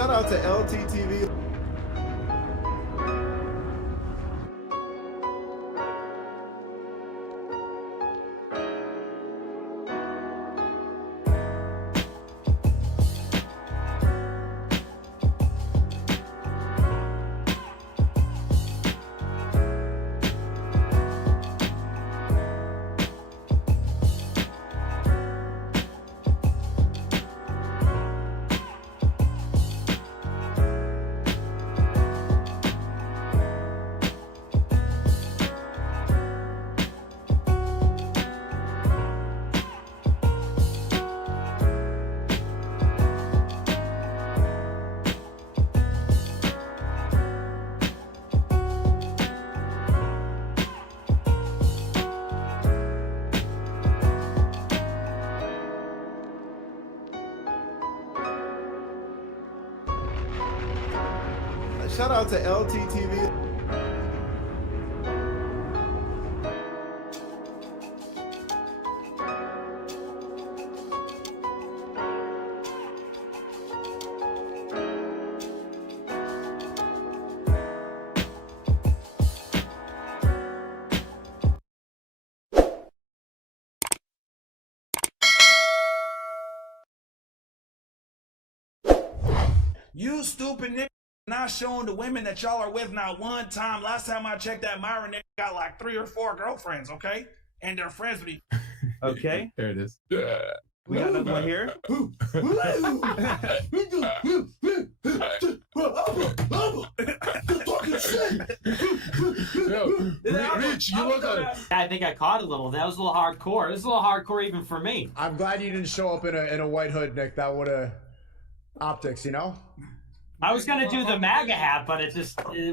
Shout out to LTTV. Shout out to LTTV. You stupid nigga. Not showing the women that y'all are with not one time. Last time I checked, that Myron nigga got like 3 or 4 girlfriends, okay? And they're friends with each. Okay. There it is. We got another one here. Rich, you look like... I think I caught a little. That was a little hardcore. It was a little hardcore even for me. I'm glad you didn't show up in a white hood, Nick. That would have optics, you know? I was gonna do the MAGA hat, but it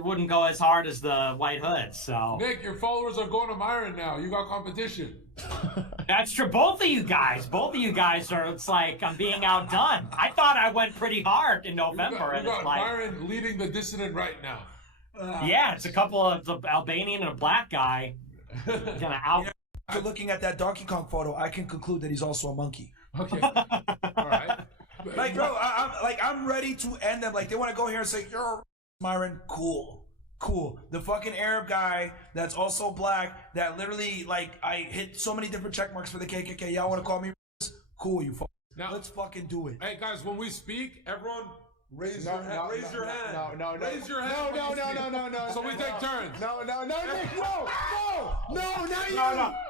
wouldn't go as hard as the white hood. So Nick, your followers are going to Myron now. You got competition. that's true. Both of you guys are. It's like I'm being outdone. I thought I went pretty hard in November, You and got it's like, Myron leading the dissident right now. yeah, it's a couple of the Albanian and a black guy gonna out. After looking at that Donkey Kong photo, I can conclude that he's also a monkey. Okay. All right. Like, bro, I'm ready to end them. Like, they want to go here and say, you're Myron, cool. The fucking Arab guy that's also black, that literally, like, I hit so many different check marks for the KKK. Y'all want to call me? Cool, you Now, let's fucking do it. Hey, guys, when we speak, everyone raise No, your hand. no, Raise no, your no, hand. no, Raise your hand. No. So we take turns. No, Nick, no, not you. No.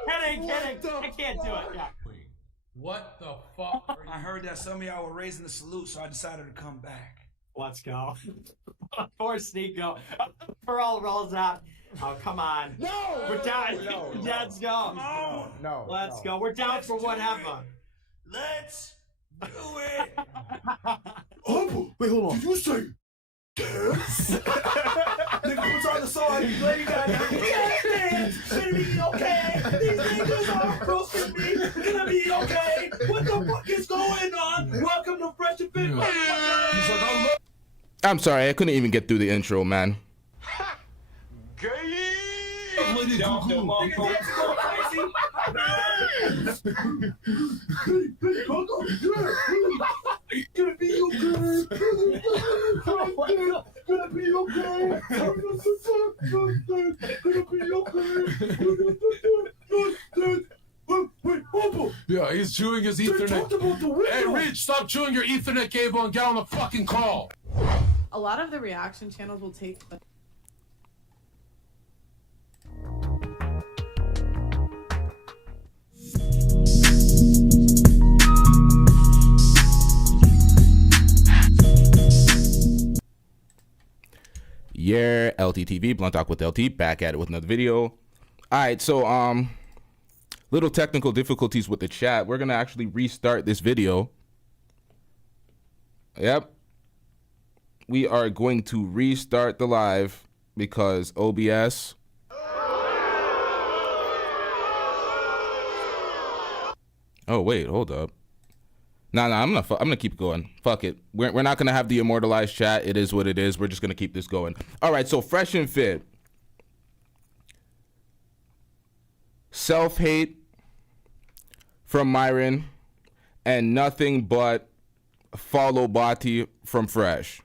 Kidding. I can't do it. Yeah. What the fuck? I heard that some of y'all were raising the salute, so I decided to come back. Let's go. Poor Sneeko. Pearl rolls out. Oh, come on. No. We're down. No. Let's go. No. Let's go. We're down for whatever. Let's do it. Oh, wait, hold on. Did you say dance? Nigga, put on the song. Lady got dance. Gonna be okay. These niggas are roasting me. Gonna be okay. What the fuck is going on? Welcome to Fresh and Fit. I'm sorry, I couldn't even get through the intro, man. Gonna be okay. Gonna be okay. Wait, Bobo. Yeah, he's chewing his Ethernet. Hey, Rich, stop chewing your Ethernet cable and get on the fucking call. A lot of the reaction channels will take Yeah, LTTV, Blunt Talk with LT, back at it with another video. Alright, so little technical difficulties with the chat. We're gonna actually restart this video. Yep. We are going to restart the live because OBS. Oh wait, hold up. Nah, I'm gonna keep going. Fuck it. We're not gonna have the immortalized chat. It is what it is. We're just gonna keep this going. All right. So Fresh and Fit. Self-hate from Myron, and nothing but follow Bati from Fresh.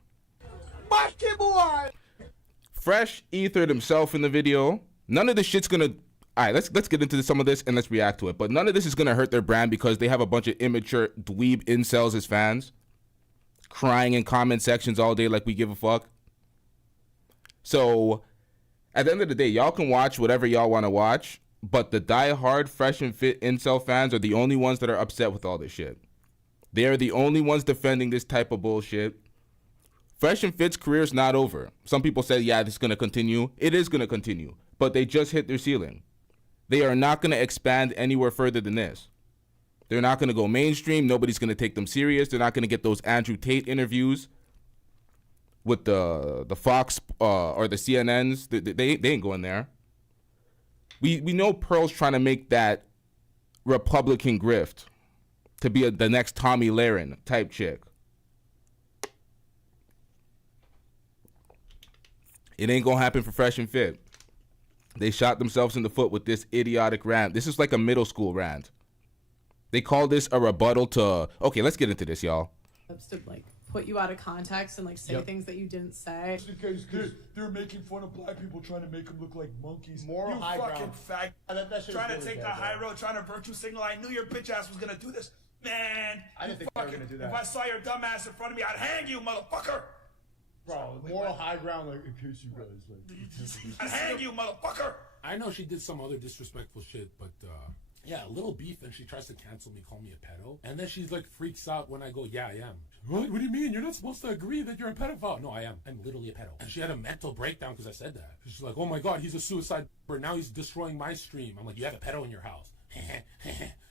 Fresh ethered himself in the video. None of this shit's gonna. All right, let's get into some of this and let's react to it. But none of this is gonna hurt their brand because they have a bunch of immature dweeb incels as fans, crying in comment sections all day like we give a fuck. So, at the end of the day, y'all can watch whatever y'all want to watch, but the die-hard Fresh and Fit incel fans are the only ones that are upset with all this shit. They are the only ones defending this type of bullshit. Fresh and Fit's career is not over. Some people say, yeah, this is going to continue. It is going to continue, but they just hit their ceiling. They are not going to expand anywhere further than this. They're not going to go mainstream. Nobody's going to take them serious. They're not going to get those Andrew Tate interviews with the Fox or the CNNs. They ain't going there. We know Pearl's trying to make that Republican grift to be the next Tommy Lahren type chick. It ain't gonna happen for Fresh and Fit. They shot themselves in the foot with this idiotic rant. This is like a middle school rant. They call this a rebuttal to... Okay, let's get into this, y'all. To like put you out of context and like say things that you didn't say. Because they're making fun of black people trying to make them look like monkeys. Moral high fucking ground. fag. Trying to take the high road, trying to virtue signal. I knew your bitch ass was gonna do this. Man, I didn't think they were gonna do that. If I saw your dumb ass in front of me, I'd hang you, motherfucker. Bro, moral high ground, like, in case you guys, like... I'd hang you, motherfucker. I know she did some other disrespectful shit, but yeah, a little beef, and she tries to cancel me, call me a pedo, and then she's like freaks out when I go, yeah, I am. What do you mean? You're not supposed to agree that you're a pedophile. No, I am. I'm literally a pedo. And she had a mental breakdown because I said that. She's like, oh my god, he's a suicide bomber. Now he's destroying my stream. I'm like, you have a pedo in your house.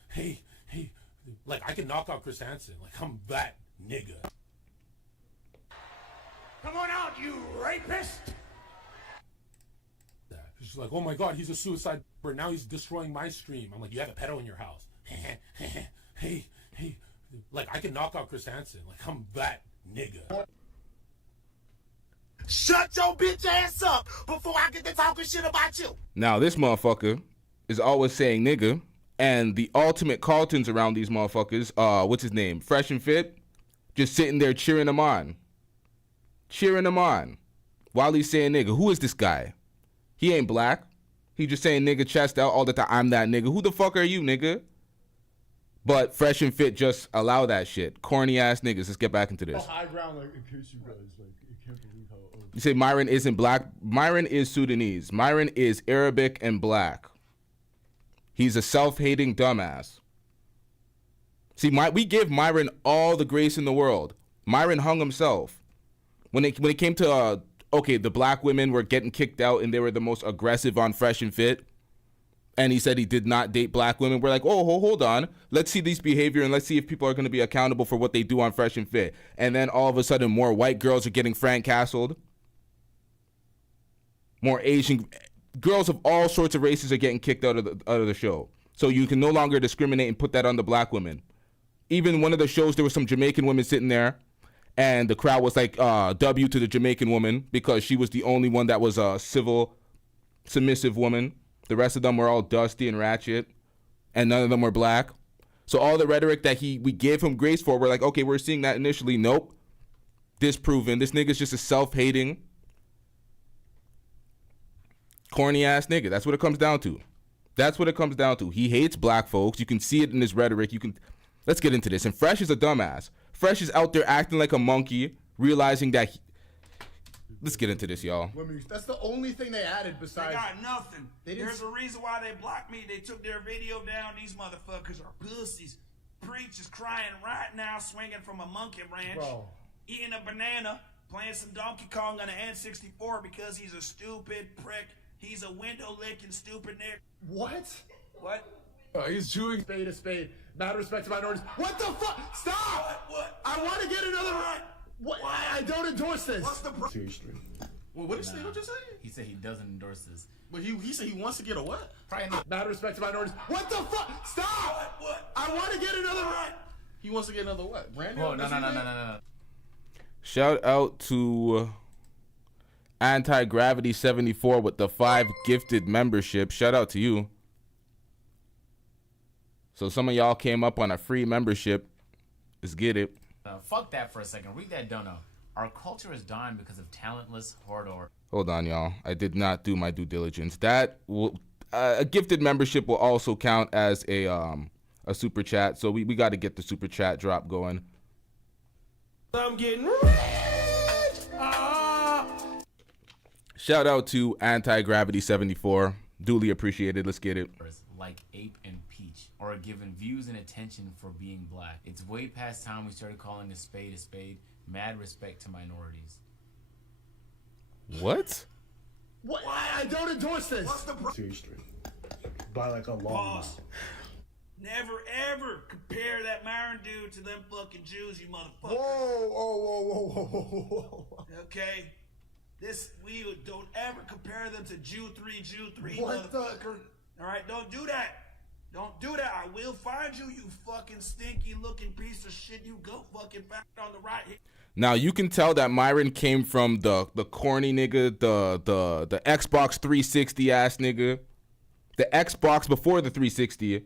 hey, like I can knock out Chris Hansen. Like I'm that nigga. Come on out, you rapist. She's like, oh my god, he's a suicide bomber. Now he's destroying my stream. I'm like, you have a pedo in your house. hey, like I can knock out Chris Hansen. Like I'm that nigga. Shut your bitch ass up before I get to talking shit about you. Now, this motherfucker is always saying nigga, and the ultimate Carltons around these motherfuckers, what's his name? Fresh and Fit, just sitting there cheering him on. Cheering him on while he's saying nigga. Who is this guy? He ain't black. He just saying nigga chest out all the time. I'm that nigga. Who the fuck are you, nigga? But Fresh and Fit just allow that shit. Corny ass niggas. Let's get back into this. High ground, like, in case you guys, like, you can't believe how... You say Myron isn't black. Myron is Sudanese. Myron is Arabic and black. He's a self-hating dumbass. See, we give Myron all the grace in the world. Myron hung himself. When it came to, okay, the black women were getting kicked out and they were the most aggressive on Fresh and Fit, and he said he did not date black women, we're like, oh, hold on. Let's see these behavior and let's see if people are going to be accountable for what they do on Fresh and Fit. And then all of a sudden, more white girls are getting Frank Castled. More Asian girls of all sorts of races are getting kicked out of the show. So you can no longer discriminate and put that on the black women. Even one of the shows, there were some Jamaican women sitting there, and the crowd was like, W to the Jamaican woman, because she was the only one that was a civil, submissive woman. The rest of them were all dusty and ratchet, and none of them were black. So all the rhetoric that we gave him grace for, we're like, okay, we're seeing that initially. Nope. Disproven. This nigga's just a self-hating, corny-ass nigga. That's what it comes down to. That's what it comes down to. He hates black folks. You can see it in his rhetoric. Let's get into this. And Fresh is a dumbass. Fresh is out there acting like a monkey, realizing that let's get into this, y'all. That's the only thing they added besides... They got nothing. There's a reason why they blocked me. They took their video down. These motherfuckers are pussies. Preach is crying right now, swinging from a monkey branch, eating a banana, playing some Donkey Kong on an N64 because he's a stupid prick. He's a window-licking stupid nigga. What? What? He's chewing. Spade a spade. Mad respect to minorities. What the fuck? Stop! What? I want to get another... What? I don't endorse this. What's the Seriously. Well, what did you say? What you say? He said he doesn't endorse this. But he said he wants to get a what? Probably not. Mad respect to minorities. What the fuck? Stop! What? I want to get another... He wants to get another what? Brandon? Oh, no. Shout out to Anti-Gravity 74 with the 5 gifted membership. Shout out to you. So some of y'all came up on a free membership. Let's get it. Fuck that for a second. Read that dono. Our culture is dying because of talentless hardcore. Hold on, y'all. I did not do my due diligence. That will a gifted membership will also count as a super chat. So we got to get the super chat drop going. I'm getting rich. Shout out to Anti-Gravity 74. Duly appreciated. Let's get it. Like Ape and Peach are given views and attention for being black. It's way past time we started calling a spade a spade. Mad respect to minorities. What? What? I don't endorse this. What's the problem? Seriously. Buy like a long Boss, never ever compare that Myron dude to them fucking Jews, you motherfucker. Whoa. Okay? We don't ever compare them to Jew 3, What motherfucker. Alright, don't do that. Don't do that. I will find you, you fucking stinky looking piece of shit. You go fucking back on the right here. Now you can tell that Myron came from the corny nigga, the Xbox 360 ass nigga, the Xbox before the 360,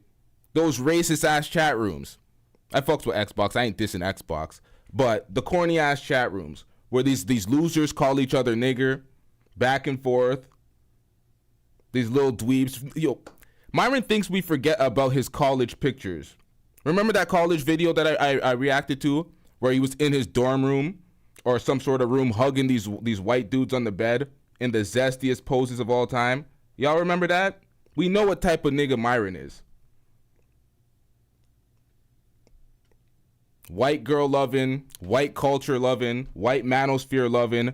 those racist ass chat rooms. I fucks with Xbox. I ain't dissing Xbox, but the corny ass chat rooms where these losers call each other nigger, back and forth. These little dweebs. Yo, Myron thinks we forget about his college pictures. Remember that college video that I reacted to? Where he was in his dorm room or some sort of room hugging these white dudes on the bed in the zestiest poses of all time. Y'all remember that? We know what type of nigga Myron is. White girl loving, white culture loving, white manosphere loving,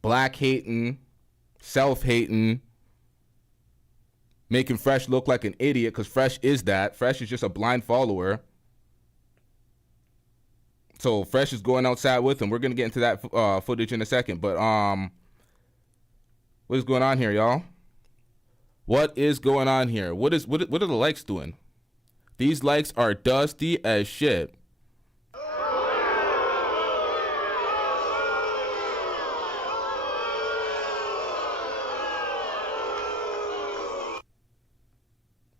black hating, self-hating, making Fresh look like an idiot because Fresh is that. Fresh is just a blind follower. So Fresh is going outside with him. We're going to get into that footage in a second. But what is going on here, y'all? What is going on here? What are the likes doing? These likes are dusty as shit.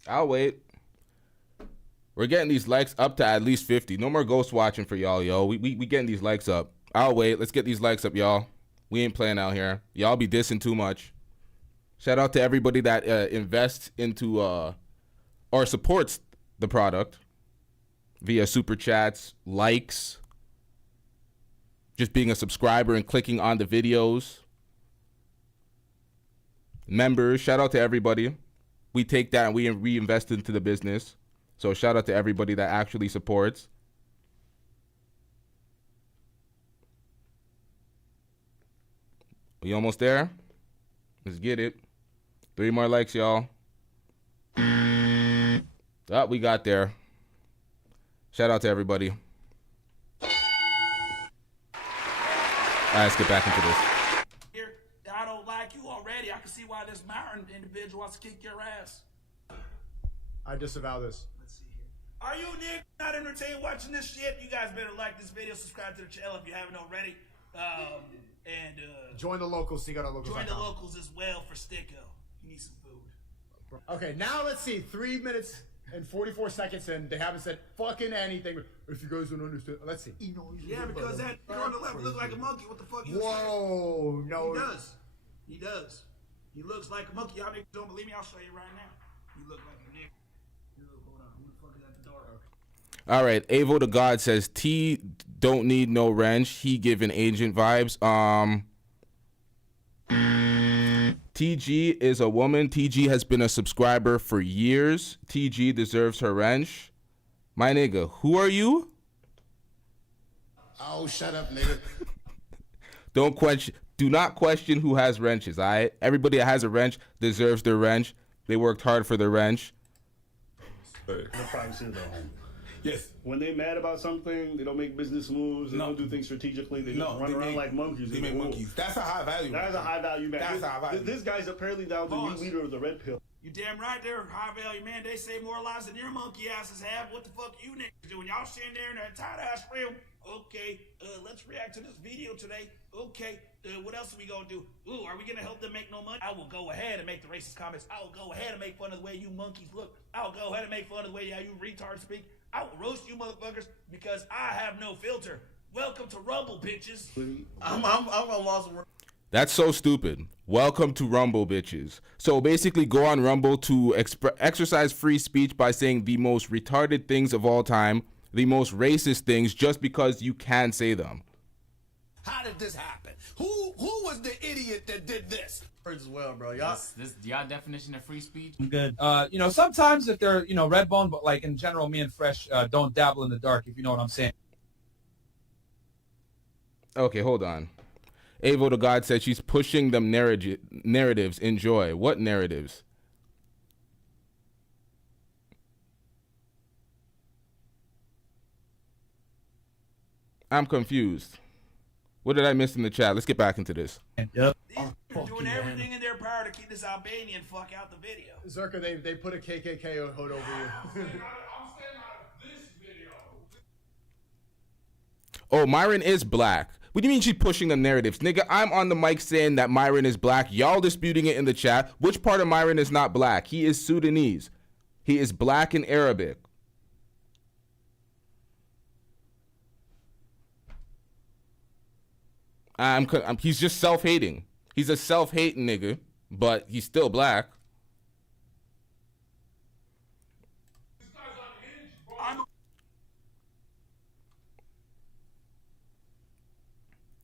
I'll wait. We're getting these likes up to at least 50. No more ghost watching for y'all, yo. We getting these likes up. I'll wait. Let's get these likes up, y'all. We ain't playing out here. Y'all be dissing too much. Shout out to everybody that invests into or supports the product via super chats, likes, just being a subscriber and clicking on the videos. Members, shout out to everybody. We take that and we reinvest into the business. So shout out to everybody that actually supports. We almost there? Let's get it. 3 more likes, y'all. Oh, we got there. Shout out to everybody. All right, let's get back into this. I don't like you already. I can see why this Myron individual wants to kick your ass. I disavow this. Let's see here. Are you niggas not entertained watching this shit? You guys better like this video, subscribe to the channel if you haven't already. And join the locals. Join the locals as well for Sticko. You need some food. Okay, now let's see. 3 minutes and 44 seconds in. They haven't said fucking anything. If you guys don't understand, let's see. Yeah, because that girl on the left looks like a monkey. What the fuck you Whoa, saying? no. He does. He does. He looks like a monkey. Y'all niggas don't believe me? I'll show you right now. You look like a nigga. Hold on. Who the fuck is at the door? Okay. All right, Avo the God says T don't need no wrench. He giving agent vibes. TG is a woman. TG has been a subscriber for years. TG deserves her wrench. My nigga, who are you? Oh, shut up, nigga. Do not question who has wrenches, all right? Everybody that has a wrench deserves their wrench. They worked hard for their wrench. Yes. When they mad about something, they don't make business moves. They don't do things strategically. They just run around like monkeys. They make monkeys. That's a high value. That's a high value man. That's a high value. This guy's apparently now the new leader of the Red Pill. You damn right they're high value, man. They say more lives than your monkey asses have. What the fuck you niggas doing? Y'all sitting there in that tight ass room. Okay, let's react to this video today. Okay, what else are we gonna do? Ooh, are we gonna help them make no money? I will go ahead and make the racist comments. I will go ahead and make fun of the way you monkeys look. I'll go ahead and make fun of the way how you retards speak. I will roast you motherfuckers because I have no filter. Welcome to Rumble, bitches. I'm lost. That's so stupid. Welcome to Rumble, bitches. So basically go on Rumble to exercise free speech by saying the most retarded things of all time, the most racist things, just because you can say them. How did this happen? Who was the idiot that did this? As well, bro. Y'all, this y'all definition of free speech? I'm good. You know, sometimes if they're, you know, Redbone, but like in general, me and Fresh don't dabble in the dark, if you know what I'm saying. Okay, hold on. Avo the God said she's pushing them narratives. Enjoy. What narratives? I'm confused. What did I miss in the chat? Let's get back into this. Yep. These are doing everything in their power to keep this Albanian fuck out the video. Zerka, they put a KKK hood over you. Oh, Myron is black. What do you mean she's pushing the narratives? Nigga, I'm on the mic saying that Myron is black. Y'all disputing it in the chat. Which part of Myron is not black? He is Sudanese. He is black and Arabic. He's just self-hating. He's a self-hating nigga, but he's still black.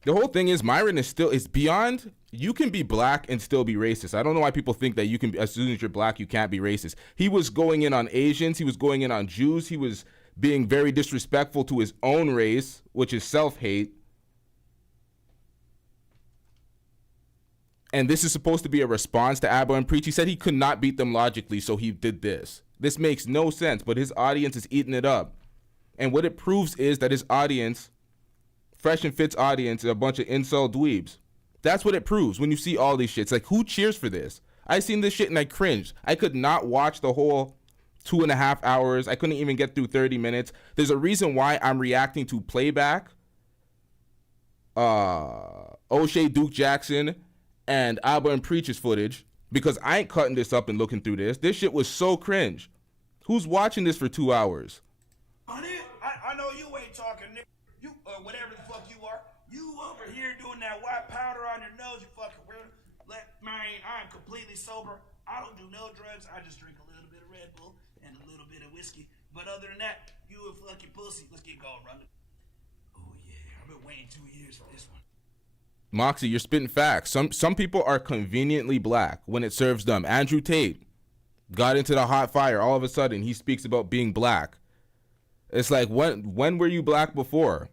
The whole thing is Myron is beyond, you can be black and still be racist. I don't know why people think that you can, as soon as you're black, you can't be racist. He was going in on Asians. He was going in on Jews. He was being very disrespectful to his own race, which is self-hate. And this is supposed to be a response to Abba and Preach. He said he could not beat them logically, so he did this. This makes no sense, but his audience is eating it up. And what it proves is that his audience, Fresh and Fit's audience, is a bunch of incel dweebs. That's what it proves when you see all these shits. Like, who cheers for this? I seen this shit and I cringed. I could not watch the whole 2.5 hours. I couldn't even get through 30 minutes. There's a reason why I'm reacting to playback, O'Shea Duke Jackson, and Abba and Preach's footage, because I ain't cutting this up and looking through this. This shit was so cringe. Who's watching this for 2 hours? I know you ain't talking, nigga. You, whatever the fuck you are. You over here doing that white powder on your nose, you fucking weird. I'm completely sober. I don't do no drugs. I just drink a little bit of Red Bull and a little bit of whiskey. But other than that, you a fucking pussy. Let's get going, brother. Oh yeah, I've been waiting 2 years for this one. Moxie, you're spitting facts. Some people are conveniently black when it serves them. Andrew Tate got into the hot fire. All of a sudden, he speaks about being black. It's like, when were you black before?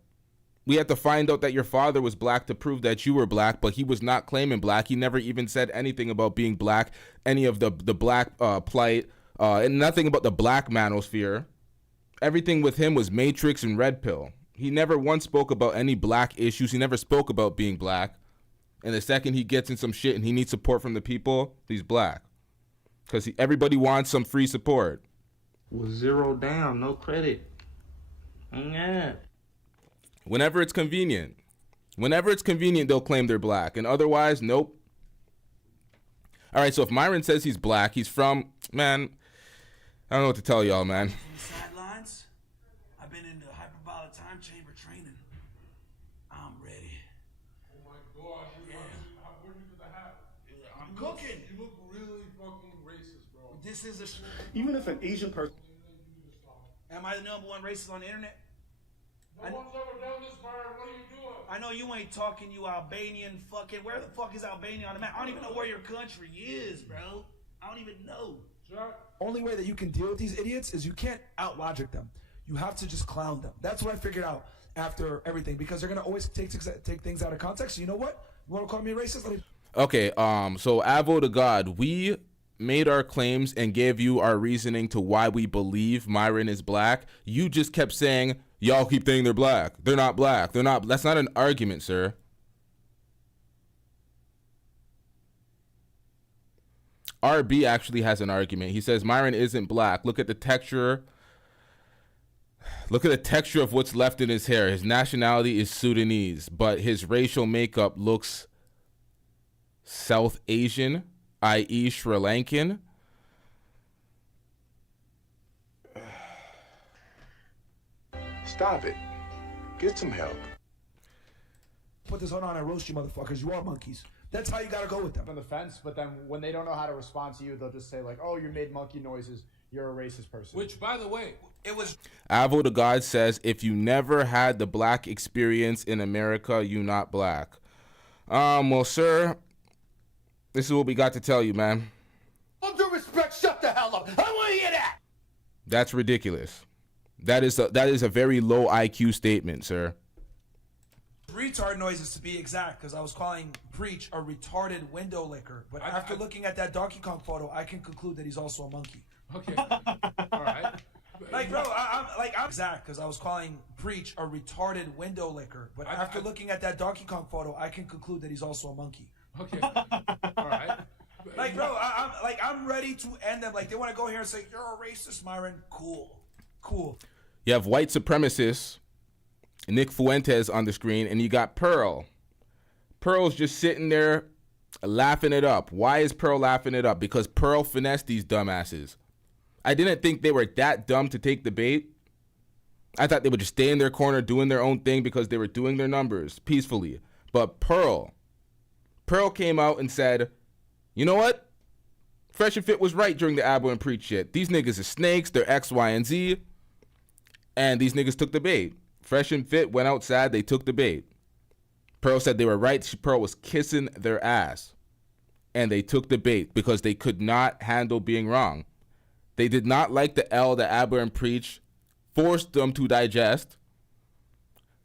We had to find out that your father was black to prove that you were black, but he was not claiming black. He never even said anything about being black, any of the black plight, and nothing about the black manosphere. Everything with him was Matrix and Red Pill. He never once spoke about any black issues. He never spoke about being black. And the second he gets in some shit and he needs support from the people, he's black. Because everybody wants some free support. Was 0 down, no credit. Yeah. Whenever it's convenient. Whenever it's convenient, they'll claim they're black. And otherwise, nope. All right, so if Myron says he's black, he's from, man, I don't know what to tell y'all, man. Sidelines. I've been in the hyperbolic time chamber training. I'm ready. Oh my gosh, what did you do to the hat? I'm cooking. You look really fucking racist, bro. This is a. Even if an Asian person. Am I the number one racist on the internet? No one's ever done this, Byron. What are you doing? I know you ain't talking, you Albanian fucking. Where the fuck is Albania on the map? I don't even know where your country is, bro. I don't even know. Only way that you can deal with these idiots is you can't out logic them. You have to just clown them. That's what I figured out after everything, because they're gonna always take things out of context. So you know what? You want to call me a racist? Okay, so Avo to God, we made our claims and gave you our reasoning to why we believe Myron is black. You just kept saying, y'all keep saying they're black. They're not black. They're not. That's not an argument, sir. RB actually has an argument. He says Myron isn't black. Look at the texture. Look at the texture of what's left in his hair. His nationality is Sudanese, but his racial makeup looks South Asian, i.e. Sri Lankan. Stop it. Get some help. Put this on and roast you motherfuckers. You are monkeys. That's how you gotta go with them. On the fence, but then when they don't know how to respond to you, they'll just say like, "Oh, you made monkey noises. You're a racist person." Which, by the way, it was. Avo the God says, if you never had the black experience in America, you not black. Well, sir, this is what we got to tell you, man. All due respect, shut the hell up. I want to hear that. That's ridiculous. That is a very low IQ statement, sir. Retard noises to be exact, because I was calling Preach a retarded window licker. But after looking at that Donkey Kong photo, I can conclude that he's also a monkey. Okay. All right. Like, bro, I'm exact, because I was calling Preach a retarded window licker. But after looking at that Donkey Kong photo, I can conclude that he's also a monkey. Okay. All right. Like, bro, I'm ready to end them. Like, they want to go here and say, you're a racist, Myron. Cool. You have white supremacists, Nick Fuentes on the screen, and you got Pearl. Pearl's just sitting there laughing it up. Why is Pearl laughing it up? Because Pearl finessed these dumbasses. I didn't think they were that dumb to take the bait. I thought they would just stay in their corner doing their own thing because they were doing their numbers peacefully. But Pearl came out and said, you know what? Fresh and Fit was right during the Abo and Preach shit. These niggas are snakes. They're X, Y, and Z. And these niggas took the bait. Fresh and Fit went outside. They took the bait. Pearl said they were right. Pearl was kissing their ass. And they took the bait because they could not handle being wrong. They did not like the L that Abo and Preach forced them to digest.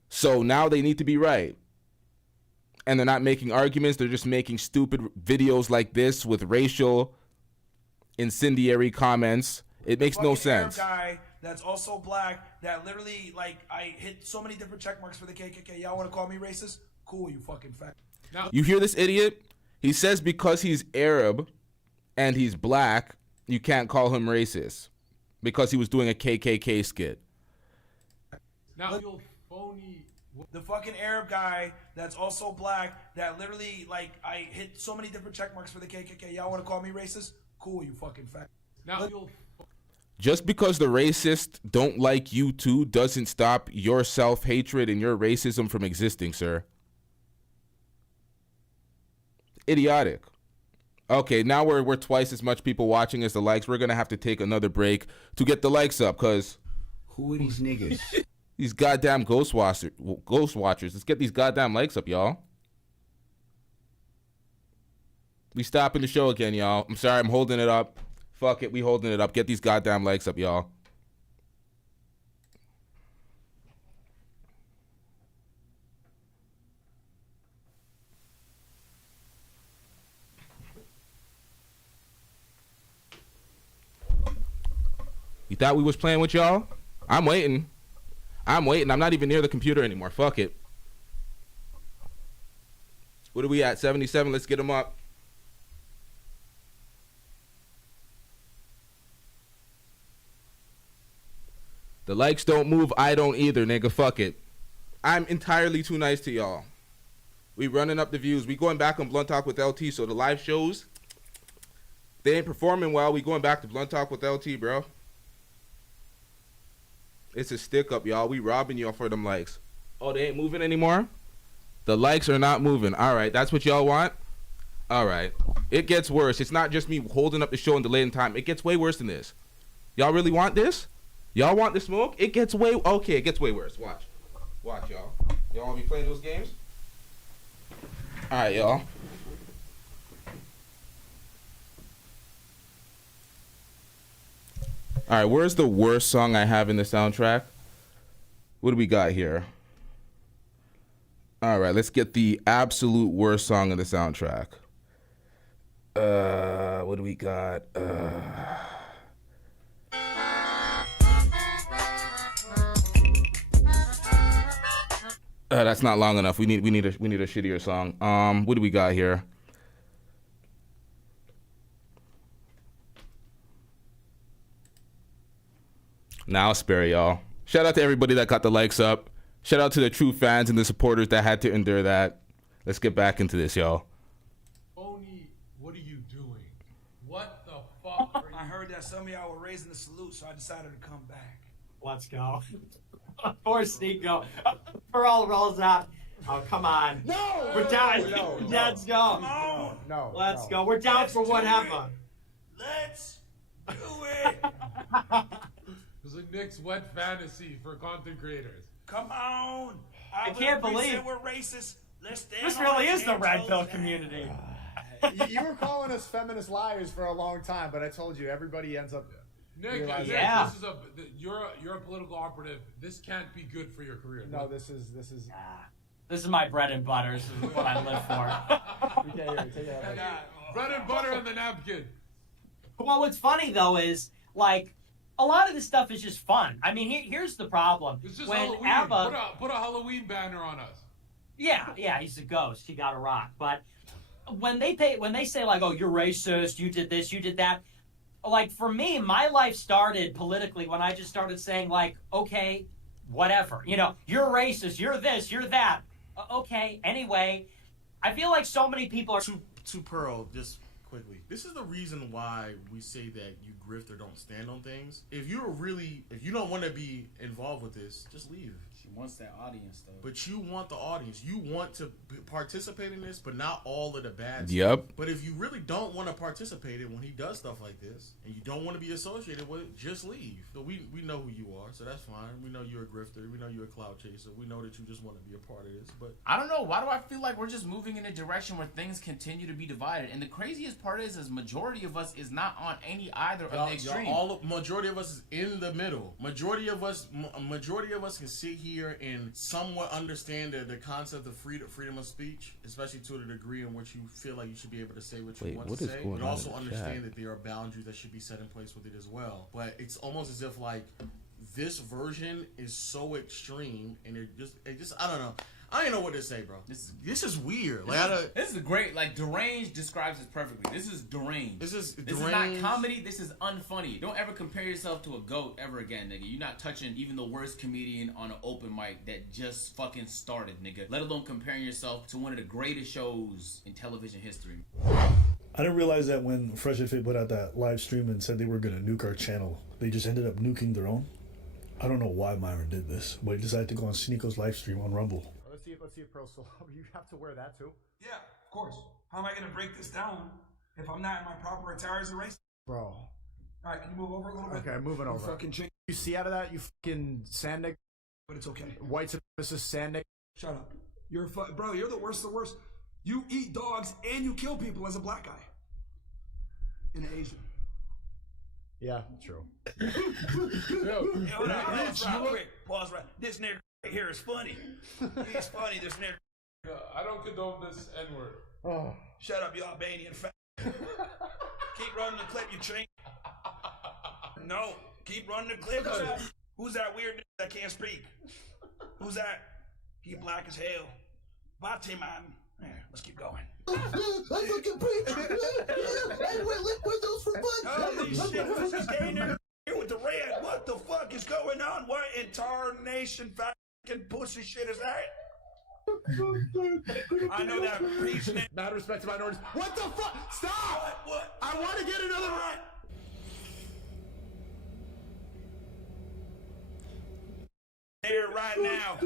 So now they need to be right. And they're not making arguments. They're just making stupid videos like this with racial incendiary comments. It makes no sense. Arab guy that's also black that literally, like, I hit so many different check marks for the KKK. Y'all want to call me racist? Cool, you fucking fat. Now, you hear this idiot? He says because he's Arab and he's black, you can't call him racist because he was doing a KKK skit. Now, you phony. The fucking Arab guy that's also black that literally, like, I hit so many different check marks for the KKK. Y'all want to call me racist? Cool, you fucking fat. Now, just because the racists don't like you too doesn't stop your self-hatred and your racism from existing, sir. Idiotic. Okay, now we're twice as much people watching as the likes. We're gonna have to take another break to get the likes up, cause who are these niggas? These goddamn ghost watchers. Let's get these goddamn likes up, y'all. We stopping the show again, y'all. I'm sorry, I'm holding it up. Fuck it, we holding it up. Get these goddamn likes up, y'all. You thought we was playing with y'all? I'm waiting. I'm not even near the computer anymore. Fuck it. What are we at? 77. Let's get them up. The likes don't move. I don't either, nigga. Fuck it. I'm entirely too nice to y'all. We running up the views. We going back on Blunt Talk with LT. So the live shows, they ain't performing well. We going back to Blunt Talk with LT, bro. It's a stick up, y'all. We robbing y'all for them likes. Oh, they ain't moving anymore? The likes are not moving. All right, that's what y'all want? All right. It gets worse. It's not just me holding up the show and delaying time. It gets way worse than this. Y'all really want this? Y'all want the smoke? It gets way... Okay, it gets way worse. Watch. Watch, y'all. Y'all want to be playing those games? All right, y'all. All right, where's the worst song I have in the soundtrack? What do we got here? All right, let's get the absolute worst song in the soundtrack. What do we got? That's not long enough. We need a shittier song. What do we got here? Now I'll spare y'all. Shout out to everybody that got the likes up. Shout out to the true fans and the supporters that had to endure that. Let's get back into this, y'all. Phony, what are you doing? What the fuck are you... I heard that some of y'all were raising the salute, so I decided to come back. Let's go. Poor Sneeko. Pearl rolls out. Oh, come on. No! We're down. No. Let's go. Come on. No. Let's go. We're down for whatever. Let's do it. It's a Nick's wet fantasy for content creators. Come on. I can't believe we're racist. Let's stand this on really our is the 10 red toes pill down. community. You were calling us feminist liars for a long time, but I told you everybody ends up. Nick, realizing- Yeah. this is you're a political operative. This can't be good for your career. No, this is. This is my bread and butter. This is what I live for. You can't hear it. Take it out. Bread and butter on the napkin. Well, what's funny though is like a lot of this stuff is just fun. I mean, here's the problem. It's just when Halloween. ABBA, Put a Halloween banner on us. yeah, he's a ghost. He got a rock. But when they say like, oh, you're racist, you did this, you did that. Like for me, my life started politically when I just started saying like, okay, whatever. You know, you're racist, you're this, you're that. Okay, anyway, I feel like so many people are. To Pearl, just quickly. This is the reason why we say that you grift or don't stand on things. If you don't want to be involved with this, just leave. She wants that audience, though. But you want the audience. You want to participate in this, but not all of the bad Yep. stuff. But if you really don't want to participate in when he does stuff like this, and you don't want to be associated with it, just leave. So we know who you are, so that's fine. We know you're a grifter. We know you're a cloud chaser. We know that you just want to be a part of this. But I don't know. Why do I feel like we're just moving in a direction where things continue to be divided? And the craziest part is majority of us is not on either of the extreme. Majority of us is in the middle. Majority of us can sit here and somewhat understand the concept of freedom of speech, especially to the degree in which you feel like you should be able to say what you want to say, but also understand that there are boundaries that should be set in place with it as well. But it's almost as if like this version is so extreme, and it just I don't know. I don't know what to say, bro. This is weird. This is great. Like deranged describes it perfectly. This is deranged. This is not comedy. This is unfunny. Don't ever compare yourself to a goat ever again, nigga. You're not touching even the worst comedian on an open mic that just fucking started, nigga. Let alone comparing yourself to one of the greatest shows in television history. I didn't realize that when Fresh and Fit put out that live stream and said they were gonna nuke our channel, they just ended up nuking their own. I don't know why Myron did this, but he decided to go on Sneako's live stream on Rumble. Let's see if Pearl still. You have to wear that too. Yeah, of course. How am I gonna break this down if I'm not in my proper attire as a race? Bro. All right, can you move over a little bit? Okay, moving over. Fucking chink. You see out of that, you fucking sand nigga. But it's okay. White supremacist sand nigga. Shut up. You're bro. You're the worst. The worst. You eat dogs and you kill people as a black guy. And an Asian. Yeah, true. Hold on. Pause right. This nigga right here is funny. He's funny. This nigga. I don't condone this N-word. Oh. Shut up, you Albanian fat. Keep running the clip, you train. No, keep running the clip. Who's that weird nigga that can't speak? Who's that? He black as hell. Bate man. Let's keep going. Holy shit, what's this gay nigga here with the red? What the fuck is going on? What entire nation fucking pussy shit is that? I know that preach. Mad respect to minorities. What the fuck? Stop! What? I want to get another one. There right now.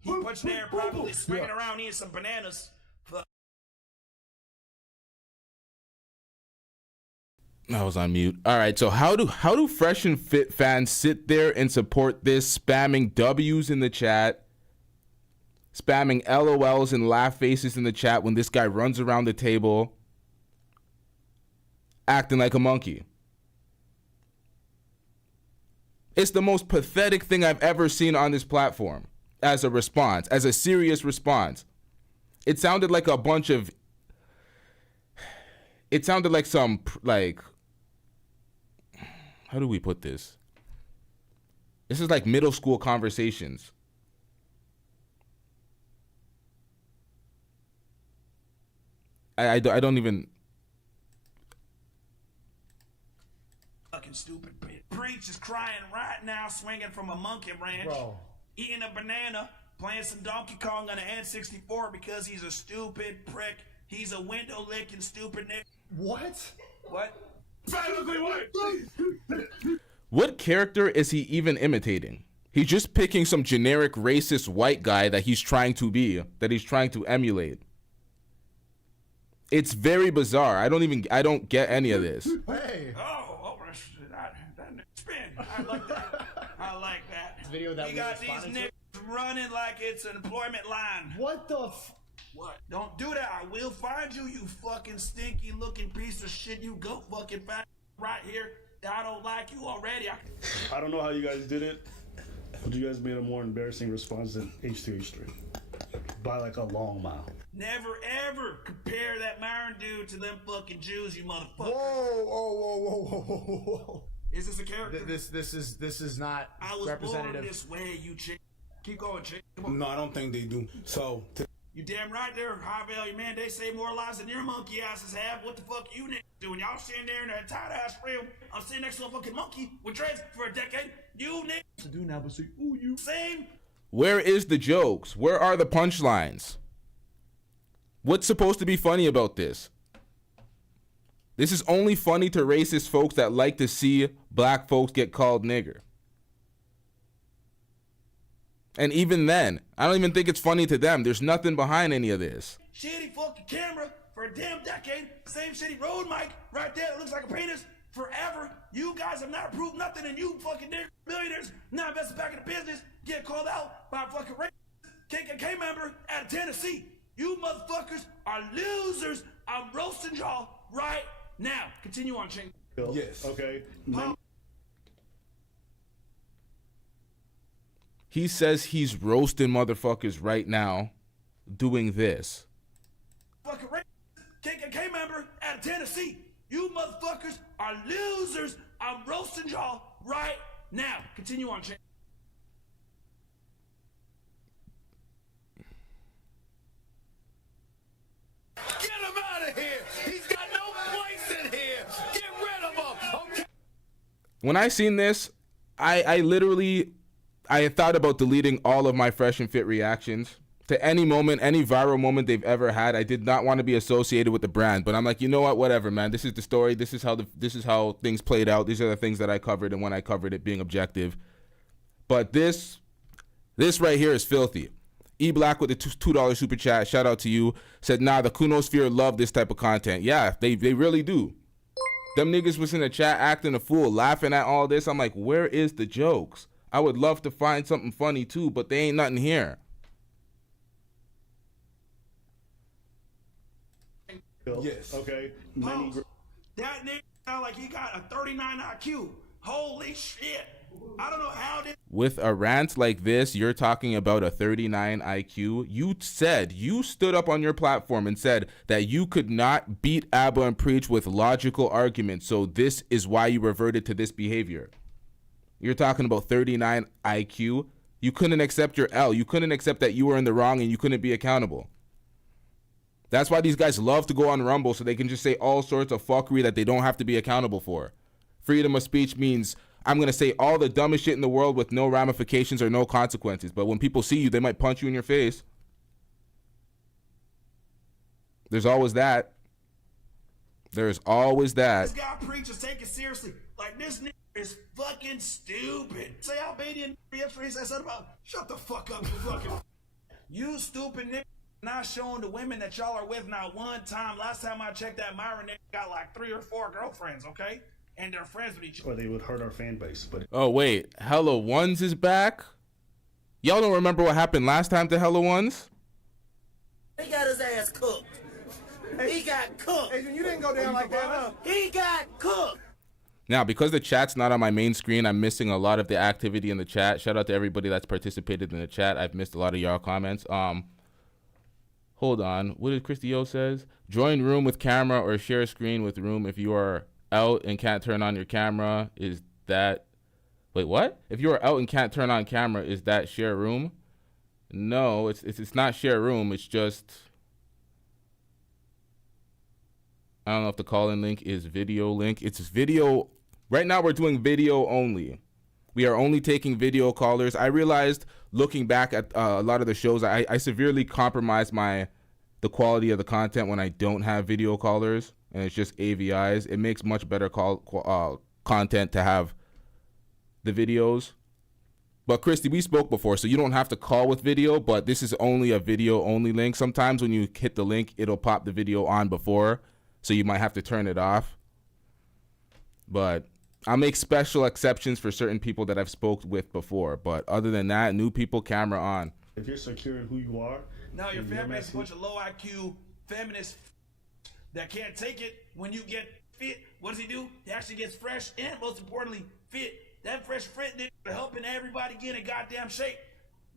He puts there probably swinging around eating some bananas. I was on mute. All right, so how do Fresh and Fit fans sit there and support this, spamming W's in the chat, spamming LOLs and laugh faces in the chat when this guy runs around the table acting like a monkey? It's the most pathetic thing I've ever seen on this platform as a response, as a serious response. It sounded like a bunch of... It sounded like some, like... How do we put this? This is like middle school conversations. I don't even... Fucking stupid bitch. Preach is crying right now, swinging from a monkey ranch, Bro. Eating a banana, playing some Donkey Kong on an N64 because he's a stupid prick. He's a window licking stupid nigga. What? What? Fat ugly white. What character is he even imitating? He's just picking some generic racist white guy that he's trying to be, that he's trying to emulate. It's very bizarre. I don't get any of this. Hey. Oh, that spin. I like that. I like that. Video that we got these niggas running like it's an employment line. What the What? Don't do that. I will find you, you fucking stinky looking piece of shit. You go fucking back right here. I don't like you already. I don't know how you guys did it, but you guys made a more embarrassing response than H2H3 by like a long mile. Never ever compare that Myron dude to them fucking Jews, you motherfucker. Whoa. Is this a character? This is not I was representative. born this way, you chick. Keep going, chick. No, I don't think they do. So. You damn right there, high value man. They save more lives than your monkey asses have. What the fuck you niggas doing? Y'all sitting there in that tight ass frame. I'm sitting next to a fucking monkey with dreads for a decade. You niggas to do now, but see, ooh, you same. Where is the jokes? Where are the punchlines? What's supposed to be funny about this? This is only funny to racist folks that like to see black folks get called nigger. And even then, I don't even think it's funny to them. There's nothing behind any of this. Shitty fucking camera for a damn decade. Same shitty road mic right there that looks like a penis forever. You guys have not proved nothing, and you fucking nigger millionaires now invested back in the business get called out by a fucking KKK member out of Tennessee. You motherfuckers are losers. I'm roasting y'all right now. Continue on, Ching. Yes. Okay. He says he's roasting motherfuckers right now doing this. Fucking KKK member out of Tennessee. You motherfuckers are losers. I'm roasting y'all right now. Continue on, Ching. Get him out of here! He's got no place in here! Get rid of him! Okay. When I seen this, I literally had thought about deleting all of my Fresh and Fit reactions to any moment, any viral moment they've ever had. I did not want to be associated with the brand, but I'm like, you know what? Whatever, man. This is the story. This is how things played out. These are the things that I covered, and when I covered it, being objective. But this right here is filthy. E Black with the $2 super chat, shout out to you, said, nah, the Kunosphere love this type of content. Yeah, they really do. Them niggas was in the chat acting a fool, laughing at all this. I'm like, where is the jokes? I would love to find something funny too, but they ain't nothing here. Yes. Okay. Pause. That nigga sound like he got a 39 IQ. Holy shit. I don't know how this. With a rant like this, you're talking about a 39 IQ. You stood up on your platform and said that you could not beat Abba and Preach with logical arguments. So this is why you reverted to this behavior. You're talking about 39 IQ. You couldn't accept your L. You couldn't accept that you were in the wrong and you couldn't be accountable. That's why these guys love to go on Rumble so they can just say all sorts of fuckery that they don't have to be accountable for. Freedom of speech means I'm going to say all the dumbest shit in the world with no ramifications or no consequences. But when people see you, they might punch you in your face. There's always that. There's always that. This guy preachers take it seriously. Like, this nigga is fucking stupid. Say Albanian yesterday said something about, shut the fuck up, you fucking. You stupid nigga. Not showing the women that y'all are with not one time. Last time I checked, that Myron nigga got like 3 or 4 girlfriends, okay? And they're friends with each other. Or they would hurt our fan base. But oh, wait. Hello Ones is back? Y'all don't remember what happened last time to Hello Ones? He got his ass cooked. He got cooked. Adrian, you didn't go down like that, huh? He got cooked. Now, because the chat's not on my main screen, I'm missing a lot of the activity in the chat. Shout out to everybody that's participated in the chat. I've missed a lot of y'all comments. Hold on. What did Christy O says? Join room with camera or share a screen with room if you are out and can't turn on your camera. Is that... Wait, what? If you are out and can't turn on camera, is that share room? No, it's not share room. It's just... I don't know if the call-in link is video link. It's video... Right now we're doing video only. We are only taking video callers. I realized looking back at a lot of the shows, I severely compromise the quality of the content when I don't have video callers and it's just AVIs. It makes much better content to have the videos. But Christy, we spoke before, so you don't have to call with video, but this is only a video only link. Sometimes when you hit the link, it'll pop the video on before, so you might have to turn it off. But I'll make special exceptions for certain people that I've spoke with before. But other than that, new people, camera on. If you're secure in who you are. Now your fan base is a bunch of low IQ feminists that can't take it when you get fit. What does he do? He actually gets fresh and, most importantly, fit. That fresh fit nigga helping everybody get in goddamn shape.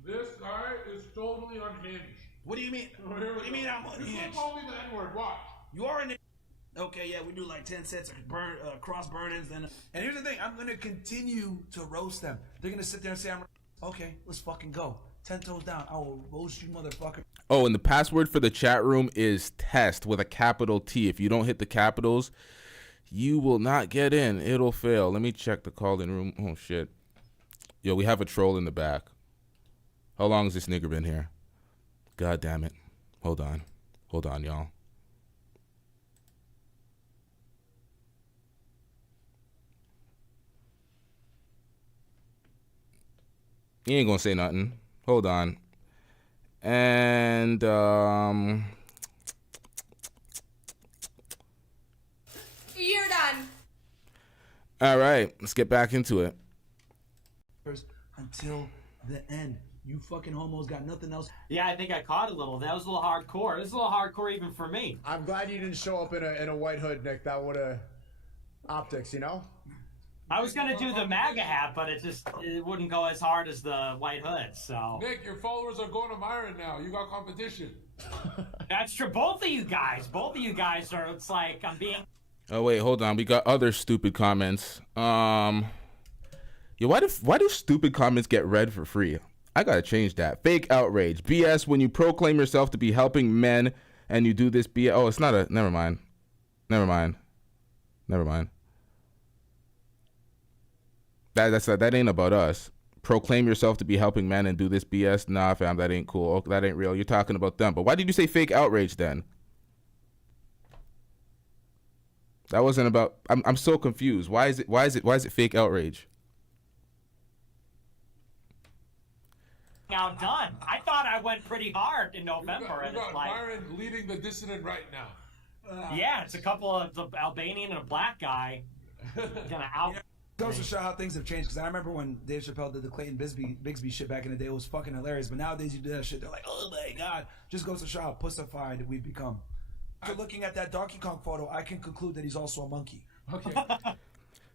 This guy is totally unhinged. What do you mean? What do you mean I'm unhinged? You call me the N-word. Watch. You are in. Okay, yeah, we do like 10 sets of cross burnings. And here's the thing, I'm going to continue to roast them. They're going to sit there and say, okay, let's fucking go. 10 toes down, I will roast you, motherfucker. Oh, and the password for the chat room is test with a capital T. If you don't hit the capitals, you will not get in. It'll fail. Let me check the call-in room. Oh, shit. Yo, we have a troll in the back. How long has this nigger been here? God damn it. Hold on. Hold on, y'all. He ain't gonna say nothing. Hold on. And You're done. all right, let's get back into it. Until the end. You fucking homos got nothing else. Yeah, I think I caught a little. That was a little hardcore. It was a little hardcore even for me. I'm glad you didn't show up in a white hood, Nick. That would have optics, you know? I was gonna do the MAGA hat, but it wouldn't go as hard as the white hood. So Nick, your followers are going to Myron now. You got competition. that's true. Both of you guys are. It's like I'm being. Oh wait, hold on. We got other stupid comments. Yo, why do stupid comments get read for free? I gotta change that. Fake outrage, BS. When you proclaim yourself to be helping men and you do this BS. Oh, it's not a. Never mind. That ain't about us. Proclaim yourself to be helping men and do this BS. Nah, fam, that ain't cool. Oh, that ain't real. You're talking about them. But why did you say fake outrage then? That wasn't about. I'm so confused. Why is it fake outrage? Now done. I thought I went pretty hard in November. You got Myron leading the dissident right now. Yeah, it's a couple of the Albanian and a black guy gonna out. Goes to show how things have changed, because I remember when Dave Chappelle did the Clayton Bigsby shit back in the day, it was fucking hilarious. But nowadays you do that shit, they're like, oh my god. Just goes to show how pussified we've become. After looking at that Donkey Kong photo, I can conclude that he's also a monkey. Okay.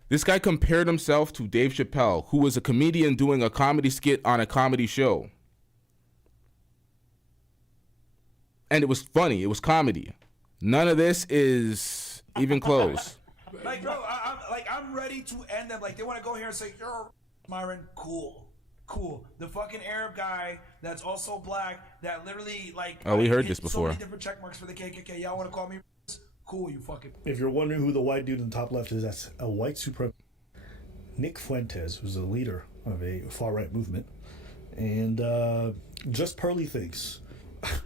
This guy compared himself to Dave Chappelle, who was a comedian doing a comedy skit on a comedy show. And it was funny. It was comedy. None of this is even close. Like, bro, I'm ready to end them. Like, they want to go here and say, you're Myron, cool. The fucking Arab guy that's also black that literally, like... Oh, we heard hit this so before. many different check marks for the KKK. Y'all want to call me cool, you fucking... If you're wondering who the white dude in the top left is, that's a white supremacist. Nick Fuentes, who's the leader of a far-right movement. And Just Pearly thinks,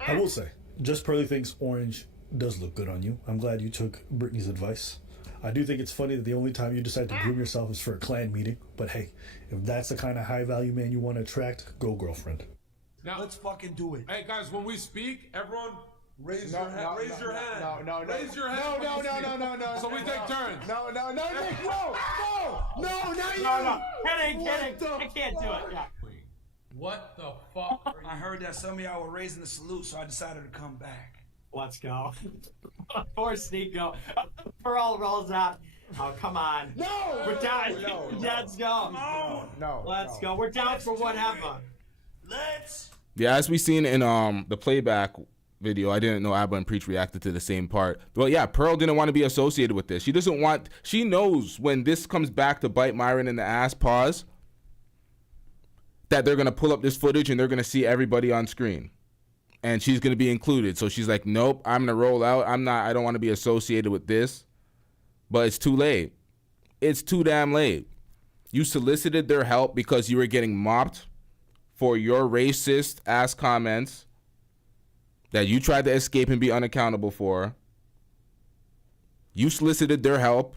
I will say, Just Pearly thinks orange does look good on you. I'm glad you took Brittany's advice. I do think it's funny that the only time you decide to groom yourself is for a clan meeting. But hey, if that's the kind of high-value man you want to attract, go girlfriend. Now, let's fucking do it. Hey, guys, when we speak, everyone raise your hand. No, raise your hand. No. Raise your hand. No. So we take turns. No, Nick, no, not you. No. Kidding. I can't do it. Yeah. What the fuck? I heard that some of y'all were raising the salute, so I decided to come back. Let's go. Poor Sneeko. Pearl rolls out. Oh, come on. No! We're down. No. Let's go. Come on. No. Let's go. We're down for whatever. Let's. Yeah, as we seen in the playback video, I didn't know Abba and Preach reacted to the same part. Well, yeah, Pearl didn't want to be associated with this. She knows when this comes back to bite Myron in the ass, pause, that they're going to pull up this footage and they're going to see everybody on screen. And she's going to be included. So she's like, nope, I'm going to roll out. I don't want to be associated with this. But it's too late. It's too damn late. You solicited their help because you were getting mopped for your racist ass comments that you tried to escape and be unaccountable for. You solicited their help.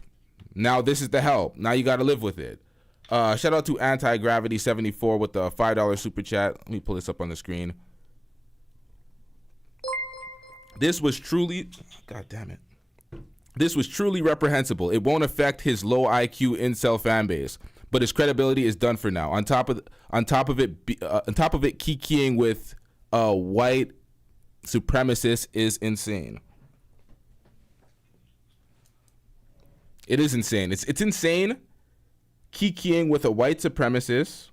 Now this is the help. Now you got to live with it. Shout out to Anti-Gravity74 with the $5 super chat. Let me pull this up on the screen. This was truly, God damn it. This was truly reprehensible. It won't affect his low IQ incel fan base, but his credibility is done for now. On top of it, kikiing with a white supremacist is insane. It is insane. It's insane kikiing with a white supremacist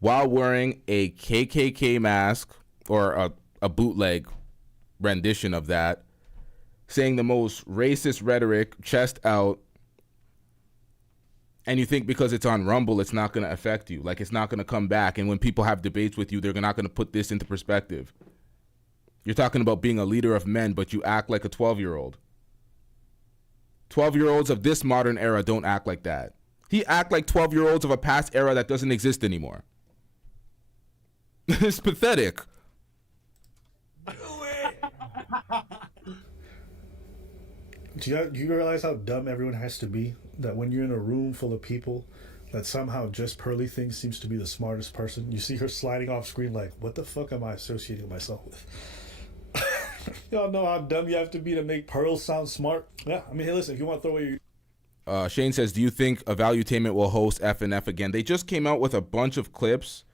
while wearing a KKK mask or a bootleg rendition of that, saying the most racist rhetoric, chest out, and you think because it's on Rumble, it's not going to affect you. Like, it's not going to come back. And when people have debates with you, they're not going to put this into perspective. You're talking about being a leader of men, but you act like a 12-year-old. 12-year-olds of this modern era don't act like that. He act like 12-year-olds of a past era that doesn't exist anymore. It's pathetic. Do you realize how dumb everyone has to be? That when you're in a room full of people, that somehow just Pearly thinks seems to be the smartest person. You see her sliding off screen like, what the fuck am I associating myself with? Y'all know how dumb you have to be to make Pearl sound smart? Yeah, I mean, hey, listen, if you want to throw away your... Shane says, do you think Valuetainment will host FNF again? They just came out with a bunch of clips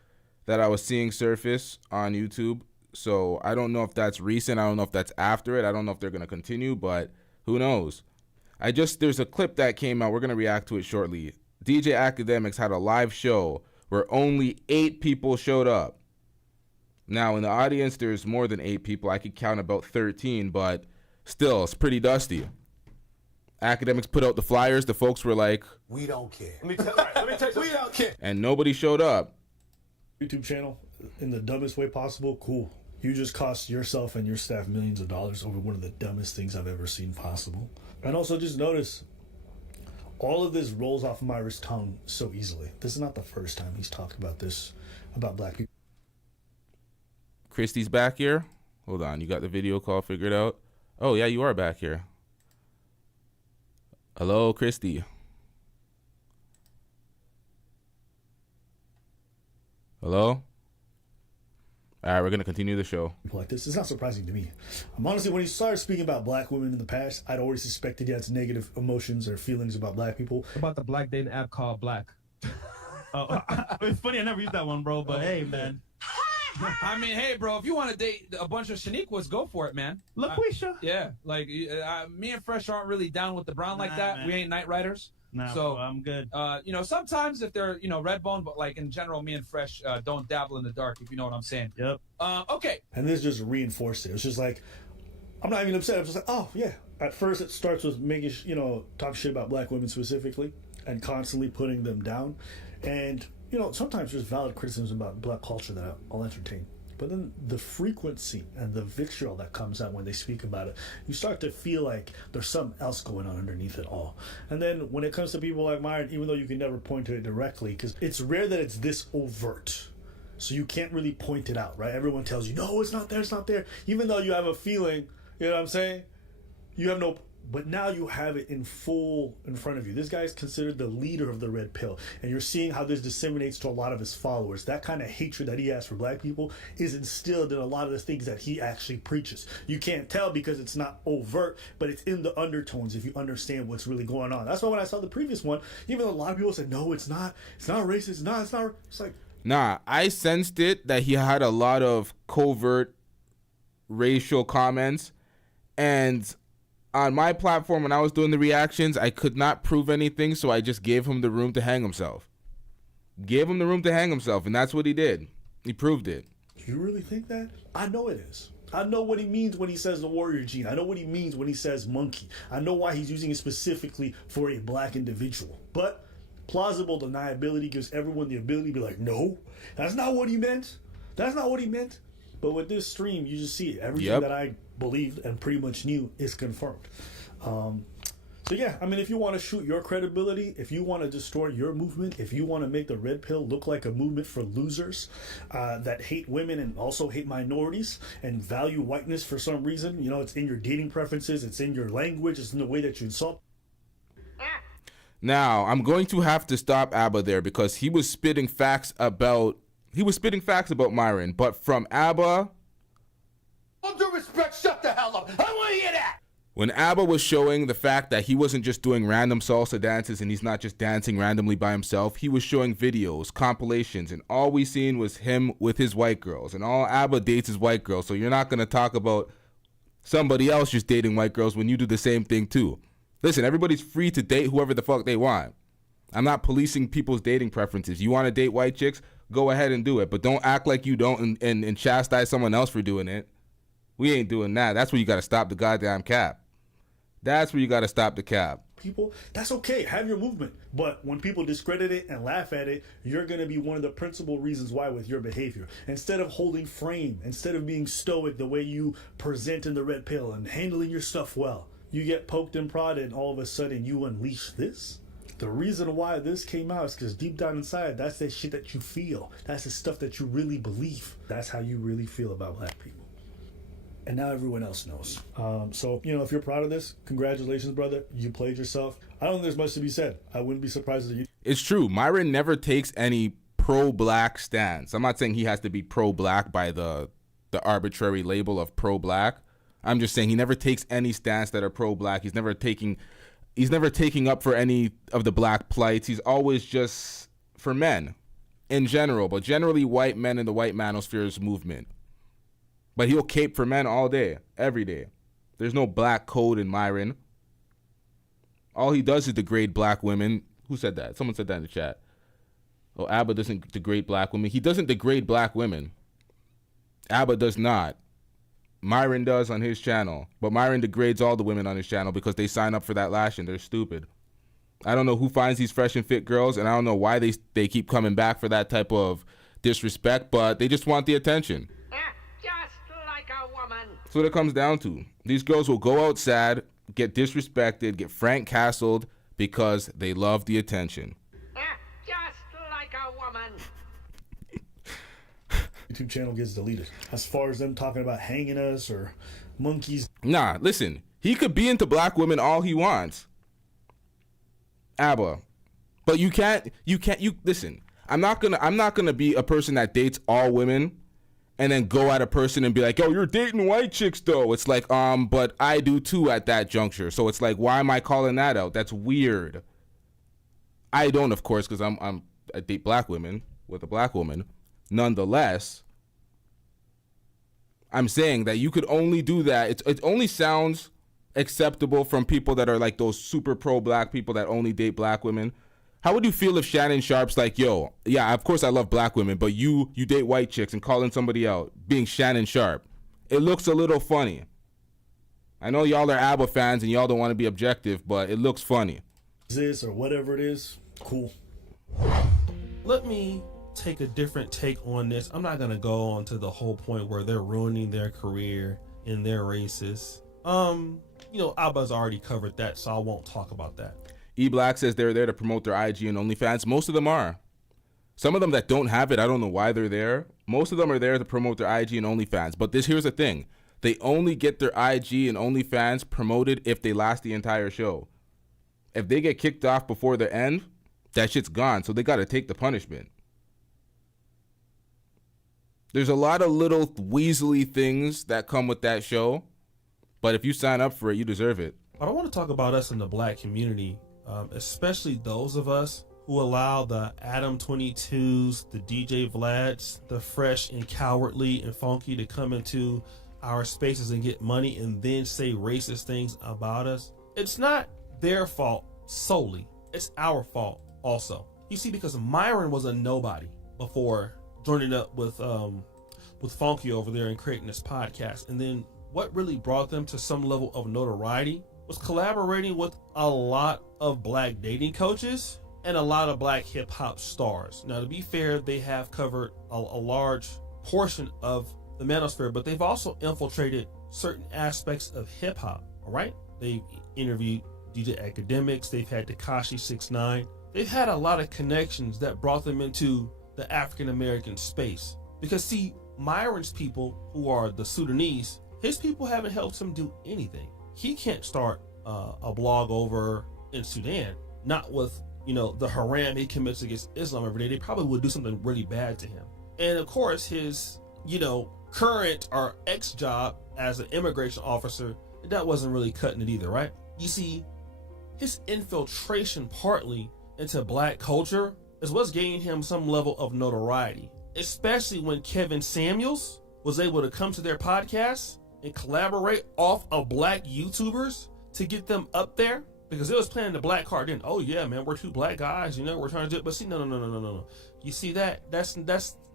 that I was seeing surface on YouTube. So I don't know if that's recent. I don't know if that's after it. I don't know if they're going to continue, but who knows? There's a clip that came out. We're going to react to it shortly. DJ Academics had a live show where only 8 people showed up. Now, in the audience, there's more than 8 people. I could count about 13, but still, it's pretty dusty. Academics put out the flyers. The folks were like, we don't care. Let me tell you, we don't care. And nobody showed up. YouTube channel in the dumbest way possible, cool. You just cost yourself and your staff millions of dollars over one of the dumbest things I've ever seen possible. And also just notice, all of this rolls off of Myra's tongue so easily. This is not the first time he's talked about this, about black people. Christy's back here? Hold on, you got the video call figured out? Oh, yeah, you are back here. Hello, Christy. Hello? All right, we're going to continue the show. Like this, it's not surprising to me. Honestly, when he started speaking about black women in the past, I'd already suspected he had negative emotions or feelings about black people. About the black dating app called Black. Oh, it's funny, I never used that one, bro, but hey, man. I mean, hey, bro, if you want to date a bunch of Shaniquas, go for it, man. LaQuisha. Yeah, like, me and Fresh aren't really down with the brown like that. Man. We ain't night riders. Nah, so bro, I'm good. Sometimes if they're, red bone, but like in general, me and Fresh don't dabble in the dark, if you know what I'm saying. Yep. Okay. And this just reinforced it. It's just like, I'm not even upset. I'm just like, oh, yeah. At first, it starts with making, talking shit about black women specifically and constantly putting them down. And, sometimes there's valid criticisms about black culture that I'll entertain. But then the frequency and the vitriol that comes out when they speak about it, you start to feel like there's something else going on underneath it all. And then when it comes to people like Myron, even though you can never point to it directly, because it's rare that it's this overt. So you can't really point it out, right? Everyone tells you, no, it's not there, it's not there. Even though you have a feeling, you know what I'm saying? You have no... But now you have it in full in front of you. This guy is considered the leader of the red pill. And you're seeing how this disseminates to a lot of his followers. That kind of hatred that he has for black people is instilled in a lot of the things that he actually preaches. You can't tell because it's not overt, but it's in the undertones if you understand what's really going on. That's why when I saw the previous one, even though a lot of people said, no, it's not racist, it's not, it's like... Nah, I sensed it that he had a lot of covert racial comments, and... on my platform, when I was doing the reactions, I could not prove anything, so I just gave him the room to hang himself. Gave him the room to hang himself, and that's what he did. He proved it. You really think that? I know it is. I know what he means when he says the warrior gene. I know what he means when he says monkey. I know why he's using it specifically for a black individual. But plausible deniability gives everyone the ability to be like, no, that's not what he meant. That's not what he meant. But with this stream, you just see it. Everything that I believed and pretty much knew is confirmed. So yeah, I mean, if you want to shoot your credibility, if you want to distort your movement, if you want to make the red pill look like a movement for losers that hate women and also hate minorities and value whiteness for some reason, it's in your dating preferences, it's in your language, it's in the way that you insult. Now, I'm going to have to stop ABBA there because he was spitting facts about Myron, but from ABBA, All due respect, shut the hell up. I don't want to hear that. when ABBA was showing the fact that he wasn't just doing random salsa dances and he's not just dancing randomly by himself, he was showing videos, compilations, and all we seen was him with his white girls. And all ABBA dates is white girls, so you're not going to talk about somebody else just dating white girls when you do the same thing too. Listen, everybody's free to date whoever the fuck they want. I'm not policing people's dating preferences. You want to date white chicks? Go ahead and do it. But don't act like you don't and chastise someone else for doing it. We ain't doing that. That's where you got to stop the goddamn cap. That's where you got to stop the cap. People, that's okay. Have your movement. But when people discredit it and laugh at it, you're going to be one of the principal reasons why with your behavior. Instead of holding frame, instead of being stoic the way you present in the red pill and handling your stuff well, you get poked and prodded and all of a sudden you unleash this. The reason why this came out is because deep down inside, that's that shit that you feel. That's the stuff that you really believe. That's how you really feel about black people. And now everyone else knows. So, if you're proud of this, congratulations, brother. You played yourself. I don't think there's much to be said. I wouldn't be surprised if you... It's true. Myron never takes any pro-black stance. I'm not saying he has to be pro-black by the arbitrary label of pro-black. I'm just saying he never takes any stance that are pro-black. He's never taking up for any of the black plights. He's always just for men in general, but generally white men in the white manosphere's movement. But he'll cape for men all day, every day. There's no black code in Myron. All he does is degrade black women. Who said that? Someone said that in the chat. Oh, ABBA doesn't degrade black women. He doesn't degrade black women. ABBA does not. Myron does on his channel. But Myron degrades all the women on his channel because they sign up for that lashing. They're stupid. I don't know who finds these fresh and fit girls, and I don't know why they keep coming back for that type of disrespect, but they just want the attention. That's what it comes down to. These girls will go out sad, get disrespected, get Frank Castled because they love the attention. Just like a woman. YouTube channel gets deleted. As far as them talking about hanging us or monkeys. Nah, listen. He could be into black women all he wants. ABBA. But you listen. I'm not gonna be a person that dates all women and then go at a person and be like, yo, you're dating white chicks though. It's like, but I do too at that juncture. So it's like, why am I calling that out? That's weird. I don't, of course, because I date black women with a black woman. Nonetheless, I'm saying that you could only do that. It only sounds acceptable from people that are like those super pro-black people that only date black women. How would you feel if Shannon Sharp's like, yo, yeah, of course I love black women, but you date white chicks and calling somebody out, being Shannon Sharp? It looks a little funny. I know y'all are ABBA fans and y'all don't want to be objective, but it looks funny. This or whatever it is, cool. Let me take a different take on this. I'm not going to go on to the whole point where they're ruining their career in their races. ABBA's already covered that, so I won't talk about that. E-Black says they're there to promote their IG and OnlyFans. Most of them are. Some of them that don't have it, I don't know why they're there. Most of them are there to promote their IG and OnlyFans. But here's the thing. They only get their IG and OnlyFans promoted if they last the entire show. If they get kicked off before the end, that shit's gone. So they got to take the punishment. There's a lot of little weaselly things that come with that show. But if you sign up for it, you deserve it. But I want to talk about us in the black community. Especially those of us who allow the Adam 22s, the DJ Vlads, the fresh and cowardly and funky to come into our spaces and get money and then say racist things about us. It's not their fault solely. It's our fault also. You see, because Myron was a nobody before joining up with Funky over there and creating this podcast. And then what really brought them to some level of notoriety was collaborating with a lot of black dating coaches and a lot of black hip hop stars. Now, to be fair, they have covered a large portion of the manosphere, but they've also infiltrated certain aspects of hip hop. All right. They've interviewed DJ Academics. They've had Tekashi 6ix9ine. They've had a lot of connections that brought them into the African-American space. Because see, Myron's people, who are the Sudanese, his people haven't helped him do anything. He can't start a blog over in Sudan. not with, the haram he commits against Islam every day, they probably would do something really bad to him. And of course, his, current or ex job as an immigration officer, that wasn't really cutting it either, right? You see, his infiltration partly into black culture is what's gaining him some level of notoriety, especially when Kevin Samuels was able to come to their podcast and collaborate off of black YouTubers to get them up there, because it was playing the black card then. Oh yeah, man, we're two black guys, we're trying to do it. But see, no. You see this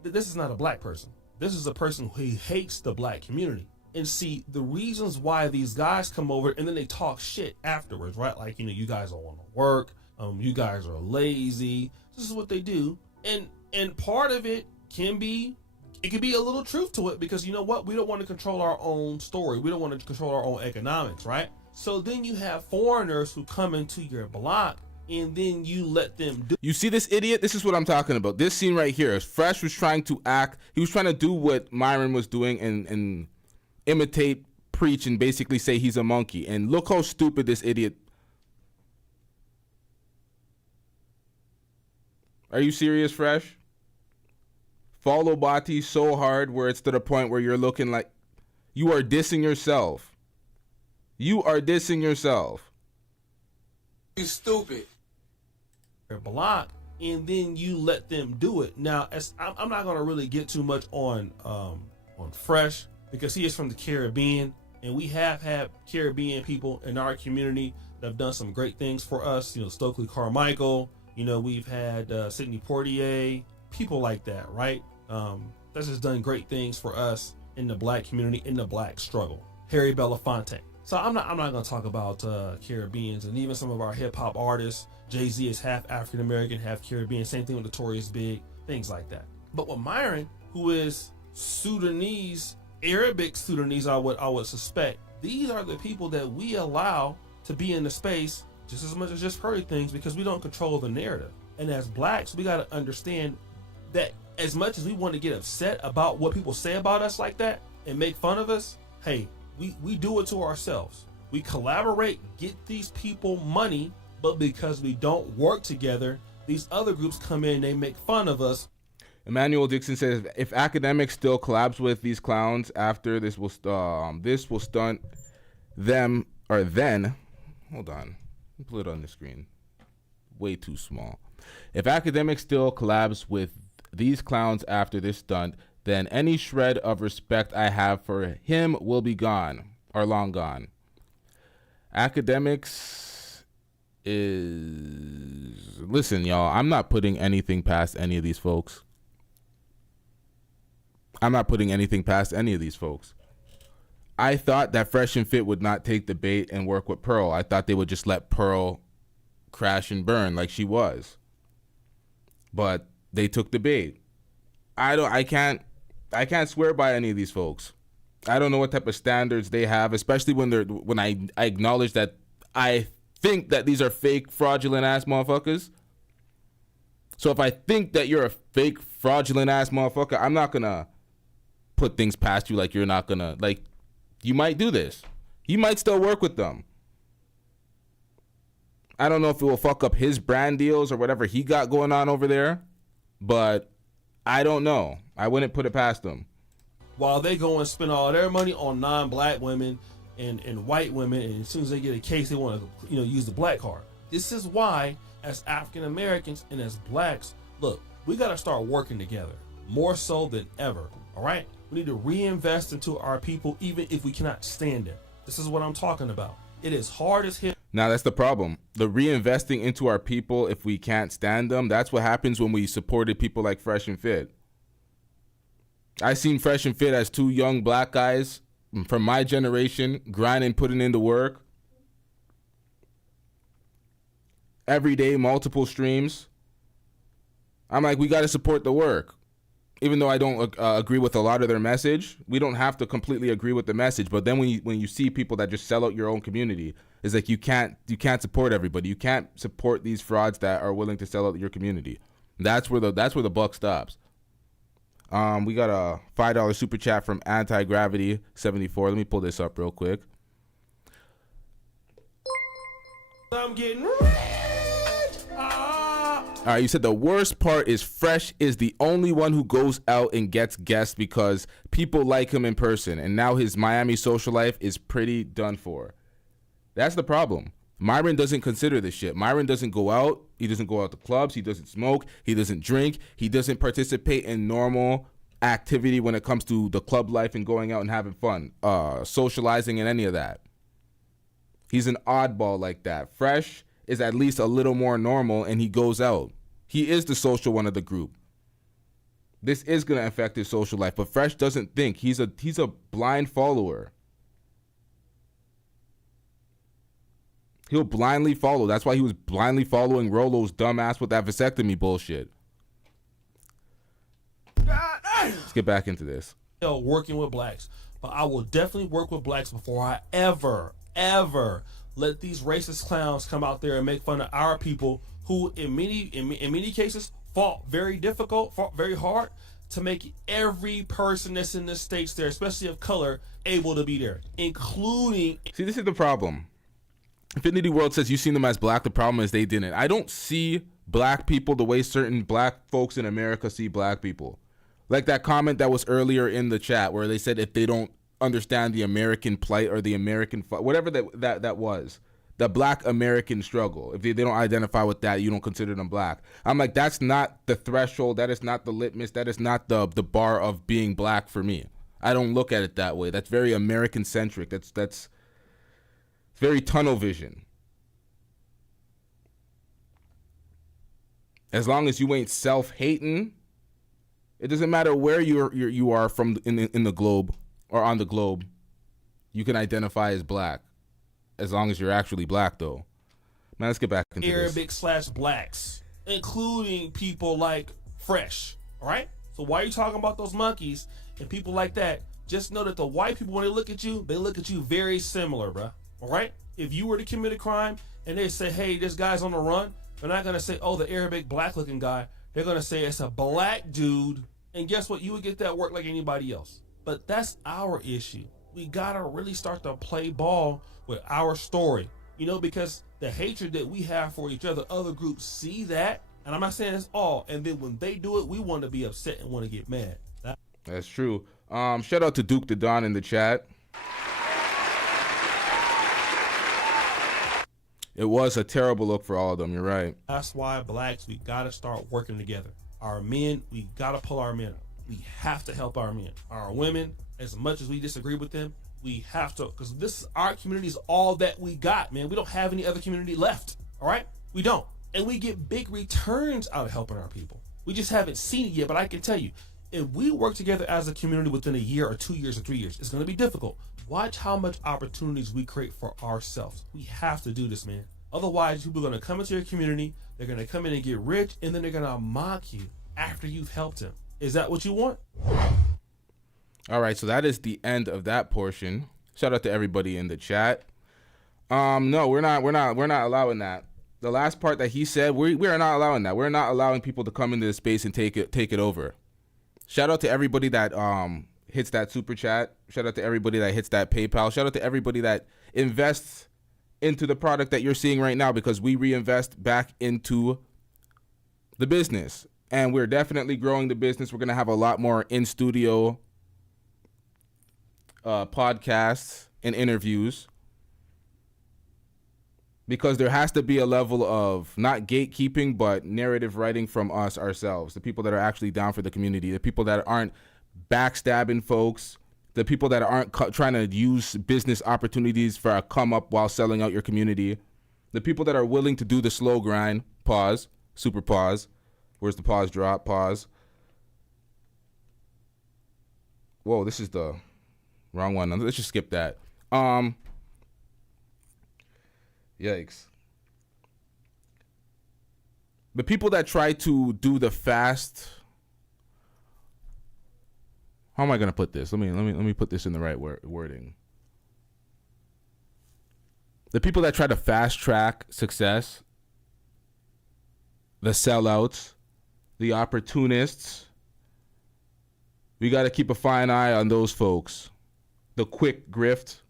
is not a black person. This is a person who hates the black community. And see, the reasons why these guys come over and then they talk shit afterwards, right? Like, you guys don't want to work. You guys are lazy. This is what they do. And part of it can be a little truth to it, because you know what? We don't want to control our own story. We don't want to control our own economics, right? So then you have foreigners who come into your block and then you let them do. You see this idiot? This is what I'm talking about. This scene right here. Fresh was trying to act. He was trying to do what Myron was doing and imitate, preach, and basically say he's a monkey. And look how stupid this idiot. Are you serious, Fresh? Follow Bati so hard where it's to the point where you're looking like you are dissing yourself. You are dissing yourself. You stupid. Their block, and then you let them do it. Now, I'm not gonna really get too much on Fresh, because he is from the Caribbean, and we have had Caribbean people in our community that have done some great things for us. Stokely Carmichael. We've had Sidney Poitier, people like that, right? That's just done great things for us in the black community, in the black struggle. Harry Belafonte. So I'm not going to talk about Caribbeans, and even some of our hip hop artists. Jay-Z is half African American, half Caribbean. Same thing with Notorious Big, things like that. But with Myron, who is Sudanese, Arabic Sudanese, I would suspect, these are the people that we allow to be in the space just as much as just Pearly things, because we don't control the narrative. And as blacks, we got to understand that as much as we want to get upset about what people say about us like that and make fun of us, hey, we do it to ourselves. We collaborate, get these people money, but because we don't work together, these other groups come in and they make fun of us. Emmanuel Dixon says, if academics still collabs with these clowns after this will stunt them, or then, hold on, put it on the screen, way too small. If academics still collabs with these clowns after this stunt, then any shred of respect I have for him will be gone, or long gone. Academics is... Listen, y'all, I'm not putting anything past any of these folks. I'm not putting anything past any of these folks. I thought that Fresh and Fit would not take the bait and work with Pearl. I thought they would just let Pearl crash and burn like she was. But they took the bait. I can't swear by any of these folks. I don't know what type of standards they have, especially when I acknowledge that I think that these are fake, fraudulent ass motherfuckers. So if I think that you're a fake, fraudulent ass motherfucker, I'm not gonna put things past you like you're not gonna, like, you might do this. You might still work with them. I don't know if it will fuck up his brand deals or whatever he got going on over there, but I don't know. I wouldn't put it past them. While they go and spend all their money on non-black women and white women, and as soon as they get a case, they want to use the black card. This is why, as African Americans and as blacks, look, we got to start working together more so than ever. All right, we need to reinvest into our people, even if we cannot stand it. This is what I'm talking about. It is hard as hell. Now that's the problem. The reinvesting into our people, if we can't stand them, that's what happens when we supported people like Fresh and Fit. I seen Fresh and Fit as two young black guys from my generation, grinding, putting in the work. Every day, multiple streams. I'm like, we got to support the work. Even though I don't agree with a lot of their message, we don't have to completely agree with the message. But then when you see people that just sell out your own community, it's like you can't support everybody. You can't support these frauds that are willing to sell out your community. That's where the buck stops. We got a $5 super chat from Anti-Gravity 74. Let me pull this up real quick. I'm getting ready All right, you said the worst part is Fresh is the only one who goes out and gets guests because people like him in person, and now his Miami social life is pretty done for. That's the problem. Myron doesn't consider this shit. Myron doesn't go out. He doesn't go out to clubs. He doesn't smoke. He doesn't drink. He doesn't participate in normal activity when it comes to the club life and going out and having fun, socializing and any of that. He's an oddball like that. Fresh is at least a little more normal, and he goes out. He is the social one of the group. This is going to affect his social life, but Fresh doesn't think. He's a blind follower. He'll blindly follow. That's why he was blindly following Rolo's dumbass with that vasectomy bullshit. Let's get back into this. Working with blacks, but I will definitely work with blacks before I ever let these racist clowns come out there and make fun of our people who in many cases fought very hard to make every person that's in the states there, especially of color, able to be there, including... See, this is the problem. Infinity World says you've seen them as black. The problem is they didn't. I don't see black people the way certain black folks in America see black people. Like that comment that was earlier in the chat where they said if they don't understand the American plight or the American whatever that was, the black American struggle, if they don't identify with that, you don't consider them black. I'm like, that's not the threshold, that is not the litmus, that is not the bar of being black for me. I don't look at it that way. That's very American centric. That's very tunnel vision. As long as you ain't self-hating, it doesn't matter where you are from in the globe or on the globe, you can identify as black, as long as you're actually black, though. Man, let's get back into Arabic / blacks, including people like Fresh. All right. So why are you talking about those monkeys and people like that? Just know that the white people, when they look at you very similar, bro. All right. If you were to commit a crime and they say, "Hey, this guy's on the run," they're not gonna say, "Oh, the Arabic black-looking guy." They're gonna say it's a black dude. And guess what? You would get that work like anybody else. But that's our issue. We gotta really start to play ball with our story, because the hatred that we have for each other groups see that, and I'm not saying it's all, and then when they do it, we want to be upset and want to get mad. That's true. Shout out to Duke the Don in the chat. It was a terrible look for all of them, you're right. That's why blacks, we gotta start working together. Our men, we gotta pull our men up. We have to help our men. Our women, as much as we disagree with them, we have to, because our community is all that we got, man. We don't have any other community left, all right? We don't. And we get big returns out of helping our people. We just haven't seen it yet, but I can tell you, if we work together as a community within a year or 2 years or 3 years, it's going to be difficult. Watch how much opportunities we create for ourselves. We have to do this, man. Otherwise, people are going to come into your community, they're going to come in and get rich, and then they're going to mock you after you've helped them. Is that what you want? All right, so that is the end of that portion. Shout out to everybody in the chat. No, we're not allowing that. The last part that he said, we are not allowing that. We're not allowing people to come into the space and take it over. Shout out to everybody that hits that super chat. Shout out to everybody that hits that PayPal. Shout out to everybody that invests into the product that you're seeing right now, because we reinvest back into the business. And we're definitely growing the business. We're going to have a lot more in-studio podcasts and interviews, because there has to be a level of not gatekeeping, but narrative writing from us ourselves, the people that are actually down for the community, the people that aren't backstabbing folks, the people that aren't trying to use business opportunities for a come up while selling out your community, the people that are willing to do the slow grind, pause, super pause. Where's the pause drop? Pause. Whoa, this is the wrong one. Let's just skip that. Yikes. The people that try to do the fast. How am I gonna put this? Let me put this in the right wording. The people that try to fast track success, the sellouts, the opportunists, we got to keep a fine eye on those folks. The quick grift,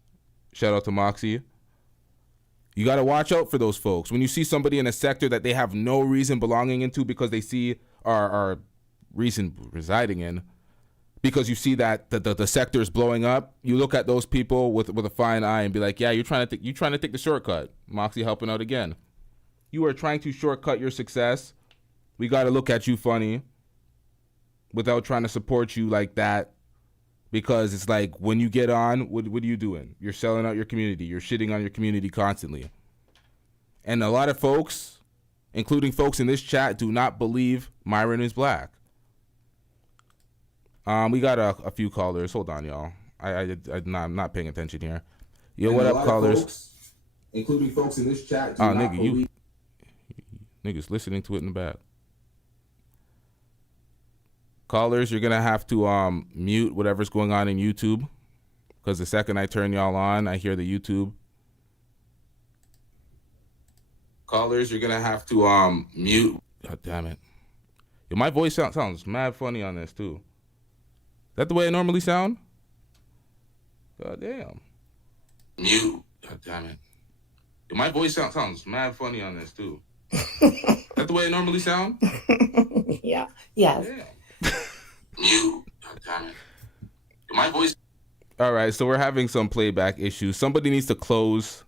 shout out to Moxie. You got to watch out for those folks. When you see somebody in a sector that they have no reason belonging into because they see our reason residing in, because you see that the sector is blowing up, you look at those people with a fine eye and be like, yeah, you're trying to take the shortcut. Moxie helping out again. You are trying to shortcut your success. We got to look at you funny without trying to support you like that. Because it's like when you get on, what are you doing? You're selling out your community. You're shitting on your community constantly. And a lot of folks, including folks in this chat, do not believe Myron is black. We got a few callers. Hold on, y'all. I'm not paying attention here. Yo, and what up, callers? Folks, including folks in this chat, do not believe. Niggas listening to it in the back. Callers, you're going to have to mute whatever's going on in YouTube, because the second I turn y'all on, I hear the YouTube. Callers, you're going to have to mute. God damn it. Yo, my voice sounds mad funny on this, too. Is that the way I normally sound? God damn. Mute. God damn it. Yo, my voice sounds mad funny on this, too. Is that the way I normally sound? Yeah. Yes. Yeah. Mute. God damn it. My voice. All right, so we're having some playback issues. Somebody needs to close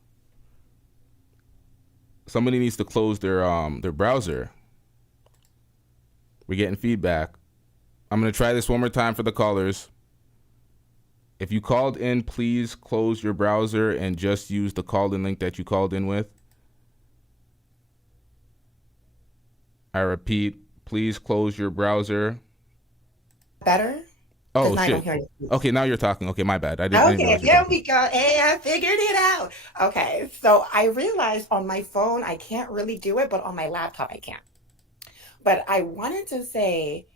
their browser. We're getting feedback. I'm going to try this one more time for the callers. If you called in, please close your browser and just use the call-in link that you called in with. I repeat, please close your browser. Better? Oh, shit. Okay, now you're talking. Okay, my bad. I didn't Okay, there we go. Hey, I figured it out. Okay, so I realized on my phone I can't really do it, but on my laptop I can. But I wanted to say,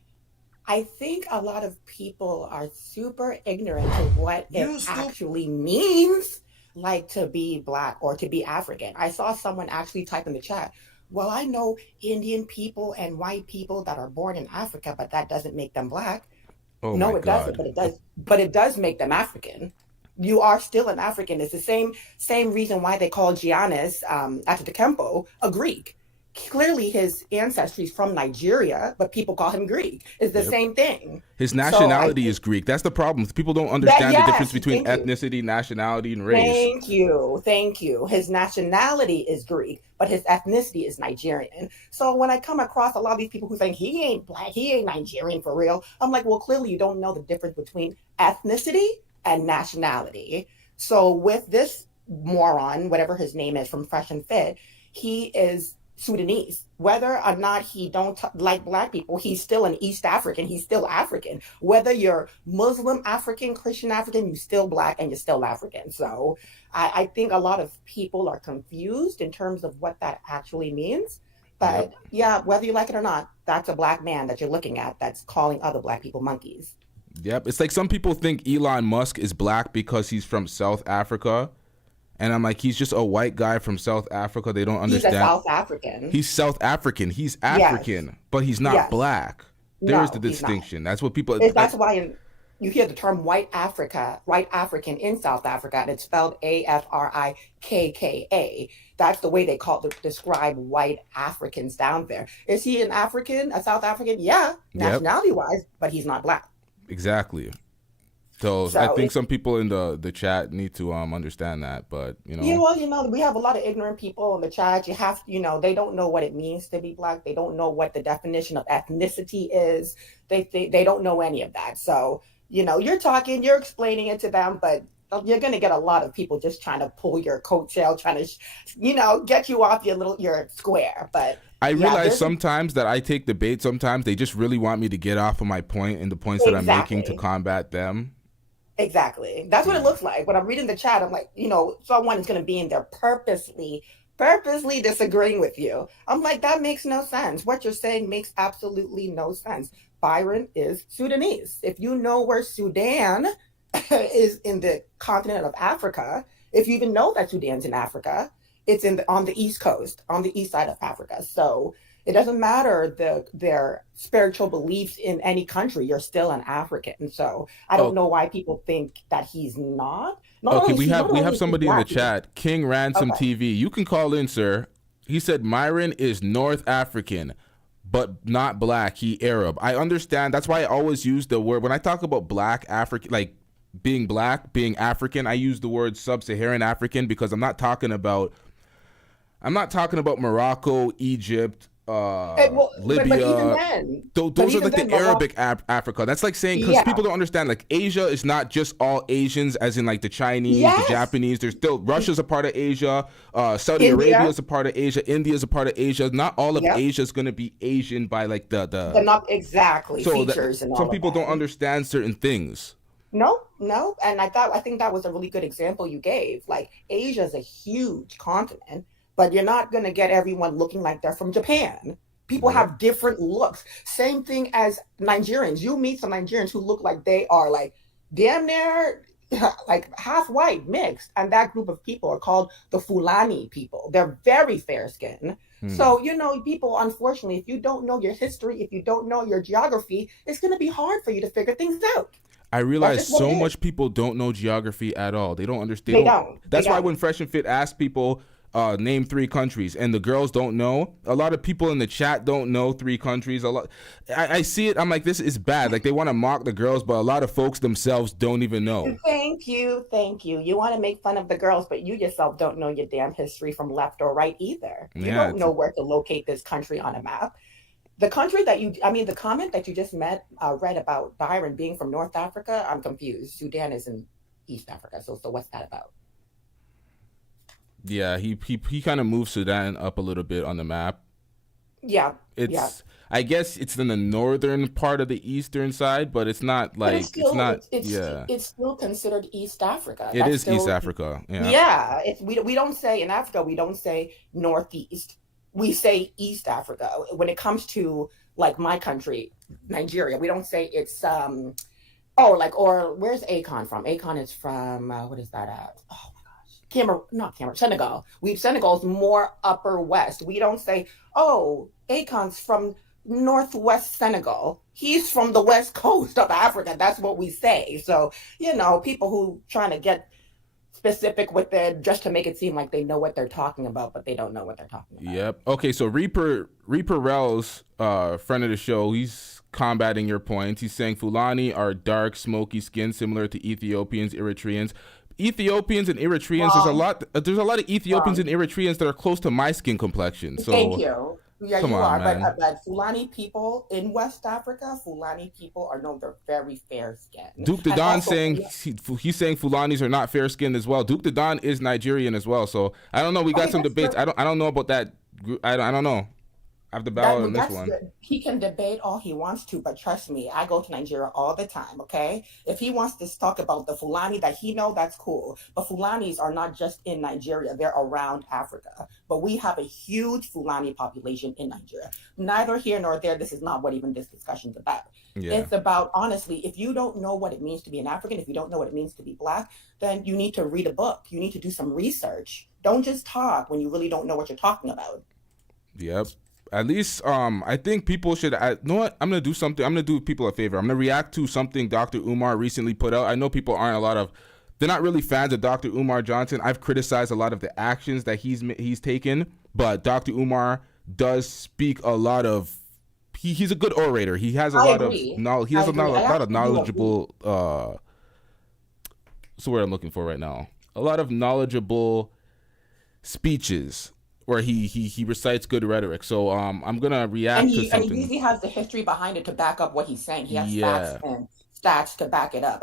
I think a lot of people are super ignorant to what it actually means, like to be black or to be African. I saw someone actually type in the chat, well, I know Indian people and white people that are born in Africa, but that doesn't make them black. Oh no, my it God. doesn't, but it does make them African. You are still an African. It's the same reason why they call Giannis Antetokounmpo a Greek. Clearly his ancestry is from Nigeria, but people call him Greek. It's the same thing. His nationality is Greek. That's the problem. People don't understand the difference between ethnicity, nationality, and race. Thank you. His nationality is Greek, but his ethnicity is Nigerian. So when I come across a lot of these people who think he ain't black, he ain't Nigerian for real, I'm like, well, clearly you don't know the difference between ethnicity and nationality. So with this moron, whatever his name is from Fresh and Fit, he is Sudanese. Whether or not he don't like black people, he's still an East African. He's still African. Whether you're Muslim African, Christian African, you're still black and you're still African. So I think a lot of people are confused in terms of what that actually means. But yeah, whether you like it or not, that's a black man that you're looking at that's calling other black people monkeys. Yep. It's like some people think Elon Musk is black because he's from South Africa. And I'm like, he's just a white guy from South Africa. They don't understand. He's a South African. He's South African. He's African, but he's not black. There's the distinction. That's what people. That's why you hear the term white African in South Africa, and it's spelled Afrikka. That's the way they describe white Africans down there. Is he an African, a South African? Yeah, nationality-wise, but he's not black. Exactly. So I think some people in the chat need to understand that, but Yeah, well, we have a lot of ignorant people in the chat. You have, they don't know what it means to be black. They don't know what the definition of ethnicity is. They don't know any of that. So, you're talking, you're explaining it to them, but you're going to get a lot of people just trying to pull your coattail, trying to, get you off your square. But I realize sometimes that I take the bait. Sometimes they just really want me to get off of my point and the points that I'm making to combat them. Exactly. That's what it looks like. When I'm reading the chat, I'm like, someone is going to be in there purposely disagreeing with you. I'm like, that makes no sense. What you're saying makes absolutely no sense. Byron is Sudanese. If you know where Sudan is in the continent of Africa, if you even know that Sudan's in Africa, it's on the East Coast, on the east side of Africa. So It doesn't matter their spiritual beliefs in any country. You're still an African. So I don't know why people think that he's not. Okay, we have somebody in the chat. King Ransom Okay. TV. You can call in, sir. He said Myron is North African, but not black. He Arab. I understand. That's why I always use the word when I talk about black African, like being black, being African. I use the word sub-Saharan African because I'm not talking about Morocco, Egypt, Libya. But even then, Those are like the Arabic Africa. That's like saying, because people don't understand, like Asia is not just all Asians, as in like the Chinese, the Japanese. There's still Russia's a part of Asia. Saudi Arabia is a part of Asia. India is a part of Asia. Not all of Asia is going to be Asian by like the not exactly features and all. Some people don't understand certain things. No, and I think that was a really good example you gave. Like Asia is a huge continent, but you're not going to get everyone looking like they're from Japan. People have different looks. Same thing as Nigerians. You meet some Nigerians who look like they are like damn near like half white mixed. And that group of people are called the Fulani people. They're very fair skinned. So, people, unfortunately, if you don't know your history, if you don't know your geography, it's going to be hard for you to figure things out. I realize so much people don't know geography at all. They don't understand. They don't. That's why when Fresh and Fit asks people, name 3 countries, and the girls don't know. A lot of people in the chat don't know 3 countries. I see it. I'm like, this is bad. Like they want to mock the girls, but a lot of folks themselves don't even know. Thank you. You want to make fun of the girls, but you yourself don't know your damn history from left or right either. You don't know where to locate this country on a map. The country the comment that you just read about Byron being from North Africa, I'm confused. Sudan is in East Africa, so what's that about? Yeah, he kind of moved Sudan up a little bit on the map. Yeah, I guess it's in the northern part of the eastern side, but it's not like it's still considered East Africa. It is East Africa. Yeah. Yeah, we don't say in Africa, we don't say Northeast. We say East Africa. When it comes to like my country, Nigeria, we don't say it's or where's Akon from? Akon is from what is that at? Oh my gosh, Senegal. Senegal's more upper west. We don't say, Akon's from northwest Senegal. He's from the west coast of Africa. That's what we say. So people who trying to get specific with it just to make it seem like they know what they're talking about, but they don't know what they're talking about. Yep. Okay, so Reaper Rel's friend of the show, he's combating your points. He's saying Fulani are dark, smoky skin, similar to Ethiopians, Eritreans. Ethiopians and Eritreans, there's a lot of Ethiopians and Eritreans that are close to my skin complexion. So thank you. Yeah, come you on, are. man. But Fulani people in West Africa, Fulani people are known for very fair skin. Duke the Don saying he's saying Fulanis are not fair skinned as well. Duke the Don is Nigerian as well. So I don't know. We got some debates. I don't know about that. I don't know. I have to battle on this one. Good. He can debate all he wants to, but trust me, I go to Nigeria all the time, okay? If he wants to talk about the Fulani that he knows, that's cool. But Fulanis are not just in Nigeria, they're around Africa. But we have a huge Fulani population in Nigeria. Neither here nor there, this is not what even this discussion's about. Yeah. It's about, honestly, if you don't know what it means to be an African, if you don't know what it means to be Black, then you need to read a book. You need to do some research. Don't just talk when you really don't know what you're talking about. Yep. At least, I think people should. You know what? I'm gonna do something. I'm gonna do people a favor. I'm gonna react to something Dr. Umar recently put out. I know people they're not really fans of Dr. Umar Johnson. I've criticized a lot of the actions that he's taken, but Dr. Umar does speak a lot of. He's a good orator. He has a lot of knowledge. He has a lot of knowledgeable. What's the word I'm looking for right now? A lot of knowledgeable speeches where he recites good rhetoric. So I'm gonna react to something. And he usually has the history behind it to back up what he's saying. He has facts and stats to back it up.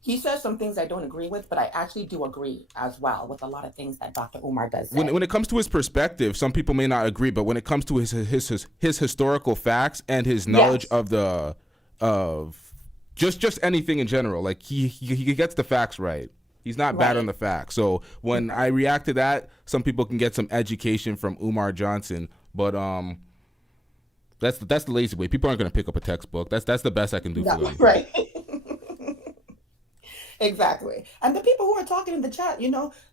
He says some things I don't agree with, but I actually do agree as well with a lot of things that Dr. Umar does say. When it comes to his perspective, some people may not agree, but when it comes to his historical facts and his knowledge of just anything in general, like he gets the facts right. He's not bad on the facts. So when I react to that, some people can get some education from Umar Johnson. But that's the lazy way. People aren't going to pick up a textbook. That's the best I can do for them. Right. Exactly. And the people who are talking in the chat,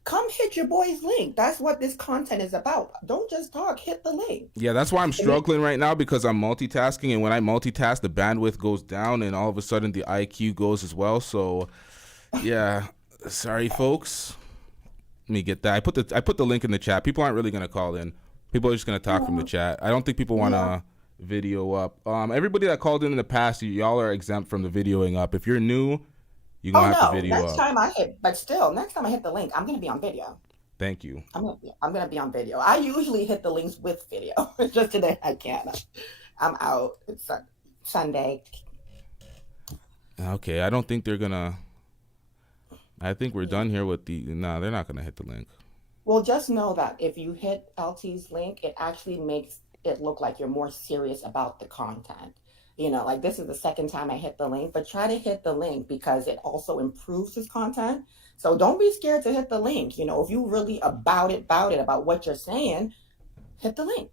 come hit your boy's link. That's what this content is about. Don't just talk, hit the link. Yeah, that's why I'm struggling right now, because I'm multitasking, and when I multitask, the bandwidth goes down, and all of a sudden the IQ goes as well. So, yeah, sorry, folks. Let me get that. I put the link in the chat. People aren't really gonna call in. People are just gonna talk from the chat. I don't think people want to video up. Everybody that called in the past, y'all are exempt from the videoing up. If you're new, you're gonna have to video next up. time I hit the link, I'm gonna be on video. Thank you. I'm gonna be on video. I usually hit the links with video. Just today I can't. I'm out. It's Sunday. Okay, I don't think they're gonna. I think we're done here with the. No, they're not gonna hit the link. Well, just know that if you hit LT's link, it actually makes it look like you're more serious about the content. Like this is the second time I hit the link, but try to hit the link because it also improves his content. So don't be scared to hit the link. If you really about what you're saying, hit the link.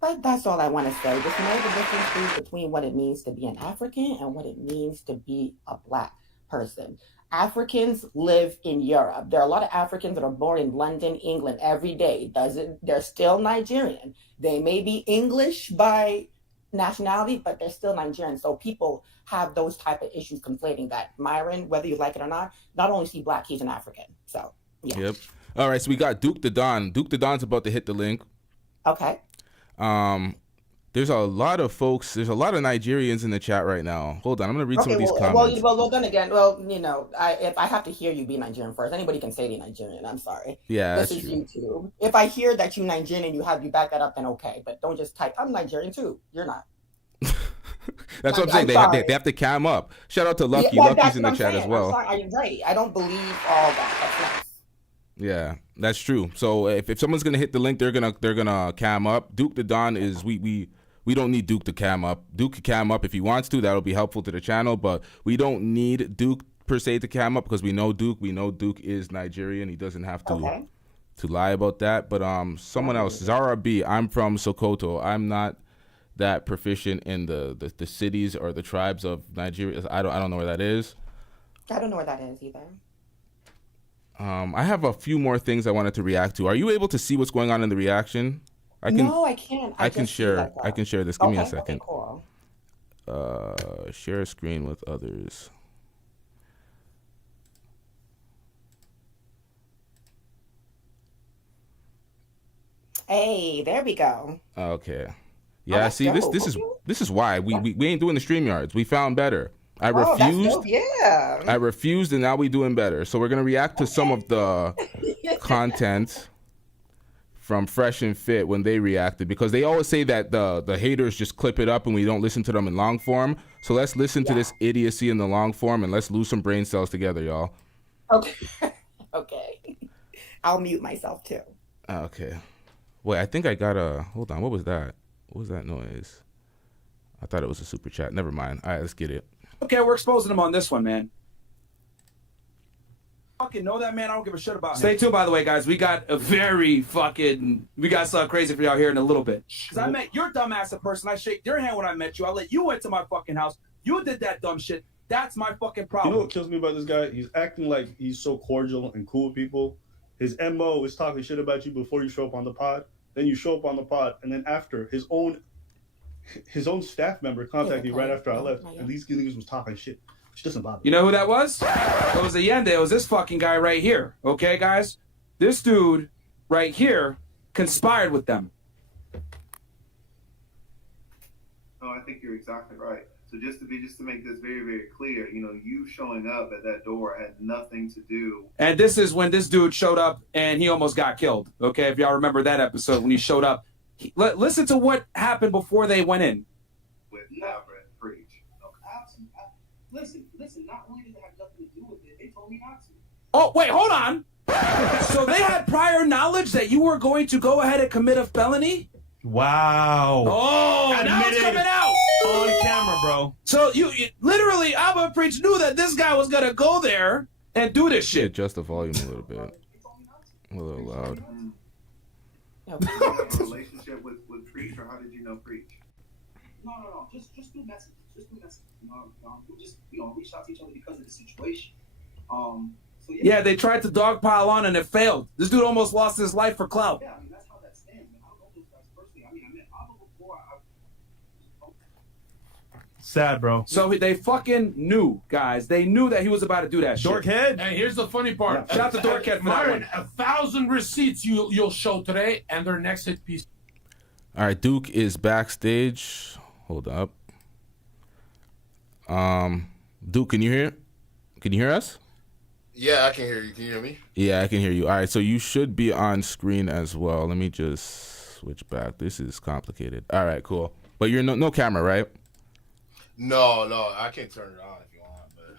But that's all I want to say. Just know the difference between what it means to be an African and what it means to be a Black person. Africans live in Europe. There are a lot of Africans that are born in London, England every day. They're still Nigerian. They may be English by nationality, but they're still Nigerian. So people have those type of issues conflating that. Myron, whether you like it or not only is he Black, he's an African. So, yeah. Yep. All right, so we got Duke the Don. Duke the Don's about to hit the link. Okay. There's a lot of folks. There's a lot of Nigerians in the chat right now. Hold on, I'm gonna read some of these comments. Well, then again, if I have to hear you be Nigerian first, anybody can say they're Nigerian. I'm sorry. Yeah, this that's is true. YouTube. If I hear that you Nigerian and you back that up, then okay. But don't just type, I'm Nigerian too. You're not. That's what I'm saying. They have to cam up. Shout out to Lucky. Yeah, Lucky's in the chat as well. I'm right. I don't believe all that. That's nice. Yeah, that's true. So if someone's gonna hit the link, they're gonna cam up. Duke the Don is we don't need Duke to cam up. Duke can cam up if he wants to. That'll be helpful to the channel, but we don't need Duke per se to cam up because we know Duke. We know Duke is Nigerian. He doesn't have to lie about that. But someone else, Zara B. I'm from Sokoto. I'm not that proficient in the cities or the tribes of Nigeria. I don't know where that is. I don't know where that is either. I have a few more things I wanted to react to. Are you able to see what's going on in the reaction? No, I can't. I can share. I can share this. Give me a second. Okay, cool. Share a screen with others. Hey, there we go. Okay. Yeah. See, this is why we ain't doing the StreamYards. We found better. I refused. That's dope. Yeah. I refused, and now we doing better. So we're gonna react to some of the content from Fresh and Fit when they reacted, because they always say that the haters just clip it up and we don't listen to them in long form. So let's listen to this idiocy in the long form and let's lose some brain cells together, y'all. Okay. Okay. I'll mute myself too. Okay. Wait, I think I got a. Hold on. What was that? What was that noise? I thought it was a super chat. Never mind. All right, let's get it. Okay, we're exposing him on this one, man. Fucking know that, man. I don't give a shit about him. Stay tuned, by the way, guys. We got something crazy for y'all here in a little bit. Because I met your dumbass in person. I shake your hand when I met you. I let you into my fucking house. You did that dumb shit. That's my fucking problem. You know what kills me about this guy? He's acting like he's so cordial and cool with people. His MO is talking shit about you before you show up on the pod. Then you show up on the pod, and then after his own staff member contacted you right after I left, and these niggas was talking shit. Which doesn't bother me. You know who that was? It was Allende. It was this fucking guy right here. Okay, guys? This dude right here conspired with them. No, I think you're exactly right. So just to make this very, very clear, you showing up at that door had nothing to do. And this is when this dude showed up and he almost got killed. Okay, if y'all remember that episode when he showed up. Listen to what happened before they went in. With never preach. Listen, not only did it have nothing to do with it, they told me not to. Oh, wait, hold on. So they had prior knowledge that you were going to go ahead and commit a felony? Wow. Oh, now it's coming out. On camera, bro. So you literally, Abba Preach knew that this guy was going to go there and do this shit. Adjust the volume a little bit. A little loud. You have a relationship with Preach, or how did you know Preach? No. Just do messages. Just do messages. We just, reached out to each other because of the situation. So Yeah, they tried to dogpile on and it failed. This dude almost lost his life for clout. Yeah, I mean that's how that stands. Man. I don't know those guys personally. I mean, I met Abba before. Sad, bro. So they fucking knew, guys. They knew that he was about to do that shit. Dorkhead. Hey, here's the funny part. Yeah. Shout out to Dorkhead for that Myron, one. 1,000 receipts you'll show today, and their next hit piece. All right, Duke is backstage. Hold up. Duke, can you hear us? Yeah, I can hear you. Can you hear me? Yeah, I can hear you. All right, so you should be on screen as well. Let me just switch back. This is complicated. All right, cool. But you're no camera, right? No, I can turn it on if you want, but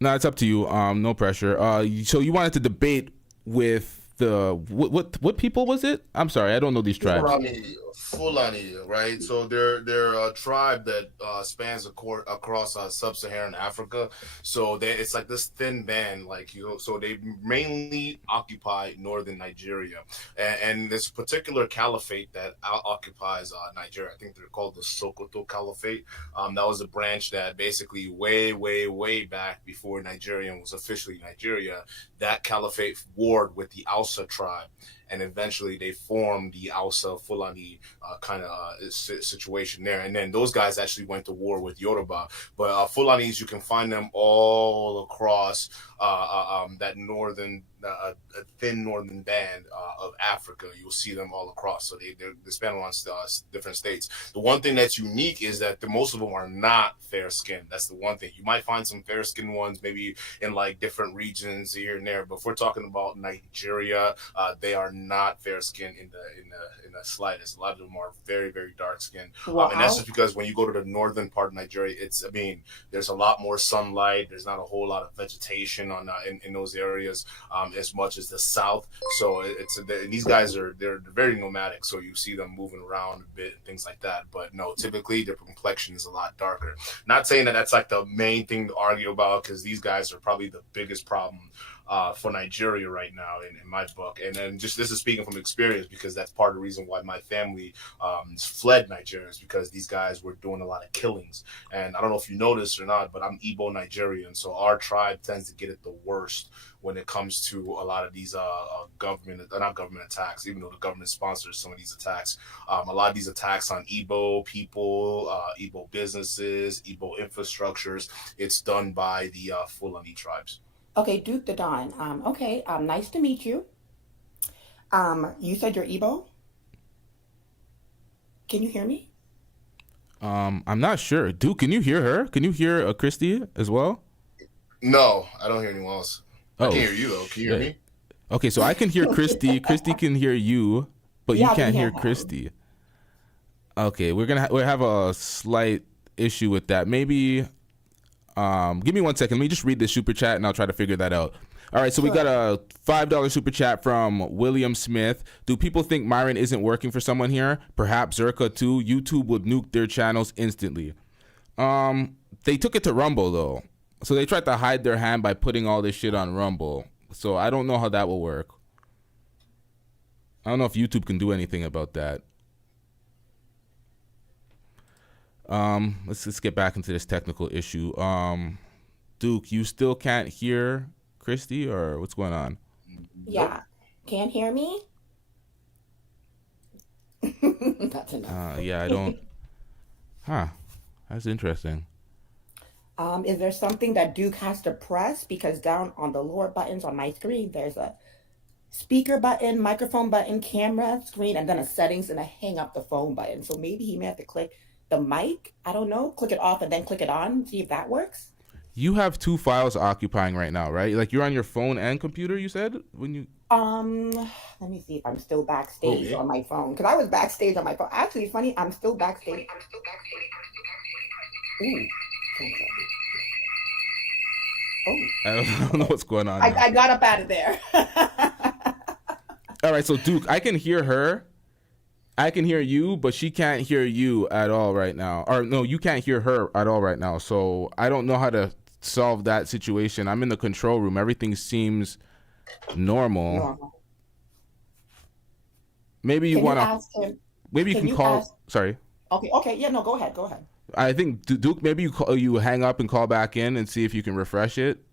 No, it's up to you. No pressure. So you wanted to debate with the what people was it? I'm sorry, I don't know these tribes. Fulani, right? So they're a tribe that spans across sub-Saharan Africa. So it's like this thin band, so they mainly occupy northern Nigeria, and this particular caliphate that occupies Nigeria. I think they're called the Sokoto Caliphate. That was a branch that basically way back before Nigerian was officially Nigeria, that caliphate warred with the Hausa tribe. And eventually they formed the Hausa Fulani kind of situation there. And then those guys actually went to war with Yoruba. But Fulanis, you can find them all across that thin northern band of Africa. You'll see them all across. So they span on different states. The one thing that's unique is that most of them are not fair-skinned. That's the one thing. You might find some fair-skinned ones maybe in like different regions here and there. But if we're talking about Nigeria, they are not fair-skinned in the slightest. A lot of them are very dark-skinned. Wow. And that's just because when you go to the northern part of Nigeria, there's a lot more sunlight. There's not a whole lot of vegetation in those areas as much as the south. So these guys they're very nomadic. So you see them moving around a bit and things like that. But no, typically their complexion is a lot darker. Not saying that that's like the main thing to argue about, because these guys are probably the biggest problem for Nigeria right now in my book. And then just this is speaking from experience, because that's part of the reason why my family fled Nigeria, is because these guys were doing a lot of killings. And I don't know if you know this or not, but I'm Igbo Nigerian, so our tribe tends to get it the worst when it comes to a lot of these not government attacks, even though the government sponsors some of these attacks. A lot of these attacks on Igbo people, Igbo businesses, Igbo infrastructures, it's done by the Fulani tribes. Okay, Duke the Don. Nice to meet you. You said you're Igbo? Can you hear me? I'm not sure. Duke, can you hear her? Can you hear Christy as well? No, I don't hear anyone else. I can hear you though. Can you hear me? Okay, so I can hear Christy. Christy can hear you, but you can't hear Christy. Okay, we'll have a slight issue with that. Maybe give me 1 second. Let me just read this super chat and I'll try to figure that out. All right, so we got a $5 super chat from William Smith. Do people think Myron isn't working for someone here? Perhaps Zerka too. YouTube would nuke their channels instantly. They took it to Rumble though. So they tried to hide their hand by putting all this shit on Rumble. So I don't know how that will work. I don't know if YouTube can do anything about that. Let's get back into this technical issue. Duke, you still can't hear Christy, or what's going on? Yeah. Can't hear me? That's enough. Yeah, I don't. Huh. That's interesting. Is there something that Duke has to press? Because down on the lower buttons on my screen, there's a speaker button, microphone button, camera screen, and then a settings and a hang up the phone button. So maybe he may have to click the mic. I don't know. Click it off and then click it on. See if that works. You have two files occupying right now, right? Like you're on your phone and computer, you said? When you Let me see if I'm still backstage on my phone. Because I was backstage on my phone. Actually, it's funny. I'm still backstage. Ooh. Oh. I don't know what's going on. I got up out of there. All right, so Duke, I can hear her. I can hear you, but she can't hear you at all right now. Or no, you can't hear her at all right now. So I don't know how to solve that situation. I'm in the control room. Everything seems normal. Maybe you want to. Maybe you can call. Sorry. Okay. Yeah. No. Go ahead. I think Duke. Maybe you hang up and call back in and see if you can refresh it.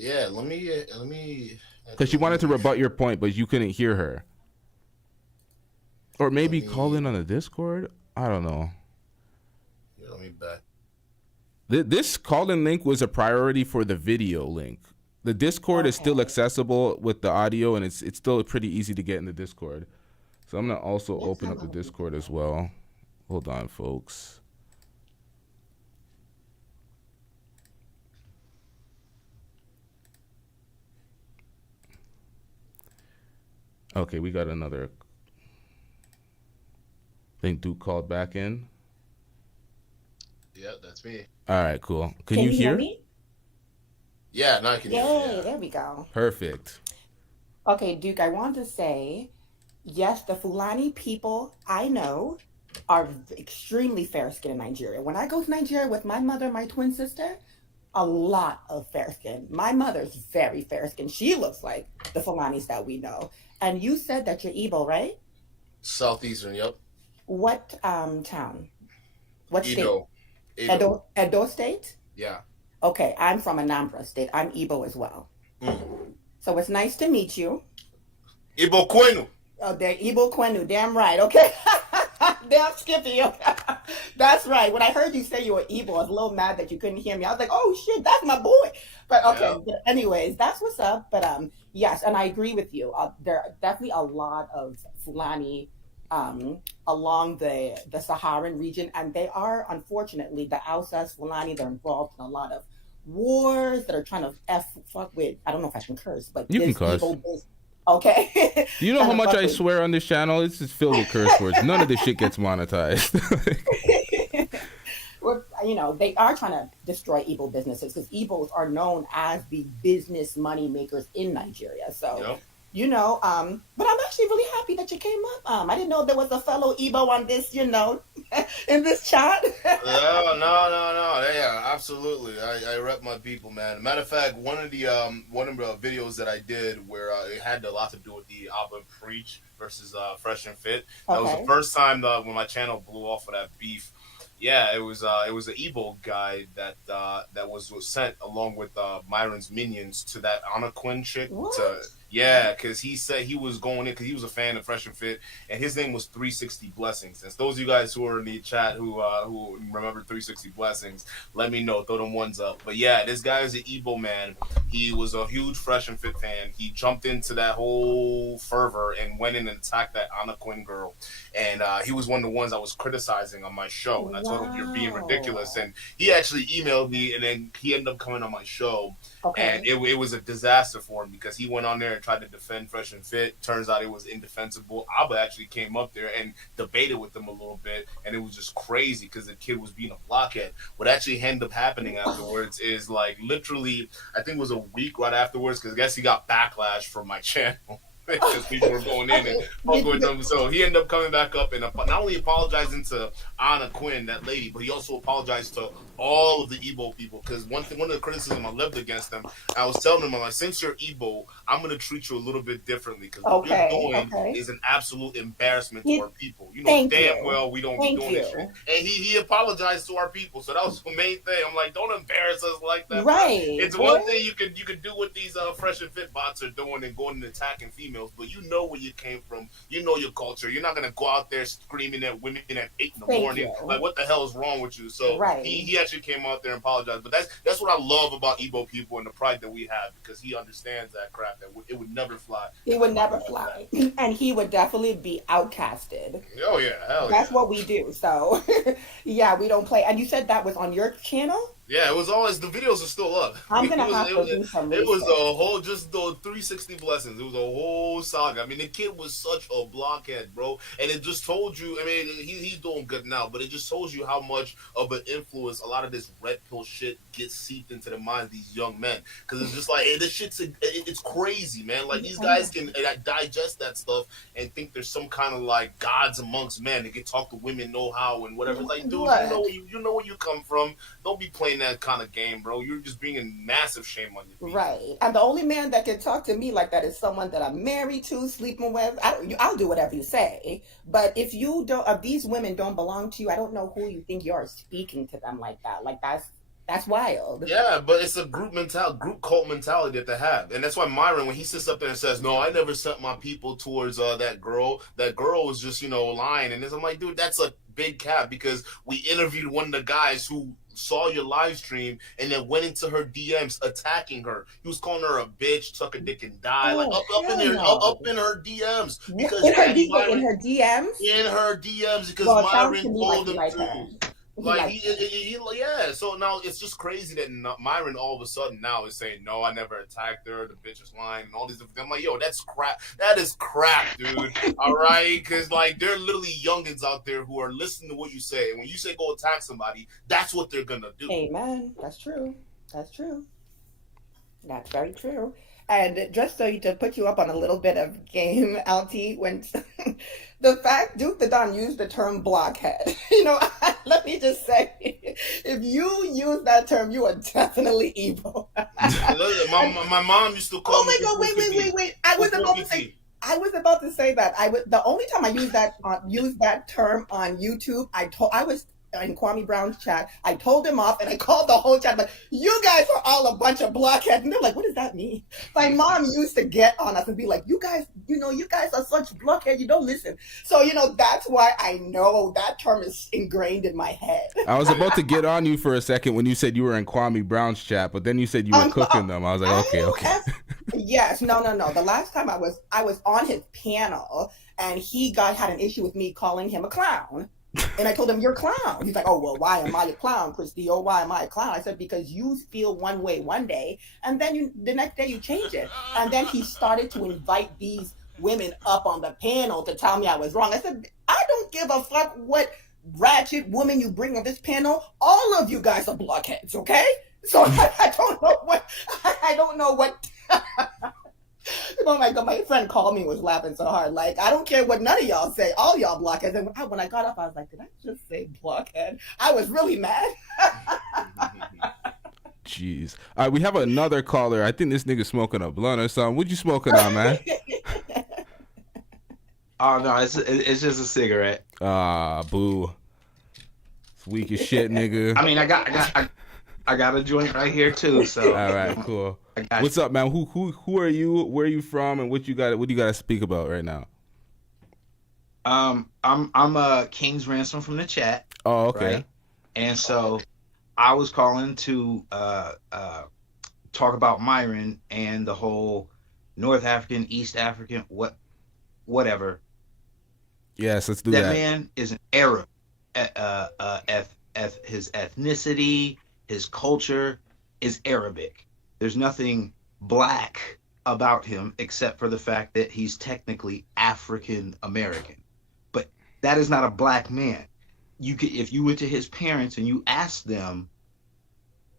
Yeah, let me. Because she wanted to rebut your point, but you couldn't hear her. Or maybe call in on the Discord. I don't know. Yeah, let me back. This call-in link was a priority for the video link. The Discord is still accessible with the audio, and it's still pretty easy to get in the Discord. So I'm gonna also open up the Discord as well. Hold on, folks. Okay, we got another. I think Duke called back in. Yeah, that's me. All right, cool. Can you hear me? Yeah, now I can hear you. Yay, there we go. Perfect. Okay, Duke, I want to say, yes, the Fulani people I know are extremely fair-skinned in Nigeria. When I go to Nigeria with my mother, my twin sister, a lot of fair skin. My mother's very fair-skinned. She looks like the Fulanis that we know. And you said that you're Igbo, right? Southeastern, yep. What town? What Edo. state? Edo State? Yeah. Okay, I'm from Anambra State. I'm Igbo as well. So it's nice to meet you. Igbo Kwenu. Oh, they're Igbo Kwenu. Damn right. Okay. Damn Skippy. That's right. When I heard you say you were Igbo, I was a little mad that you couldn't hear me. I was like, oh shit, that's my boy. But okay. Yeah. But anyways, that's what's up. But yes, and I agree with you. There are definitely a lot of Fulani along the Saharan region, and they are, unfortunately, the Hausas Fulani. They're involved in a lot of wars that are trying to fuck with. I don't know if I can curse, but you can curse. Okay. You know how much I swear on this channel? It's just filled with curse words. None of this shit gets monetized. Well, you know, they are trying to destroy Igbo businesses because Igbos are known as the business money makers in Nigeria. So, you know, but I'm actually really happy that you came up. I didn't know there was a fellow Igbo on this, you know, in this chat. No. Yeah, absolutely. I rep my people, man. Matter of fact, one of the videos that I did where it had a lot to do with the Abba Preach versus Fresh and Fit. That was the first time when my channel blew off of that beef. Yeah, it was an Igbo guy that was sent along with Myron's minions to that Anna Quinn chick. Yeah, because he said he was going in because he was a fan of Fresh and Fit, and his name was 360 Blessings. And those of you guys who are in the chat who remember 360 Blessings, let me know. Throw them ones up. But yeah, this guy is an Igbo man. He was a huge Fresh and Fit fan. He jumped into that whole fervor and went in and attacked that Anna Quinn girl. And he was one of the ones I was criticizing on my show. And I told him, you're being ridiculous. And he actually emailed me, and then he ended up coming on my show. And it was a disaster for him because he went on there and tried to defend Fresh and Fit. Turns out it was indefensible. Abba actually came up there and debated with him a little bit, and it was just crazy because the kid was being a blockhead. What actually ended up happening afterwards is like literally, I think it was a week right afterwards because I guess he got backlash from my channel. Because people were going in and fucking with them. So he ended up coming back up and not only apologizing to Anna Quinn, that lady, but he also apologized to all of the Igbo people. Because one of the criticism I left against them, I was telling them, I'm like, since you're Igbo, I'm going to treat you a little bit differently. Because what you're doing is an absolute embarrassment to our people. You know damn well we don't be doing this shit. And he apologized to our people. So that was the main thing. I'm like, don't embarrass us like that. Right. It's one thing you can do what these Fresh and Fit bots are doing and going and attacking females, but you know where you came from. You know your culture. You're not going to go out there screaming at women at 8 in the morning. Like, what the hell is wrong with you? So he actually came out there and apologized. But that's what I love about Igbo people and the pride that we have, because he understands that crap, that it would never fly. He would never fly. And he would definitely be outcasted. Oh, yeah. Hell that's what we do. So, yeah, we don't play. And you said that was on your channel? Yeah, it was always, the videos are still up. I'm going to have to do some research. It was a whole, just the 360 Blessings. It was a whole saga. I mean, the kid was such a blockhead, bro. And it just told you, I mean, he's doing good now, but it just shows you how much of an influence a lot of this red pill shit gets seeped into the minds of these young men. Because it's just like, hey, this shit's, it's crazy, man. Like, these guys can digest that stuff and think there's some kind of, like, gods amongst men. They can talk to women, know how, and whatever. Like, dude, you know where you come from. Don't be playing that kind of game, bro. You're just bringing massive shame on your people. Right. And the only man that can talk to me like that is someone that I'm married to, sleeping with. I'll do whatever you say. But if you don't, if these women don't belong to you, I don't know who you think you're speaking to them like that. Like that's That's wild. Yeah, but it's a group cult mentality that they have, and that's why Myron, when he sits up there and says, "No, I never sent my people towards that girl. That girl was just lying," and I'm like, dude, that's a big cap because we interviewed one of the guys who saw your live stream and then went into her DMs attacking her. He was calling her a bitch, suck a dick and die, up in her DMs because in her DMs. In her DMs because Myron told him to. Yeah. So now it's just crazy that Myron all of a sudden now is saying, "No, I never attacked her. The bitch is lying," and all these different things. I'm like, yo, that's crap. That is crap, dude. All right, because there are literally youngins out there who are listening to what you say, and when you say go attack somebody, that's what they're gonna do. Amen. That's true. That's true. That's very true. And just to put you up on a little bit of game, LT, when the fact Duke the Don used the term blockhead, let me just say, if you use that term, you are definitely evil. my mom used to call me. Oh my God! Wait! I was about to say that. The only time I used that term on YouTube, I was in Kwame Brown's chat. I told him off and I called the whole chat, but you guys are all a bunch of blockheads. And they're like, what does that mean? My mom used to get on us and be like, you guys are such blockheads. You don't listen. So, that's why I know that term is ingrained in my head. I was about to get on you for a second when you said you were in Kwame Brown's chat, but then you said you were cooking them. I was like, okay. Yes. No. The last time I was on his panel and he had an issue with me calling him a clown. And I told him, you're a clown. He's like, oh, well, why am I a clown, Christy? Oh, why am I a clown? I said, because you feel one way one day, and then the next day you change it. And then he started to invite these women up on the panel to tell me I was wrong. I said, I don't give a fuck what ratchet woman you bring on this panel. All of you guys are blockheads, okay? So I don't know what... Oh my God, my friend called me and was laughing so hard. Like, I don't care what none of y'all say. All y'all blockheads. And when I got up, I was like, did I just say blockhead? I was really mad. Jeez. All right, we have another caller. I think this nigga smoking a blunt or something. What you smoking on, man? Oh, no, it's just a cigarette. Ah, boo. It's weak as shit, nigga. I mean, I got a joint right here, too, so. All right, cool. What's up, man? Who are you? Where are you from? And what do you got to speak about right now? I'm King's Ransom from the chat. Oh, okay. Right? And so I was calling to talk about Myron and the whole North African, East African, whatever. Yes, let's do that. That man is an Arab. His ethnicity, his culture is Arabic. There's nothing black about him except for the fact that he's technically African American. But that is not a black man. If you went to his parents and you asked them,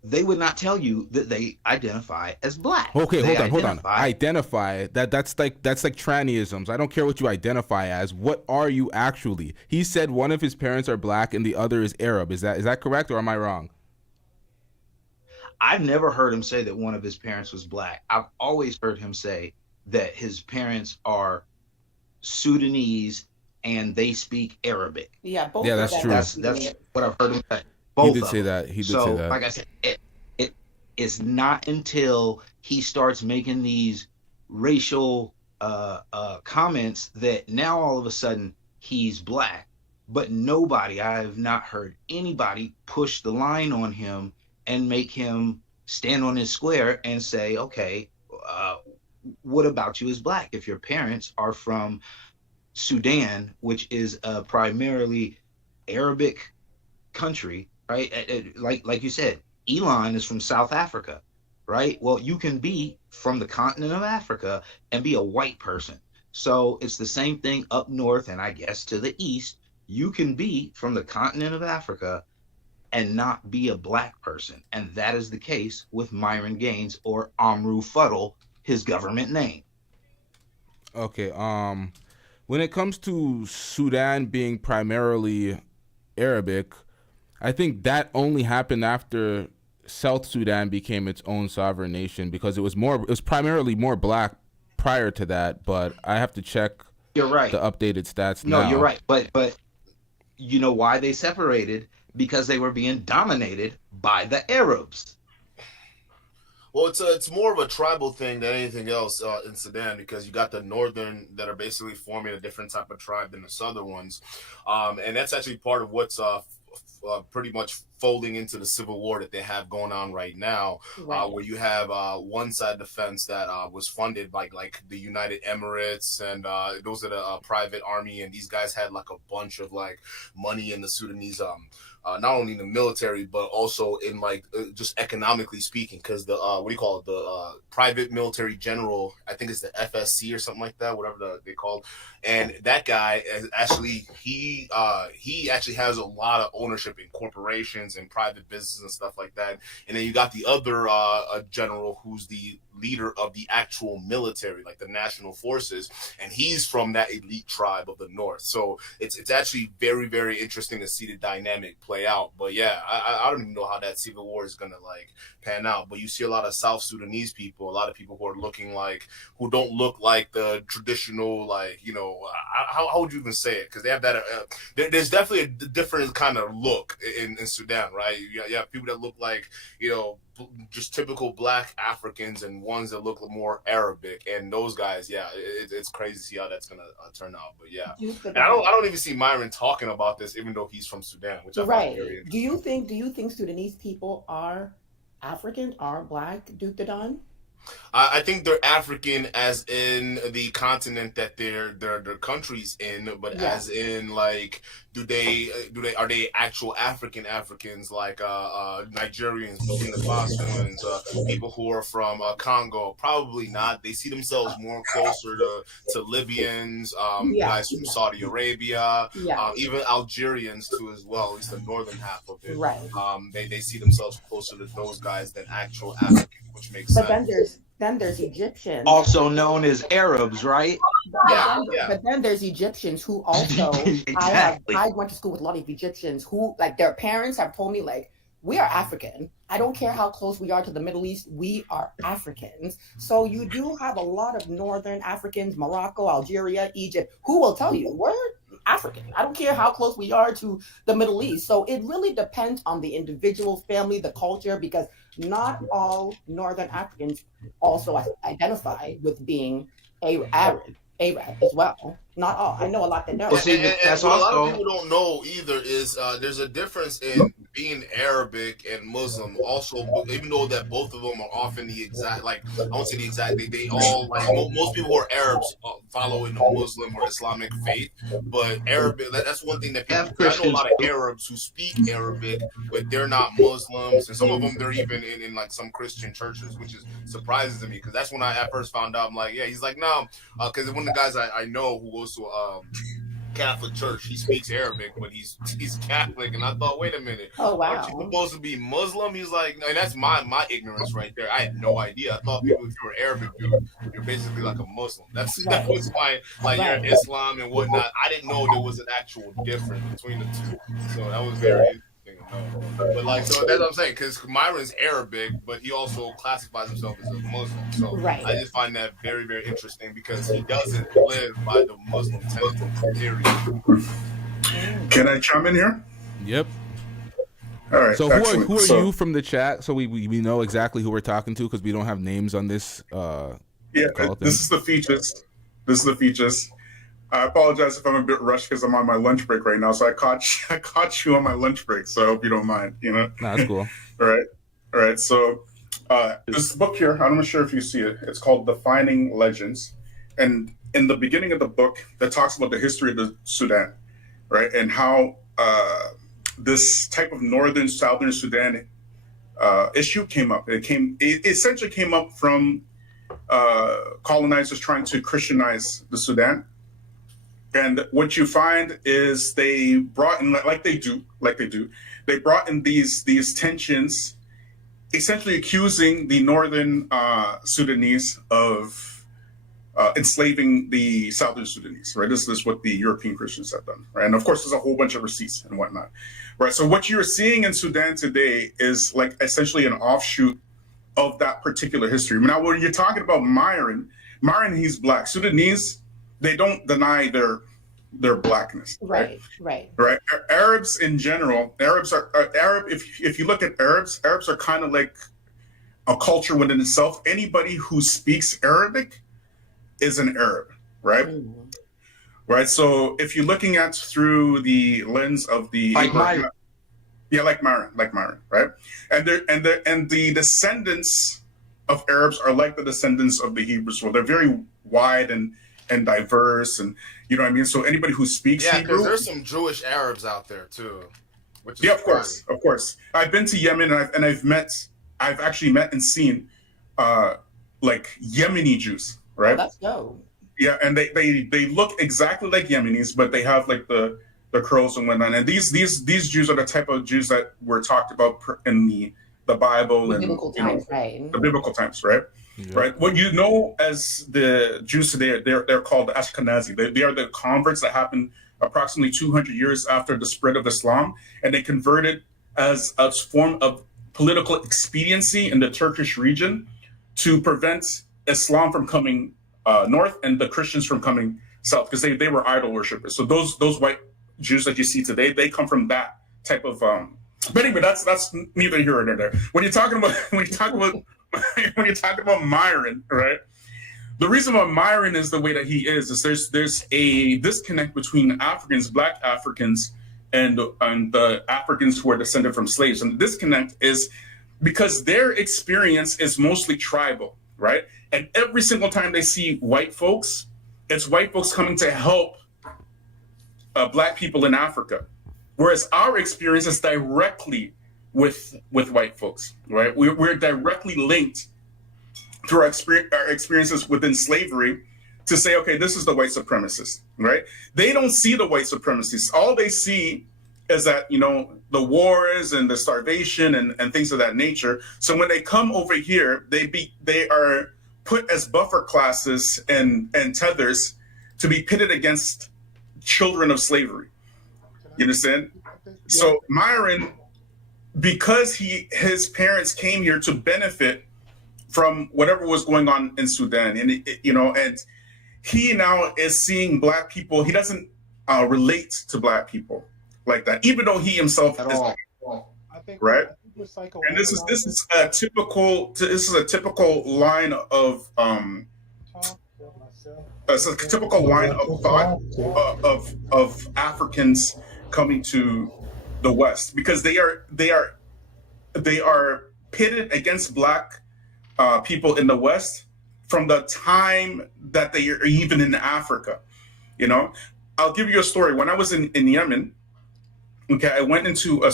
they would not tell you that they identify as black. Okay, hold on. Identify that's like trannyisms. I don't care what you identify as. What are you actually? He said one of his parents are black and the other is Arab. Is that correct or am I wrong? I've never heard him say that one of his parents was black. I've always heard him say that his parents are Sudanese and they speak Arabic. Yeah, both. Yeah, that's true. That's what I've heard him say. Both he did say that. He did say that. Like I said, it's not until he starts making these racial comments that now all of a sudden he's black. But I have not heard anybody push the line on him and make him stand on his square and say, okay, what about you as black? If your parents are from Sudan, which is a primarily Arabic country, right? Like you said, Elon is from South Africa, right? Well, you can be from the continent of Africa and be a white person. So it's the same thing up north and I guess to the east. You can be from the continent of Africa and not be a black person. And that is the case with Myron Gaines, or Amru Fuddle, his government name. Okay, when it comes to Sudan being primarily Arabic, I think that only happened after South Sudan became its own sovereign nation, because it was primarily more black prior to that, but I have to check You're right. the updated stats now. No, you're right. But you know why they separated? because they were being dominated by the Arabs. Well, it's more of a tribal thing than anything else in Sudan, because you got the northern that are basically forming a different type of tribe than the southern ones, and that's actually part of what's pretty much folding into the civil war that they have going on right now, where you have one side of the fence that was funded by like the United Emirates, and those are the private army, and these guys had like a bunch of like money in the Sudanese not only in the military but also in like just economically speaking, because the what do you call it, the private military general, I think it's the FSC or something like that, whatever they called, and that guy is actually he actually has a lot of ownership in corporations and private business and stuff like that. And then you got the other general who's the leader of the actual military, like the national forces, and he's from that elite tribe of the north. So it's actually very, very interesting to see the dynamic play out. But yeah, I don't even know how that civil war is gonna like pan out. But you see a lot of South Sudanese people, a lot of people who are looking like, who don't look like the traditional, like, you know, how would you even say it? Because they have that there's definitely a different kind of look in Sudan, right? You have people that look like, you know, just typical black Africans, and ones that look more Arabic, and those guys, yeah, it's crazy to see how that's gonna turn out. But yeah, and I don't even see Myron talking about this, even though he's from Sudan, which I find very interesting. Do you think Sudanese people are African, are black, Duke the Don? I think they're African as in the continent that their countries in, but as in like, are they actual Africans like Nigerians, Burkina Fasoans, people who are from Congo? Probably not. They see themselves more closer to Libyans, guys from Saudi Arabia, even Algerians too as well, at least the northern half of it. Right. They see themselves closer to those guys than actual Africans, which makes sense. Then there's Egyptians, also known as Arabs, right? But then there's Egyptians who also Exactly. I went to school with a lot of Egyptians who, like, their parents have told me, like, we are African. I don't care how close we are to the Middle East, we are Africans. So you do have a lot of northern Africans, Morocco, Algeria, Egypt, who will tell you we're African. I don't care how close we are to the Middle East. So it really depends on the individual family, the culture, because not all northern Africans also identify with being Arab as well. Not all. I know a lot that don't. And what a lot of people don't know either is there's a difference in being Arabic and Muslim. Also, even though that both of them are often the exact, like, I won't say the exact, they all, like, most people who are Arabs follow in the Muslim or Islamic faith. But Arabic, that's one thing that people, I know a lot of Arabs who speak Arabic, but they're not Muslims. And some of them, they're even in like some Christian churches, which is surprises to me, because that's when I first found out. I'm like, yeah, he's like, no, because one of the guys I know who goes to Catholic church, he speaks Arabic, but he's Catholic, and I thought, wait a minute, aren't you supposed to be Muslim? He's like, and that's my ignorance right there. I had no idea. I thought people, if you were Arabic, you're basically like a Muslim. That was why, like, you're in Islam and whatnot. I didn't know there was an actual difference between the two, so that was very interesting. But like, so that's what I'm saying, because Myron's Arabic, but he also classifies himself as a Muslim. So I just find that very, very interesting, because he doesn't live by the Muslim tenet theory. Can I chime in here? Yep. All right. So who are you from the chat? So we know exactly who we're talking to, because we don't have names on this. This is the features. I apologize if I'm a bit rushed because I'm on my lunch break right now. So I caught you on my lunch break. So I hope you don't mind. You know. No, that's cool. All right. So this book here, I'm not sure if you see it. It's called Defining Legends, and in the beginning of the book, that talks about the history of the Sudan, right, and how this type of northern southern Sudan issue came up. It essentially came up from colonizers trying to Christianize the Sudan. And what you find is they brought in, like they do, they brought in these tensions, essentially accusing the northern Sudanese of enslaving the southern Sudanese, right? This is what the European Christians have done, right? And of course, there's a whole bunch of receipts and whatnot, right? So what you're seeing in Sudan today is like essentially an offshoot of that particular history. Now, when you're talking about Myron, he's black. Sudanese, they don't deny their their blackness. Right. Arabs in general, Arabs are Arab. If you look at Arabs are kind of like a culture within itself. Anybody who speaks Arabic is an Arab, right? Right. So if you're looking at through the lens of the like Myron, right? And the descendants of Arabs are like the descendants of the Hebrews. Well, they're very wide and diverse, and you know what I mean. So anybody who speaks Yeah, Hebrew, because there's some Jewish Arabs out there too. Which is yeah, of course. I've been to Yemen, and I've actually met and seen, like Yemeni Jews, right? Oh, that's dope. Yeah, and they look exactly like Yemenis, but they have like the curls and whatnot. And these Jews are the type of Jews that were talked about in the Bible The and biblical times, right? the biblical times, right? Yeah. Right. What you know as the Jews today, they're called Ashkenazi. They are the converts that happened approximately 200 years after the spread of Islam, and they converted as a form of political expediency in the Turkish region to prevent Islam from coming north and the Christians from coming south, because they were idol worshippers. So those white Jews that you see today, they come from that type of. But anyway, that's neither here nor there. When you're talking about Myron, right? The reason why Myron is the way that he is there's a disconnect between Africans, Black Africans, and the Africans who are descended from slaves. And the disconnect is because their experience is mostly tribal, right? And every single time they see white folks, it's white folks coming to help Black people in Africa. Whereas our experience is directly with white folks, right? We're directly linked through our experiences within slavery to say, okay, this is the white supremacist, right? They don't see the white supremacists. All they see is that, you know, the wars and the starvation and things of that nature. So when they come over here, they are put as buffer classes and tethers to be pitted against children of slavery. You understand? So Myron, because his parents came here to benefit from whatever was going on in Sudan, and and he now is seeing Black people. He doesn't relate to Black people like that, even though he himself is Black, right. And this is a typical line of it's a typical line of thought of Africans coming to the West, because they are pitted against Black people in the West from the time that they are even in Africa. You know, I'll give you a story. When I was in Yemen, okay, I went into a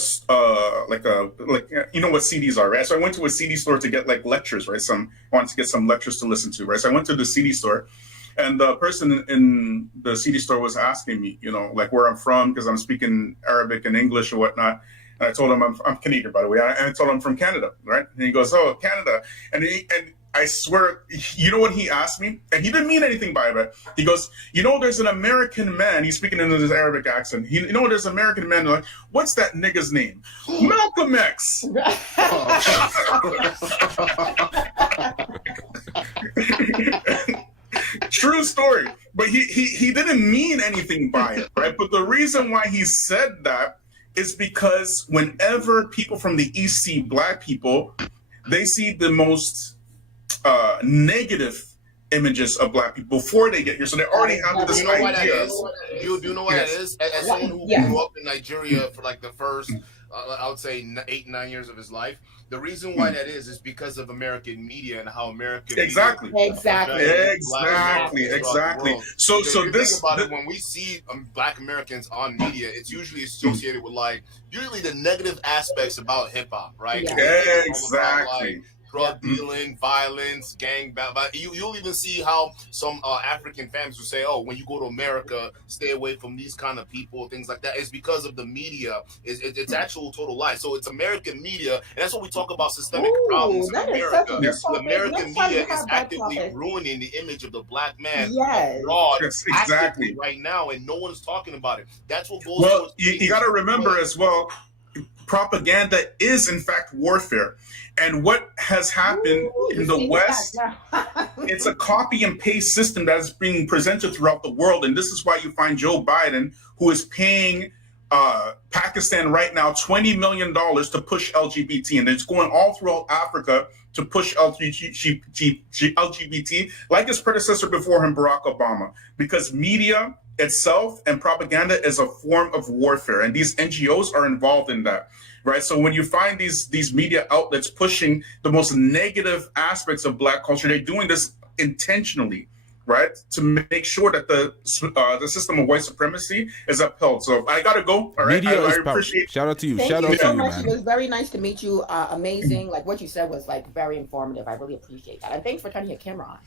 you know what CDs are, right? So I went to a CD store to get like lectures, right? I wanted to get some lectures to listen to, right? So I went to the CD store, and the person in the CD store was asking me, you know, like where I'm from, because I'm speaking Arabic and English and whatnot. And I told him I'm Canadian, by the way. And I told him I'm from Canada, right? And he goes, "Oh, Canada." And I swear, you know what he asked me? And he didn't mean anything by it. He goes, "You know, there's an American man." He's speaking in his Arabic accent. You know, there's an American man. Like, what's that nigga's name? Malcolm X. True story. But he didn't mean anything by it, right? But the reason why he said that is because whenever people from the East see Black people, they see the most negative images of Black people before they get here. So they already have this idea. Why that is? Do you know why that is? As someone who grew up in Nigeria for like the first, I would say 8-9 years of his life, the reason why that is because of American media and how American exactly. So this think about it, when we see Black Americans on media, it's usually associated with usually the negative aspects about hip hop, right? Yeah. Exactly. Drug dealing, violence, gang battle. You'll even see how some African families will say, "Oh, when you go to America, stay away from these kind of people," things like that. It's because of the media. It's actual total lie. So it's American media, and that's what we talk about systemic problems in America. The American media is actively ruining the image of the Black man abroad, actively right now, and no one's talking about it. That's what goes. Well, you got to remember as well. propaganda is in fact warfare. And what has happened in the West, it's a copy and paste system that is being presented throughout the world. And this is why you find Joe Biden, who is paying Pakistan right now $20 million to push LGBT. And it's going all throughout Africa to push LGBT, like his predecessor before him, Barack Obama, because media itself and propaganda is a form of warfare, and these NGOs are involved in that, right? So when you find these media outlets pushing the most negative aspects of Black culture, they're doing this intentionally, right, to make sure that the system of white supremacy is upheld. So I gotta go. All right, Media I is appreciate. Shout out to you. Thank Shout you out so to you, much. man. It was very nice to meet you. Amazing. Like what you said was like very informative. I really appreciate that. And thanks for turning your camera on.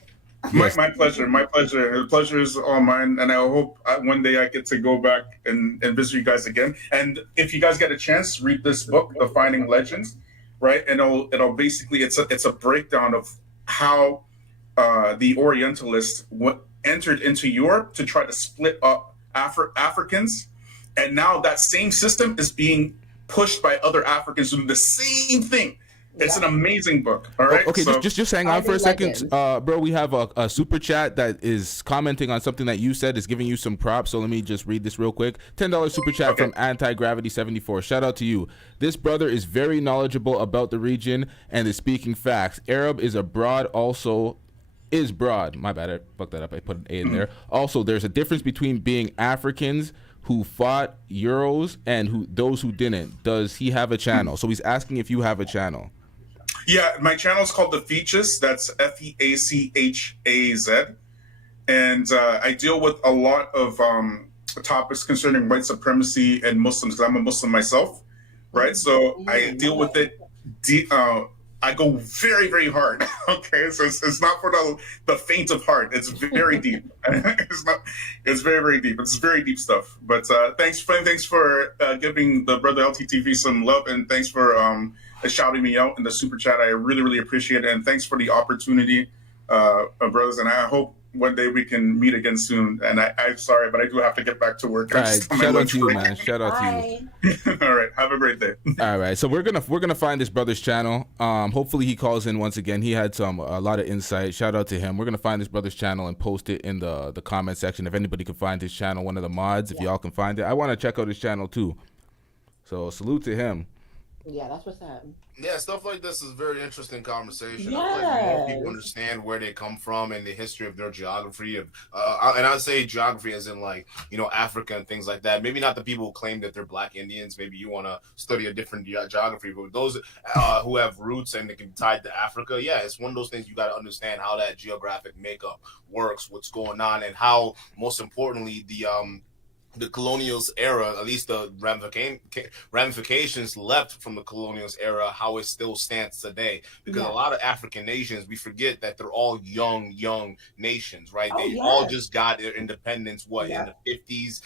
My pleasure. My pleasure. The pleasure is all mine. And I hope one day I get to go back and visit you guys again. And if you guys get a chance, read this book, The Finding Legends, right? And it'll basically, it's a breakdown of how the Orientalists entered into Europe to try to split up Africans. And now that same system is being pushed by other Africans doing the same thing. It's an amazing book. All right. Okay, so, just hang on for a second, bro. We have a super chat that is commenting on something that you said, is giving you some props. So let me just read this real quick. $10 super chat from Anti-Gravity74. Shout out to you. This brother is very knowledgeable about the region and is speaking facts. Arab is abroad, also is broad. My bad, I fucked that up. I put an A in there. Also, there's a difference between being Africans who fought Euros and those who didn't. Does he have a channel? So he's asking if you have a channel. Yeah, my channel is called The Features. That's FEACHAZ. And I deal with a lot of topics concerning white supremacy and Muslims, because I'm a Muslim myself, right? So I deal with it. I go very, very hard. Okay, so it's not for the faint of heart. It's very deep. It's very, very deep. It's very deep stuff. But thanks for giving the brother LTTV some love, and thanks for shouting me out in the super chat. I really, really appreciate it, and thanks for the opportunity, brothers. And I hope one day we can meet again soon. And I'm sorry, but I do have to get back to work. All right, shout out to you, man. Shout out to you. All right, have a great day. All right, so we're gonna find this brother's channel. Hopefully he calls in once again. He had a lot of insight. Shout out to him. We're gonna find this brother's channel and post it in the comment section. If anybody can find his channel, one of the mods, if y'all can find it, I want to check out his channel too. So salute to him. Yeah, that's what's up. Yeah, stuff like this is a very interesting conversation. Yes. I feel like more people understand where they come from and the history of their geography. And I would say geography as in like, Africa and things like that. Maybe not the people who claim that they're Black Indians. Maybe you want to study a different geography. But those who have roots and they can be tied to Africa, yeah, it's one of those things you got to understand how that geographic makeup works, what's going on, and how, most importantly, the colonials era, at least the ramifications left from the colonials era, how it still stands today. Because a lot of African nations, we forget that they're all young nations, right? They all just got their independence, in the 50s,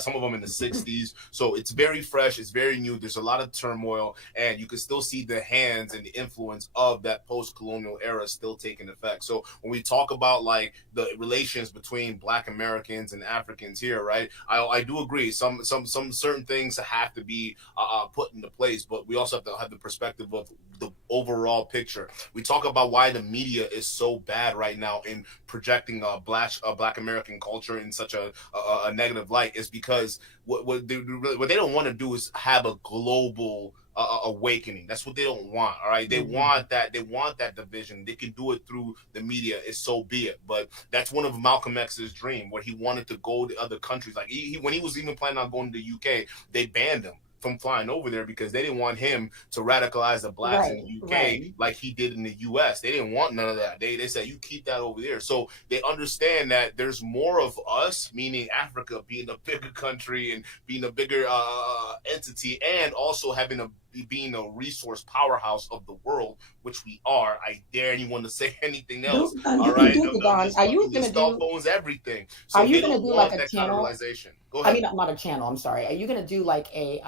some of them in the 60s. So it's very fresh, it's very new. There's a lot of turmoil, and you can still see the hands and the influence of that post-colonial era still taking effect. So when we talk about like the relations between Black Americans and Africans here, right? I do agree. Some certain things have to be put into place, but we also have to have the perspective of the overall picture. We talk about why the media is so bad right now in projecting Black American culture in such a negative light, is because what they don't want to do is have a global awakening. That's what they don't want. All right, they want that division. They can do it through the media. It's so be it. But that's one of Malcolm X's dream, where he wanted to go to other countries. Like when he was even planning on going to the UK, they banned him from flying over there because they didn't want him to radicalize the Blacks in the UK like he did in the US. They didn't want none of that. They said, you keep that over there. So they understand that there's more of us, meaning Africa being a bigger country and being a bigger entity, and also being a resource powerhouse of the world, which we are. I dare anyone to say anything else. All right, Are you gonna cell phones, everything. So are you gonna do like a channel? Go ahead. I mean, not a channel. I'm sorry. Are you gonna do like a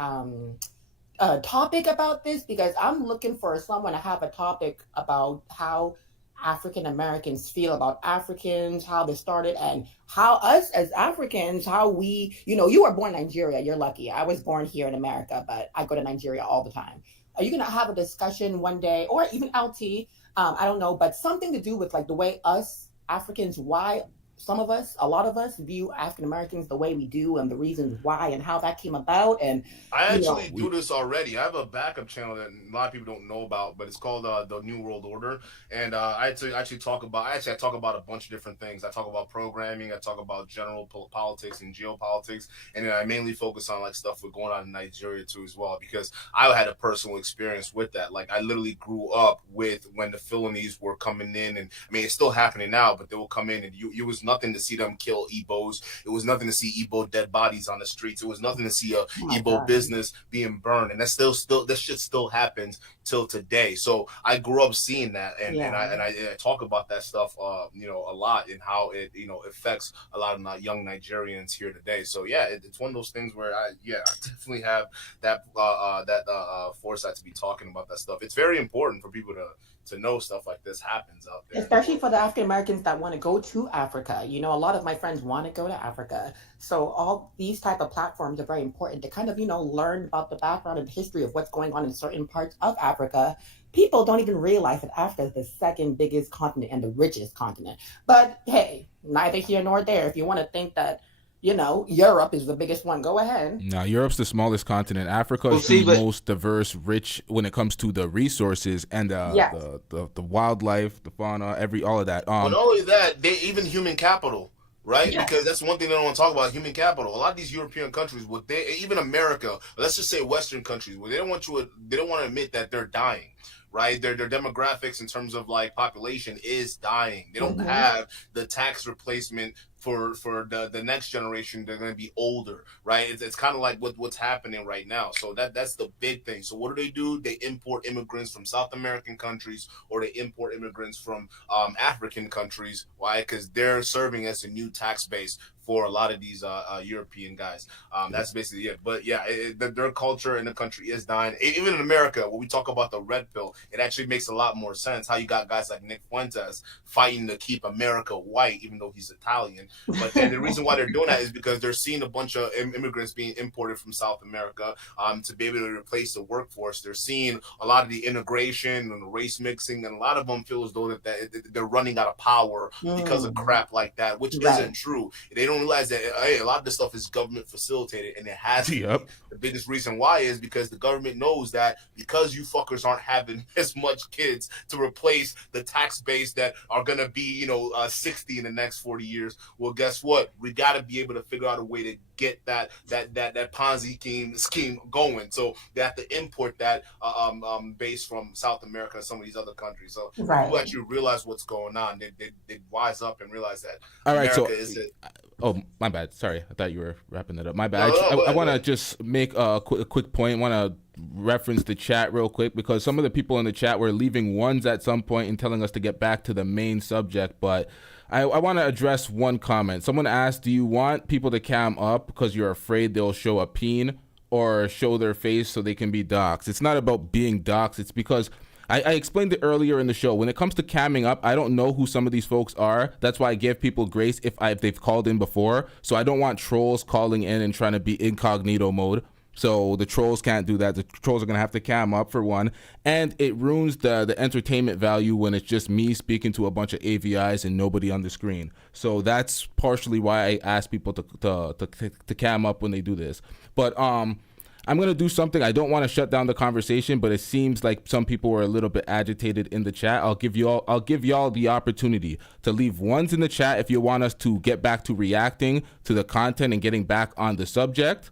topic about this? Because I'm looking for someone to have a topic about how African Americans feel about Africans, how they started, and how us as Africans, how we, you were born in Nigeria, you're lucky. I was born here in America, but I go to Nigeria all the time. Are you going to have a discussion one day, or even LT, I don't know, but something to do with like the way us Africans, why some of us, a lot of us view African Americans the way we do, and the reasons why and how that came about. And I actually do this already. I have a backup channel that a lot of people don't know about, but it's called the New World Order. And I talk about a bunch of different things. I talk about programming. I talk about general politics and geopolitics, and then I mainly focus on like stuff that's going on in Nigeria too as well, because I had a personal experience with that. Like I literally grew up with when the Philonese were coming in, and I mean it's still happening now, but they will come in and it was nothing to see them kill Igbos. It was nothing to see Igbo dead bodies on the streets. It was nothing to see a Igbo business being burned, and that shit still happens till today. So I grew up seeing that, and I talk about that stuff, a lot, and how it affects a lot of young Nigerians here today. So yeah, it's one of those things where I definitely have that foresight to be talking about that stuff. It's very important for people to know stuff like this happens out there. Especially for the African Americans that want to go to Africa. A lot of my friends want to go to Africa. So all these type of platforms are very important to kind of, learn about the background and history of what's going on in certain parts of Africa. People don't even realize that Africa is the second biggest continent and the richest continent. But hey, neither here nor there. If you want to think that, Europe is the biggest one, go ahead. No, Europe's the smallest continent. Africa is the most diverse, rich when it comes to the resources and the wildlife, the fauna, all of that. But not only that, even human capital, right? Yeah. Because that's one thing they don't want to talk about, human capital. A lot of these European countries, even America, let's just say Western countries, they don't want to admit that they're dying. Right, their demographics in terms of like population is dying. They don't have the tax replacement for the next generation. They're going to be older, right? It's kind of like what's happening right now. So that's the big thing. So what do? They import immigrants from South American countries, or they import immigrants from African countries. Why? Because they're serving as a new tax base for a lot of these European guys. That's basically it. But yeah, their culture in the country is dying. Even in America, when we talk about the red pill, it actually makes a lot more sense how you got guys like Nick Fuentes fighting to keep America white, even though he's Italian. But then the reason why they're doing that is because they're seeing a bunch of immigrants being imported from South America to be able to replace the workforce. They're seeing a lot of the integration and the race mixing, and a lot of them feel as though that they're running out of power because of crap like that, which isn't true. They don't realize that a lot of this stuff is government facilitated, and it has to be. The biggest reason why is because the government knows that because you fuckers aren't having as much kids to replace the tax base that are going to be 60 in the next 40 years. Well, guess what? We got to be able to figure out a way to get that Ponzi scheme going. So they have to import that base from South America and some of these other countries. So people actually realize what's going on. They wise up and realize that America is it. Oh, my bad. Sorry. I thought you were wrapping it up. My bad. I want to just make a quick point. I want to reference the chat real quick, because some of the people in the chat were leaving ones at some point and telling us to get back to the main subject. But I want to address one comment. Someone asked, do you want people to cam up because you're afraid they'll show a peen or show their face so they can be doxxed? It's not about being doxxed. It's because I explained it earlier in the show. When it comes to camming up, I don't know who some of these folks are. That's why I give people grace if they've called in before. So I don't want trolls calling in and trying to be incognito mode. So the trolls can't do that. The trolls are going to have to cam up, for one. And it ruins the entertainment value when it's just me speaking to a bunch of AVIs and nobody on the screen. So that's partially why I ask people to cam up when they do this. But I'm going to do something. I don't want to shut down the conversation, but it seems like some people were a little bit agitated in the chat. I'll give y'all the opportunity to leave ones in the chat if you want us to get back to reacting to the content and getting back on the subject.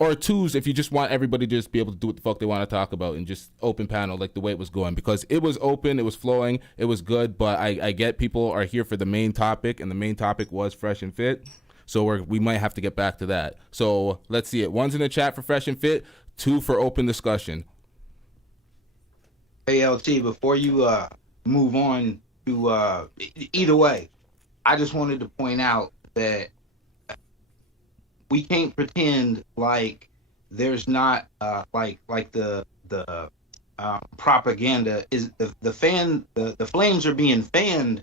Or twos if you just want everybody to just be able to do what the fuck they want to talk about and just open panel like the way it was going. Because it was open, it was flowing, it was good, but I get people are here for the main topic, and the main topic was Fresh and Fit. So we might have to get back to that. So let's see it. One's in the chat for Fresh and Fit, 2 for open discussion. Hey, LT, before you move on to either way, I just wanted to point out that we can't pretend like there's not like the propaganda is the flames are being fanned,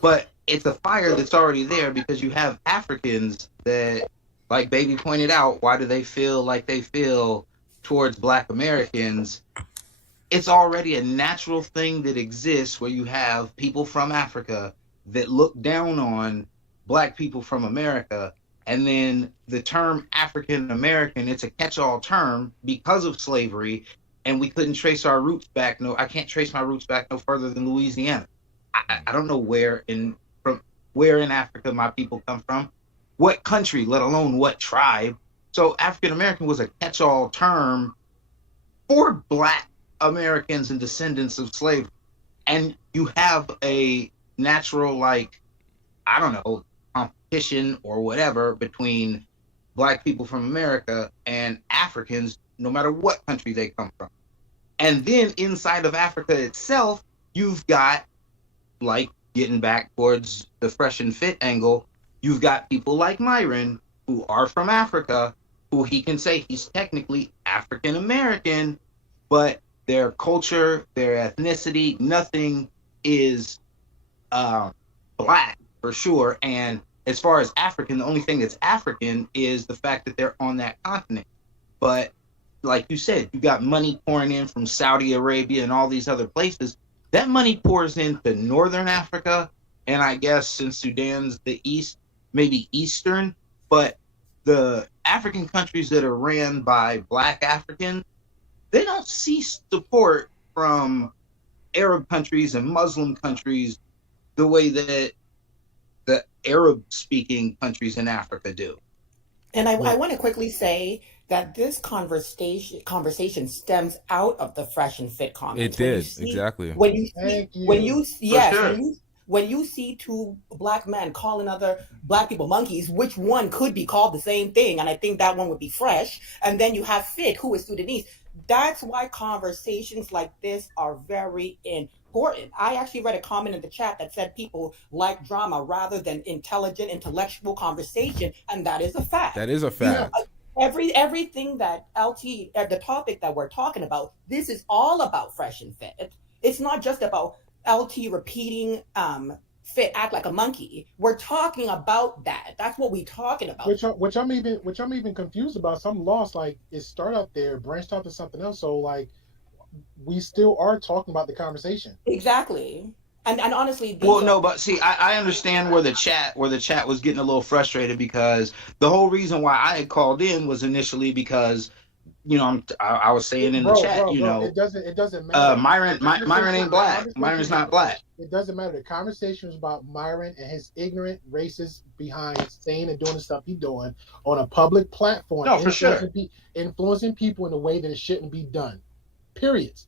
but it's a fire that's already there because you have Africans that, like Baby pointed out, why do they feel like they feel towards Black Americans? It's already a natural thing that exists where you have people from Africa that look down on Black people from America. And then the term African American, it's a catch-all term because of slavery. And we couldn't trace our roots back. I can't trace my roots back no further than Louisiana. I don't know where in Africa my people come from, what country, let alone what tribe. So African American was a catch-all term for Black Americans and descendants of slavery. And you have a natural, like, I don't know, competition or whatever between Black people from America and Africans, no matter what country they come from. And then inside of Africa itself, you've got, like, getting back towards the fresh and fit angle, you've got people like Myron who are from Africa, who he can say he's technically African American, but their culture, their ethnicity, nothing is Black for sure. And as far as African, the only thing that's African is the fact that they're on that continent. But like you said, you got money pouring in from Saudi Arabia and all these other places. That money pours into Northern Africa, and I guess in Sudan's the East, maybe Eastern, but the African countries that are ran by Black Africans, they don't see support from Arab countries and Muslim countries the way that the Arab-speaking countries in Africa do. And I want to quickly say that this conversation stems out of the Fresh and Fit comments. It did, exactly. When you see two Black men calling other Black people monkeys, which one could be called the same thing, and I think that one would be Fresh, and then you have Fit, who is Sudanese. That's why conversations like this are very important. I actually read a comment in the chat that said people like drama rather than intelligent, intellectual conversation, and that is a fact. That is a fact. Everything that the topic that we're talking about, this is all about Fresh and Fit. It's not just about LT repeating Fit act like a monkey. We're talking about that. That's what we're talking about. Which I'm even confused about. Some lost, like it started out there, branched out to something else. So like we still are talking about the conversation. Exactly. And honestly, well, no, but see, I understand where the chat was getting a little frustrated, because the whole reason why I had called in was initially because, you know, I was saying in the chat, you know, it doesn't matter. Myron ain't Black. Myron's not Black. It doesn't matter. The conversation was about Myron and his ignorant, racist behind saying and doing the stuff he's doing on a public platform. No, for sure. Influencing people in a way that it shouldn't be done. Period.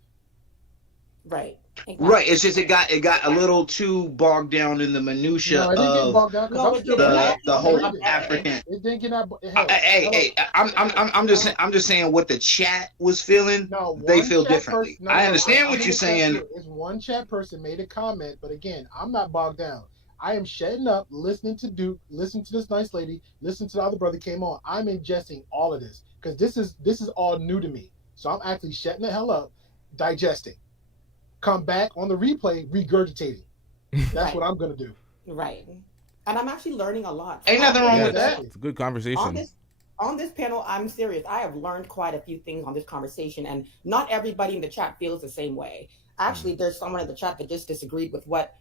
Right. Exactly. Right. It's just it got a little too bogged down in the minutia of the whole African. It didn't get out. Hey, I'm just saying what the chat was feeling. No, they feel differently. I understand what you're saying. It's one chat person made a comment, but again, I'm not bogged down. I am shutting up, listening to Duke, listening to this nice lady, listening to the other brother came on. I'm ingesting all of this because this is all new to me. So I'm actually shutting the hell up, digesting. Come back on the replay, regurgitating. That's what I'm gonna do. Right. And I'm actually learning a lot. Ain't nothing wrong with that. It's a good conversation. On this panel, I'm serious. I have learned quite a few things on this conversation, and not everybody in the chat feels the same way. Actually, there's someone in the chat that just disagreed with what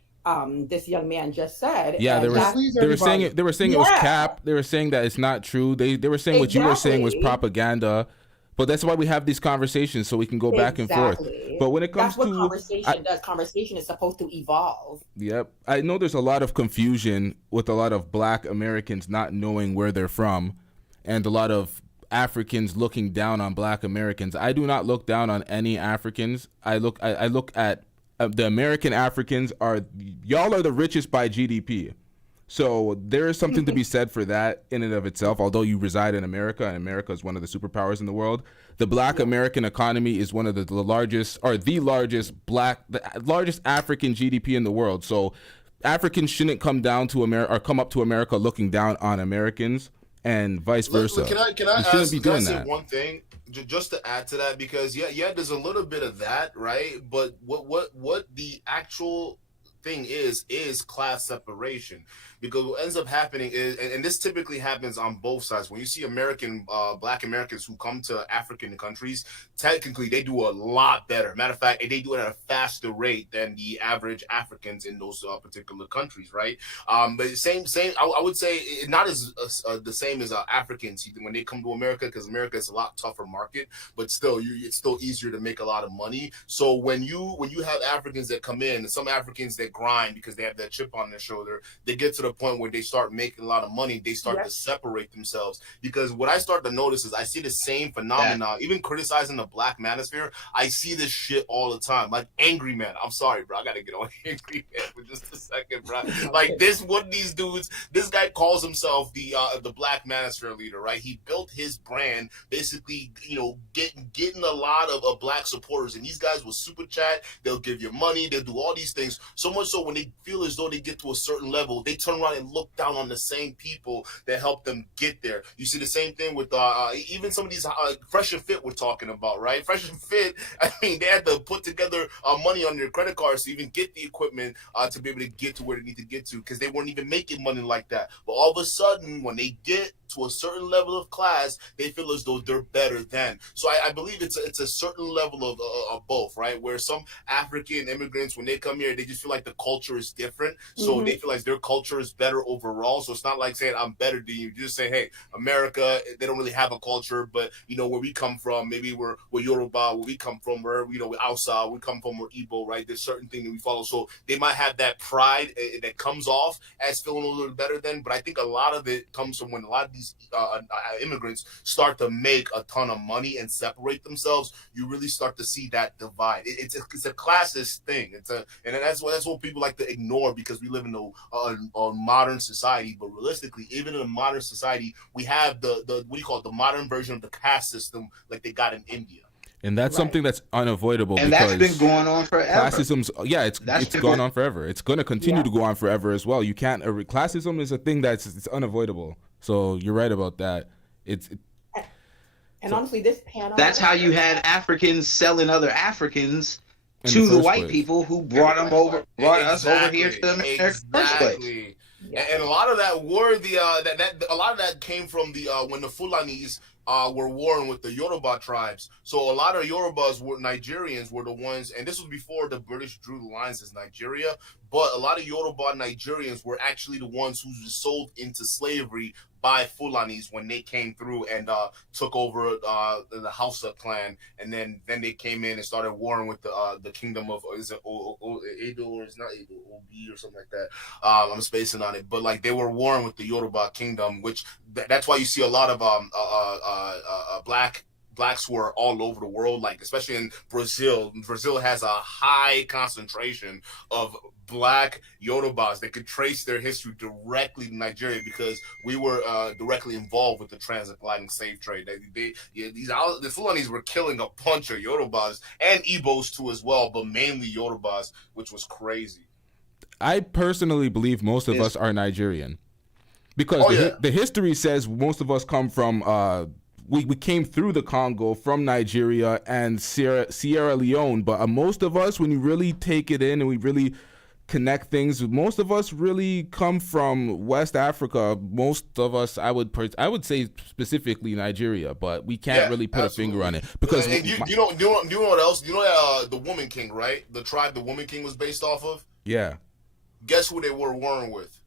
this young man just said. Yeah, they were saying it was cap. They were saying that it's not true. They were saying what you were saying was propaganda. But that's why we have these conversations, so we can go back and forth. But when it comes to conversation does. Conversation is supposed to evolve. Yep. I know there's a lot of confusion with a lot of Black Americans not knowing where they're from, and a lot of Africans looking down on Black Americans. I do not look down on any Africans. I look at the American Africans y'all are the richest by GDP. So there is something to be said for that in and of itself. Although you reside in America, and America is one of the superpowers in the world, the Black American economy is one of the largest African GDP in the world. So Africans shouldn't come down to America or come up to America looking down on Americans, and vice versa. Can I say one thing? just to add to that, because yeah, there's a little bit of that, right? But what the actual thing is class separation, because what ends up happening is, and this typically happens on both sides. When you see Black Americans who come to African countries, technically they do a lot better. Matter of fact, they do it at a faster rate than the average Africans in those particular countries, right? But same, I would say not as the same as Africans when they come to America, because America is a lot tougher market, but still, it's still easier to make a lot of money. So when you have Africans that come in, and some Africans that grind because they have that chip on their shoulder, they get to the point where they start making a lot of money. They start to separate themselves, because what I start to notice is I see the same phenomenon, even criticizing the Black manosphere. I see this shit all the time. Like Angry Man. I'm sorry, bro. I gotta get on Angry Man for just a second, bro. Like one of these dudes, this guy calls himself the Black manosphere leader, right? He built his brand basically, getting a lot of Black supporters, and these guys will super chat. They'll give you money. They'll do all these things. So much so when they feel as though they get to a certain level, they turn around and look down on the same people that helped them get there. You see the same thing with even some of these Fresh and Fit we're talking about, right? Fresh and Fit, I mean, they had to put together money on their credit cards to even get the equipment to be able to get to where they need to get to, because they weren't even making money like that. But all of a sudden, when they get to a certain level of class, they feel as though they're better than. So I believe it's a certain level of both, right? Where some African immigrants, when they come here, they just feel like the culture is different. So they feel like their culture is better overall. So it's not like saying I'm better than you. You just say, hey, America, they don't really have a culture, but where we come from, maybe we're Yoruba, where we come from, we're Hausa, we come from, we're Igbo, right? There's certain things that we follow. So they might have that pride that comes off as feeling a little better than, but I think a lot of it comes from when a lot of these immigrants start to make a ton of money and separate themselves. You really start to see that divide. It's a classist thing. And that's what people like to ignore, because we live in a modern society. But realistically, even in a modern society, we have the what do you call it, the modern version of the caste system, like they got in India. And that's something that's unavoidable, and because that's been going on forever. Classism's, it's gone on forever. It's going to continue to go on forever as well. You can't. Classism is a thing it's unavoidable. So you're right about that. And honestly, this panel. That's how you had Africans selling other Africans to the white people who brought us over here to America. Exactly. And a lot of that were a lot of that came from when the Fulanis were warring with the Yoruba tribes. So a lot of Nigerians were the ones, and this was before the British drew the lines as Nigeria, but a lot of Yoruba Nigerians were actually the ones who were sold into slavery by Fulanis when they came through and took over the Hausa clan, and then they came in and started warring with the kingdom of, is it Edo, or it's not Edo, Obi or something like that. I'm spacing on it, but like they were warring with the Yoruba kingdom, which that's why you see a lot of blacks were all over the world, like especially in Brazil. Brazil has a high concentration of Black Yorubas that could trace their history directly to Nigeria, because we were directly involved with the transatlantic slave trade. The Fulanis were killing a bunch of Yorubas and Igbos too as well, but mainly Yorubas, which was crazy. I personally believe most of us are Nigerian, because the history says most of us come from we came through the Congo from Nigeria and Sierra Leone, but most of us, when you really take it in and we really connect things, most of us really come from West Africa. Most of us, I would say specifically Nigeria, but we can't really put a finger on it, because and you know what else? You know that the Woman King, right? The tribe the Woman King was based off of. Yeah. Guess who they were warring with?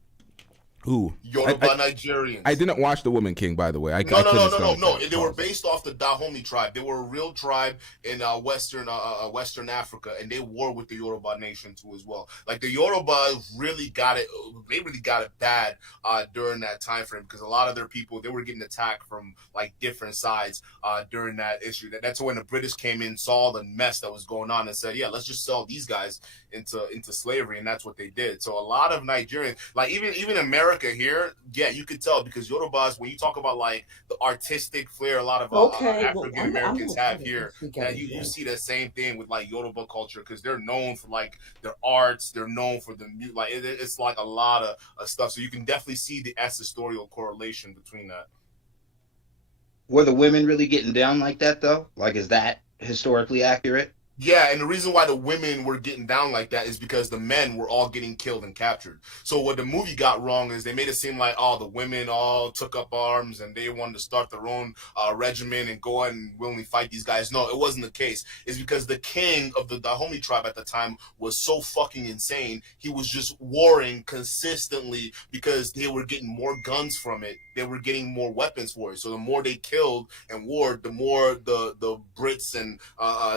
Who? Yoruba Nigerians. I didn't watch The Woman King, by the way. No. They were based off the Dahomey tribe. They were a real tribe in Western Africa, and they war with the Yoruba nation too as well. Like the Yoruba really got it. They really got it bad during that time frame, because a lot of their people, they were getting attacked from like different sides during that issue. That's when the British came in, saw the mess that was going on, and said, "Yeah, let's just sell these guys into slavery," and that's what they did. So a lot of Nigerians, like even America here, you could tell, because Yorubas, when you talk about like the artistic flair a lot of African Americans have here, that you see the same thing with like Yoruba culture, because they're known for like their arts, they're known for the like it's like a lot of stuff. So you can definitely see the ancestorial correlation between that. Were the women really getting down like that though? Like, is that historically accurate? Yeah, and the reason why the women were getting down like that is because the men were all getting killed and captured. So what the movie got wrong is they made it seem like, oh, the women all took up arms and they wanted to start their own regiment and go out and willingly fight these guys. No, it wasn't the case. It's because the king of the Dahomey tribe at the time was so fucking insane. He was just warring consistently because they were getting more guns from it. They were getting more weapons for it. So the more they killed and warred, the more the Brits and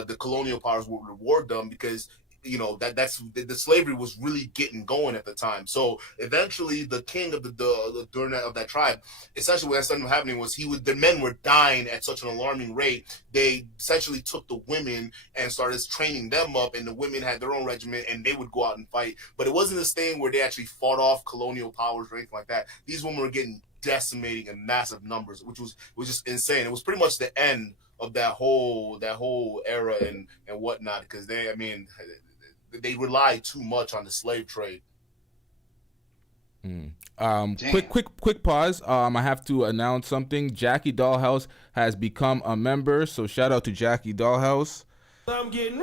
the colonial powers would reward them because that's the slavery was really getting going at the time. So eventually, the king of the during that, of that tribe, essentially what started happening was the men were dying at such an alarming rate. They essentially took the women and started training them up, and the women had their own regiment, and they would go out and fight. But it wasn't this thing where they actually fought off colonial powers or anything like that. These women were getting decimating in massive numbers, which was just insane. It was pretty much the end of that whole era and whatnot, because they relied too much on the slave trade. Quick pause. I have to announce something. Jackie Dollhouse has become a member, so shout out to Jackie Dollhouse. I'm getting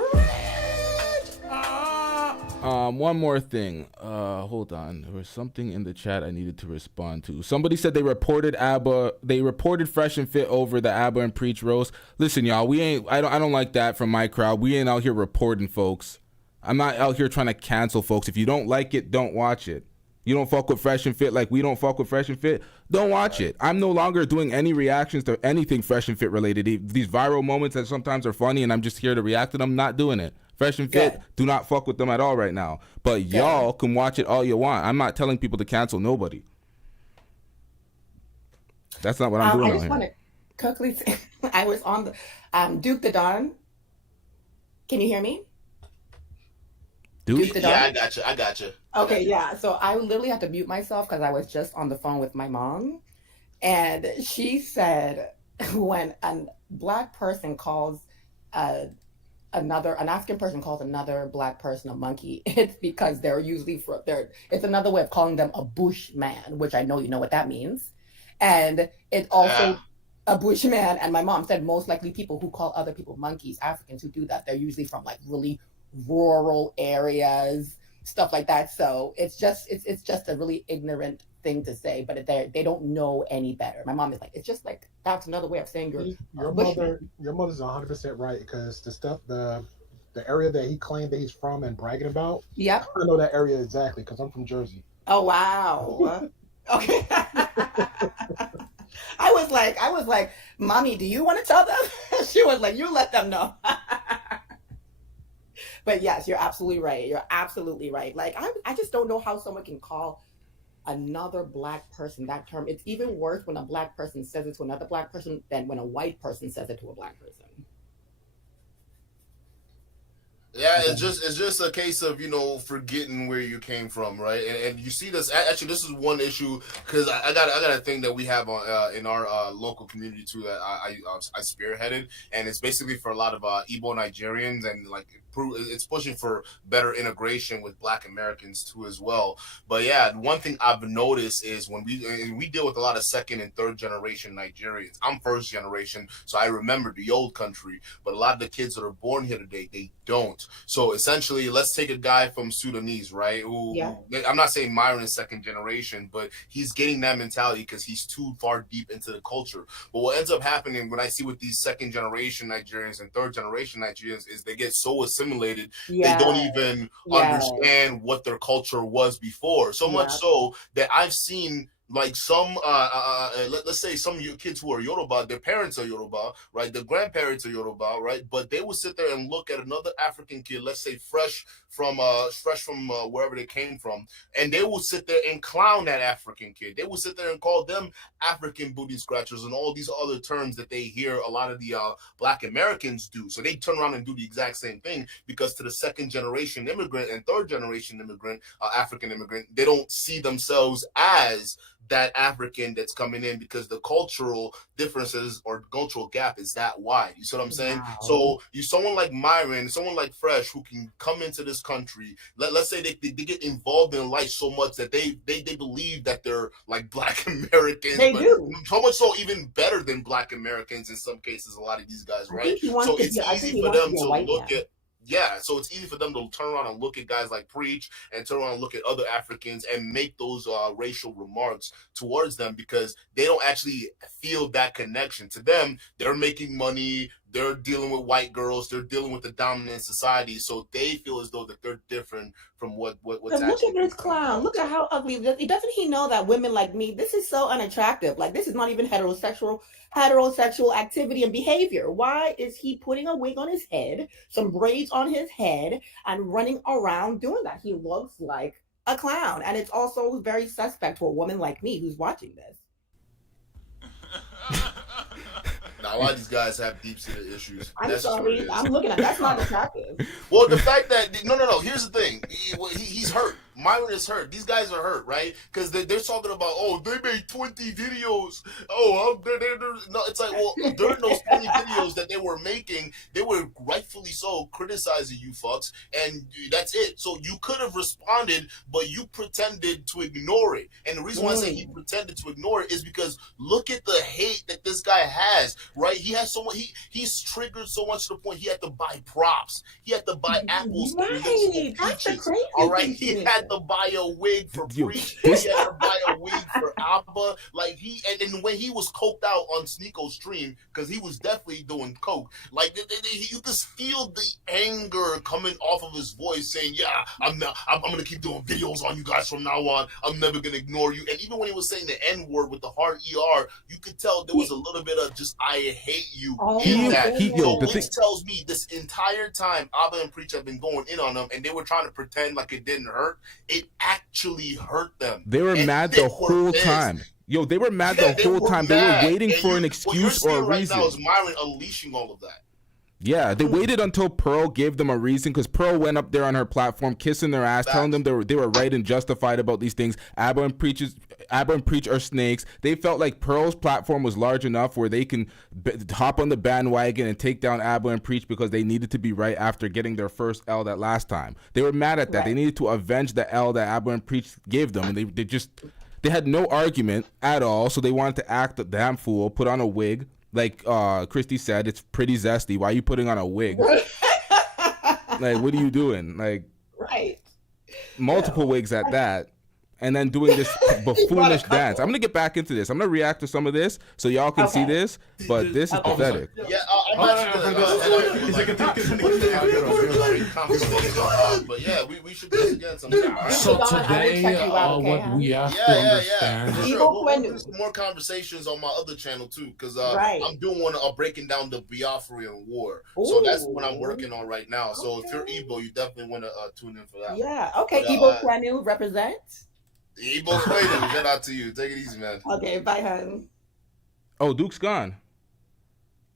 one more thing. Hold on. There was something in the chat I needed to respond to. Somebody said they reported Fresh and Fit over the ABBA and Preach roast. Listen, y'all, I don't like that from my crowd. We ain't out here reporting folks. I'm not out here trying to cancel folks. If you don't like it, don't watch it. You don't fuck with Fresh and Fit like we don't fuck with Fresh and Fit, don't watch it. I'm no longer doing any reactions to anything Fresh and Fit related. These viral moments that sometimes are funny and I'm just here to react to them, not doing it. Fresh and Fit, do not fuck with them at all right now. But y'all can watch it all you want. I'm not telling people to cancel nobody. That's not what I'm doing I out just here. want to quickly say, I was on the Duke the Don. Can you hear me? Duke the Don? Yeah, I got you. Okay, yeah. So I literally had to mute myself because I was just on the phone with my mom. And she said when a black person calls an African person calls another black person a monkey, it's because they're usually it's another way of calling them a bushman, which I know you know what that means. And it's also a bushman. And my mom said most likely people who call other people monkeys, Africans who do that, they're usually from like really rural areas, stuff like that. So it's just a really ignorant thing to say, but they don't know any better. My mom is like, it's just like that's another way of saying your mother's 100% right, because the area that he claimed that he's from and bragging about, yep, I know that area exactly because I'm from Jersey. Oh wow. Okay. I was like, Mommy, do you want to tell them? She was like, you let them know. But yes, you're absolutely right. You're absolutely right. Like, I just don't know how someone can call another black person that term. It's even worse when a black person says it to another black person than when a white person says it to a black person. Yeah, it's just a case of forgetting where you came from, right? And you see this actually. This is one issue because I got a thing that we have on in our local community too that I spearheaded, and it's basically for a lot of Igbo Nigerians, and like it's pushing for better integration with Black Americans too as well. But yeah, one thing I've noticed is when we deal with a lot of second and third generation Nigerians. I'm first generation, so I remember the old country, but a lot of the kids that are born here today, they don't. So essentially, let's take a guy from Sudanese, right? I'm not saying Myron is second generation, but he's getting that mentality because he's too far deep into the culture. But what ends up happening when I see with these second generation Nigerians and third generation Nigerians is they get so assimilated, they don't even understand what their culture was before. So much so that I've seen like some let's say some kids who are Yoruba, their parents are Yoruba, right? Their grandparents are Yoruba, right? But they will sit there and look at another African kid, let's say fresh from wherever they came from, and they will sit there and clown that African kid. They will sit there and call them African booty scratchers and all these other terms that they hear a lot of the Black Americans do. So they turn around and do the exact same thing because to the second generation immigrant and third generation immigrant, African immigrant, they don't see themselves as that African that's coming in because the cultural differences or cultural gap is that wide. You see what I'm saying? Wow. So you someone like Myron, someone like Fresh, who can come into this country. Let's say they get involved in life so much that they believe that they're like Black Americans. They but do. So much so, even better than Black Americans in some cases. A lot of these guys, I right? think he wants So to it's be. I think easy he for wants to them be a to white look man. at. Yeah, so it's easy for them to turn around and look at guys like Preach and turn around and look at other Africans and make those racial remarks towards them because they don't actually feel that connection. To them, they're making money, they're dealing with white girls, they're dealing with the dominant society, so they feel as though that they're different from what's Because look actually at this clown. Look at how ugly. Doesn't he know that women like me, this is so unattractive? Like, this is not even heterosexual activity and behavior. Why is he putting a wig on his head, some braids on his head, and running around doing that? He looks like a clown. And it's also very suspect to a woman like me who's watching this. Now, a lot of these guys have deep-seated issues. I'm That's just what it sorry. is. I'm looking at that's not attractive. Well, the fact that no. Here's the thing. He's hurt. Myron is hurt. These guys are hurt, right? Because they're talking about, oh, they made 20 videos. Oh, no. It's like, well, during those 20 videos that they were making, they were rightfully so criticizing you fucks, and that's it. So you could have responded, but you pretended to ignore it. And the reason why I say he pretended to ignore it is because look at the hate that this guy has, right? He has so much. He's triggered so much to the point he had to buy props. He had to buy apples. Right. That's the crazy all right, thing he to me. had to buy a wig for Preach. He had to buy a wig for Abba. Like and when he was coked out on Sneeko's stream, because he was definitely doing coke. Like you just feel the anger coming off of his voice, saying, "Yeah, I'm gonna keep doing videos on you guys from now on. I'm never gonna ignore you." And even when he was saying the N word with the hard ER, you could tell there was a little bit of just "I hate you" in that. Which tells me this entire time Abba and Preach have been going in on them, and they were trying to pretend like it didn't hurt. It actually hurt them. They were mad the whole time. Yo, they were mad the whole time. They were waiting for an excuse or a reason. Right now is Myron unleashing all of that. Yeah, they waited until Pearl gave them a reason, because Pearl went up there on her platform kissing their ass, telling them they were right and justified about these things. Abba and Preach are snakes. They felt like Pearl's platform was large enough where they can hop on the bandwagon and take down Abba and Preach because they needed to be right after getting their first L that last time. They were mad at that. Right. They needed to avenge the L that Abba and Preach gave them, and they had no argument at all, so they wanted to act the damn fool, put on a wig. Like Christy said, it's pretty zesty. Why are you putting on a wig? Like, what are you doing? Like, right. Multiple wigs at that. And then doing this buffoonish dance. I'm going to get back into this. I'm going to react to some of this so y'all can see this, but this is pathetic. Yeah, but yeah, we should do this again sometime. So today, what we have to understand. We'll do some more conversations on my other channel too, because I'm doing one breaking down the Biafran War. So that's what I'm working on right now. So if you're Igbo, you definitely want to tune in for that. Yeah, okay. Igbo Kwanu represents. Igbo Kwanu, shout out to you. Take it easy, man. Okay, bye, hun. Oh, Duke's gone.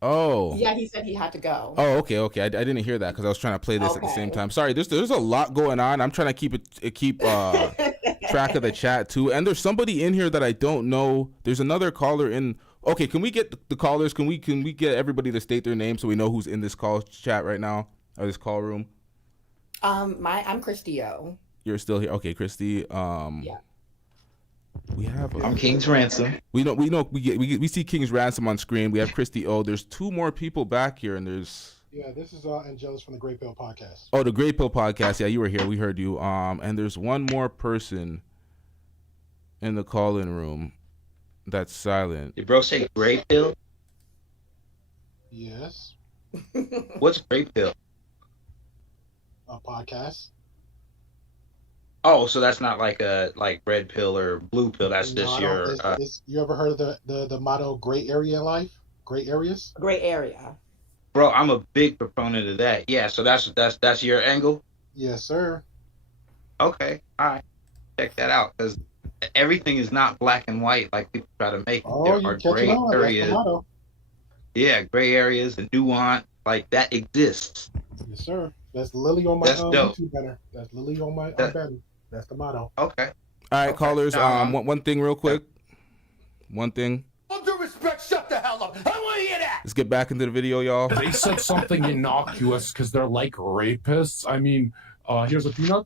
Oh. Yeah, he said he had to go. Oh, okay. I didn't hear that because I was trying to play this at the same time. Sorry, there's a lot going on. I'm trying to keep track of the chat too. And there's somebody in here that I don't know. There's another caller in. Okay, can we get the callers? Can we get everybody to state their name so we know who's in this call chat right now or this call room? I'm Christy O. You're still here. Okay, Christy. Yeah. We have. I'm King's Ransom. We see King's Ransom on screen. We have Christy O. There's two more people back here, and there's. Yeah, this is Angelus from the Great Pill Podcast. Oh, the Great Pill Podcast. Yeah, you were here. We heard you. And there's one more person in the call-in room that's silent. Did bro say Great Pill? Yes. What's Great Pill? A podcast. Oh, so that's not like red pill or blue pill. That's just your. You ever heard of the motto "Gray Area in Life"? Gray areas. Gray area. Bro, I'm a big proponent of that. Yeah, so that's your angle. Yes, sir. Okay, all right, check that out because everything is not black and white like people try to make it. Oh, there are gray areas. Yeah, gray areas and nuance like that exists. Yes, sir. That's Lily on my YouTube banner. That's Lily on my banner. That's the motto. Okay. All right, callers. One thing real quick. one thing. All due respect, shut the hell up. I don't want to hear that. Let's get back into the video, y'all. They said something innocuous because they're like rapists. I mean, here's a peanut.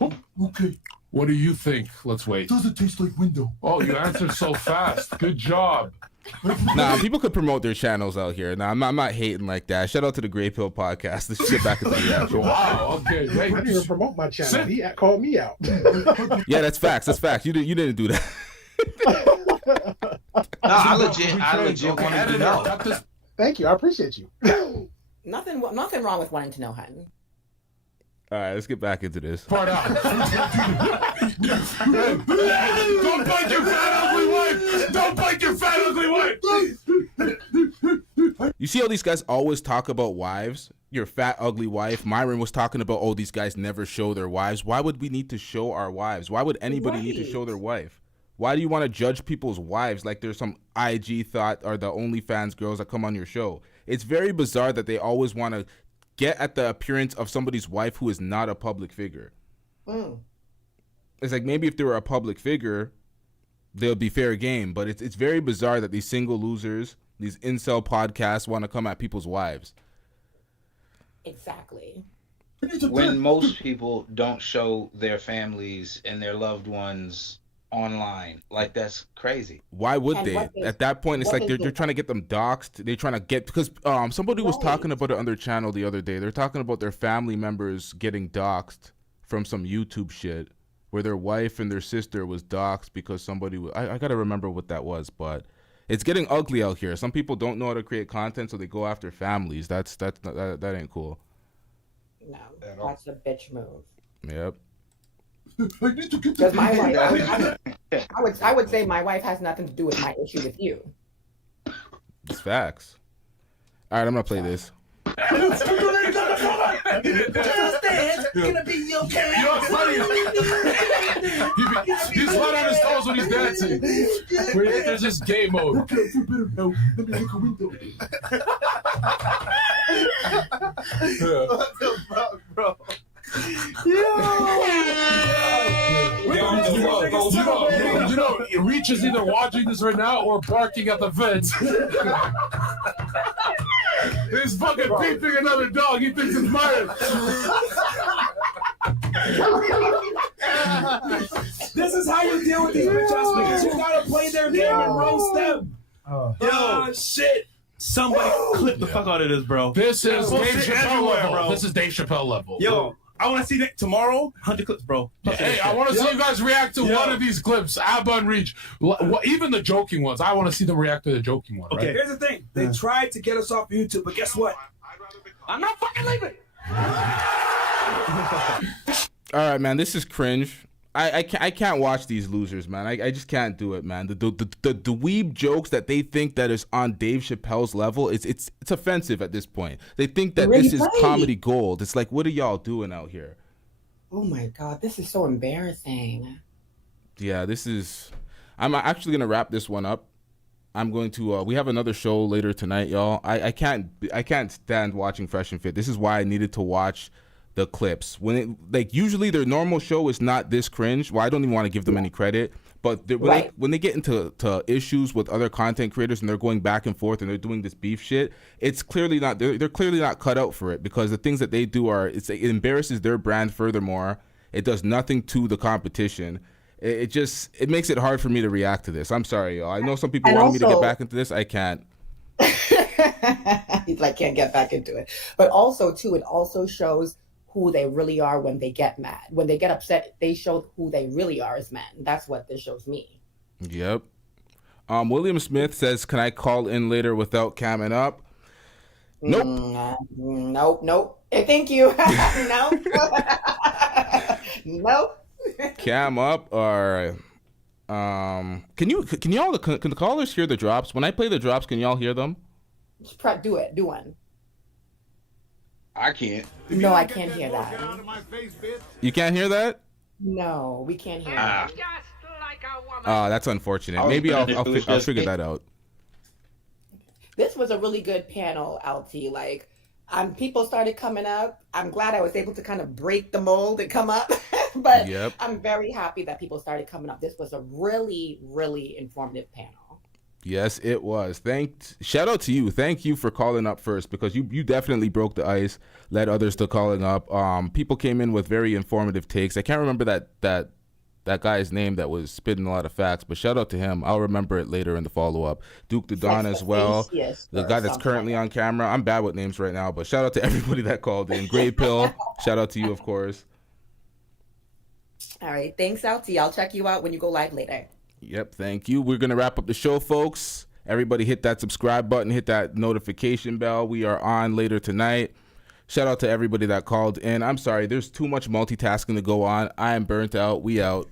Oh, okay. What do you think? Let's wait. Does it taste like window? Oh, you answered so fast. Good job. Nah, people could promote their channels out here. Nah, I'm not hating like that. Shout out to the Grey Pill podcast. Let's get back into the reaction. Wow. Okay. I didn't even promote my channel. He called me out. Yeah, that's facts. That's facts. You didn't do that. No, I legit wanted to know. Thank you. I appreciate you. Nothing wrong with wanting to know, hun. All right, let's get back into this. Part out. Don't bite your fat ugly wife. Don't bite your fat ugly wife. You see how these guys always talk about wives? Your fat ugly wife. Myron was talking about, oh, these guys never show their wives. Why would we need to show our wives? Why would anybody need to show their wife? Why do you want to judge people's wives like there's some IG thought or the OnlyFans girls that come on your show? It's very bizarre that they always want to get at the appearance of somebody's wife who is not a public figure. It's like maybe if they were a public figure, they'll be fair game. But it's very bizarre that these single losers, these incel podcasts want to come at people's wives. Exactly. When most people don't show their families and their loved ones online, like that's crazy. Why would they? At that point, it's like they're trying to get them doxxed. They're trying to get, because somebody was talking about it on their channel the other day. They're talking about their family members getting doxxed from some YouTube shit where their wife and their sister was doxxed because somebody was, I gotta remember what that was, but it's getting ugly out here. Some people don't know how to create content, so they go after families. That ain't cool. No, that's a bitch move. Yep. I need to get Because my wife, I would say my wife has nothing to do with my issue with you. It's facts. All right, I'm gonna play this. Just dance, gonna be your cat. You know what's funny? He's right on his toes when he's dancing. There's just game mode. Let me look a window. What the fuck, bro? You know, Reach is either watching this right now or barking at the fence. He's fucking peeping another dog. He thinks it's mine. This is how you deal with these bitch ass niggas. You gotta play their game and roast them. Yo, shit. Somebody clip the fuck out of this, bro. This is Dave Chappelle level. bro. This is Dave Chappelle level. Yo, I want to see that tomorrow. 100 clips, bro. Hey, I want to see you guys react to one of these clips. Abba and Reach. Even the joking ones. I want to see them react to the joking one. Okay, right? here's the thing. They tried to get us off YouTube, but guess what? I'm not fucking leaving. All right, man. This is cringe. I can't watch these losers, man. I just can't do it, man. The dweeb jokes that they think that is on Dave Chappelle's level, it's offensive at this point. They think that this is comedy gold. It's like, what are y'all doing out here? Oh my God, this is so embarrassing. Yeah, I'm actually gonna wrap this one up. I'm going to. We have another show later tonight, y'all. I can't stand watching Fresh and Fit. This is why I needed to watch the clips. Usually their normal show is not this cringe. Well, I don't even want to give them any credit, but when they get into issues with other content creators and they're going back and forth and they're doing this beef shit, it's clearly not. They're clearly not cut out for it, because the things that they do it embarrasses their brand. Furthermore, it does nothing to the competition. It makes it hard for me to react to this. I'm sorry, y'all. I know some people want me to get back into this. I can't. He's like, can't get back into it. But also, too, it also shows who they really are when they get mad. When they get upset, they show who they really are as men. That's what this shows me. Yep. William Smith says, can I call in later without camming up? Nope. Nope. Hey, thank you. Nope. Nope. Cam up, or can the callers hear the drops? When I play the drops, can y'all hear them? Do it. Do one. I can't. No, I can't hear that. You can't hear that? No, we can't hear that. That's unfortunate. Maybe I'll figure that out. This was a really good panel, LT. Like, people started coming up. I'm glad I was able to kind of break the mold and come up. But I'm very happy that people started coming up. This was a really, really informative panel. Yes, it was. Shout out to you. Thank you for calling up first, because you definitely broke the ice, led others to calling up. People came in with very informative takes. I can't remember that guy's name that was spitting a lot of facts, but shout out to him. I'll remember it later in the follow-up. Duke the Don as well. The guy that's currently on camera. I'm bad with names right now, but shout out to everybody that called in. Great Pill. Shout out to you, of course. All right. Thanks out to you. I'll check you out when you go live later. Yep, thank you. We're going to wrap up the show, folks. Everybody hit that subscribe button, hit that notification bell. We are on later tonight. Shout out to everybody that called in. I'm sorry, there's too much multitasking to go on. I am burnt out. We out.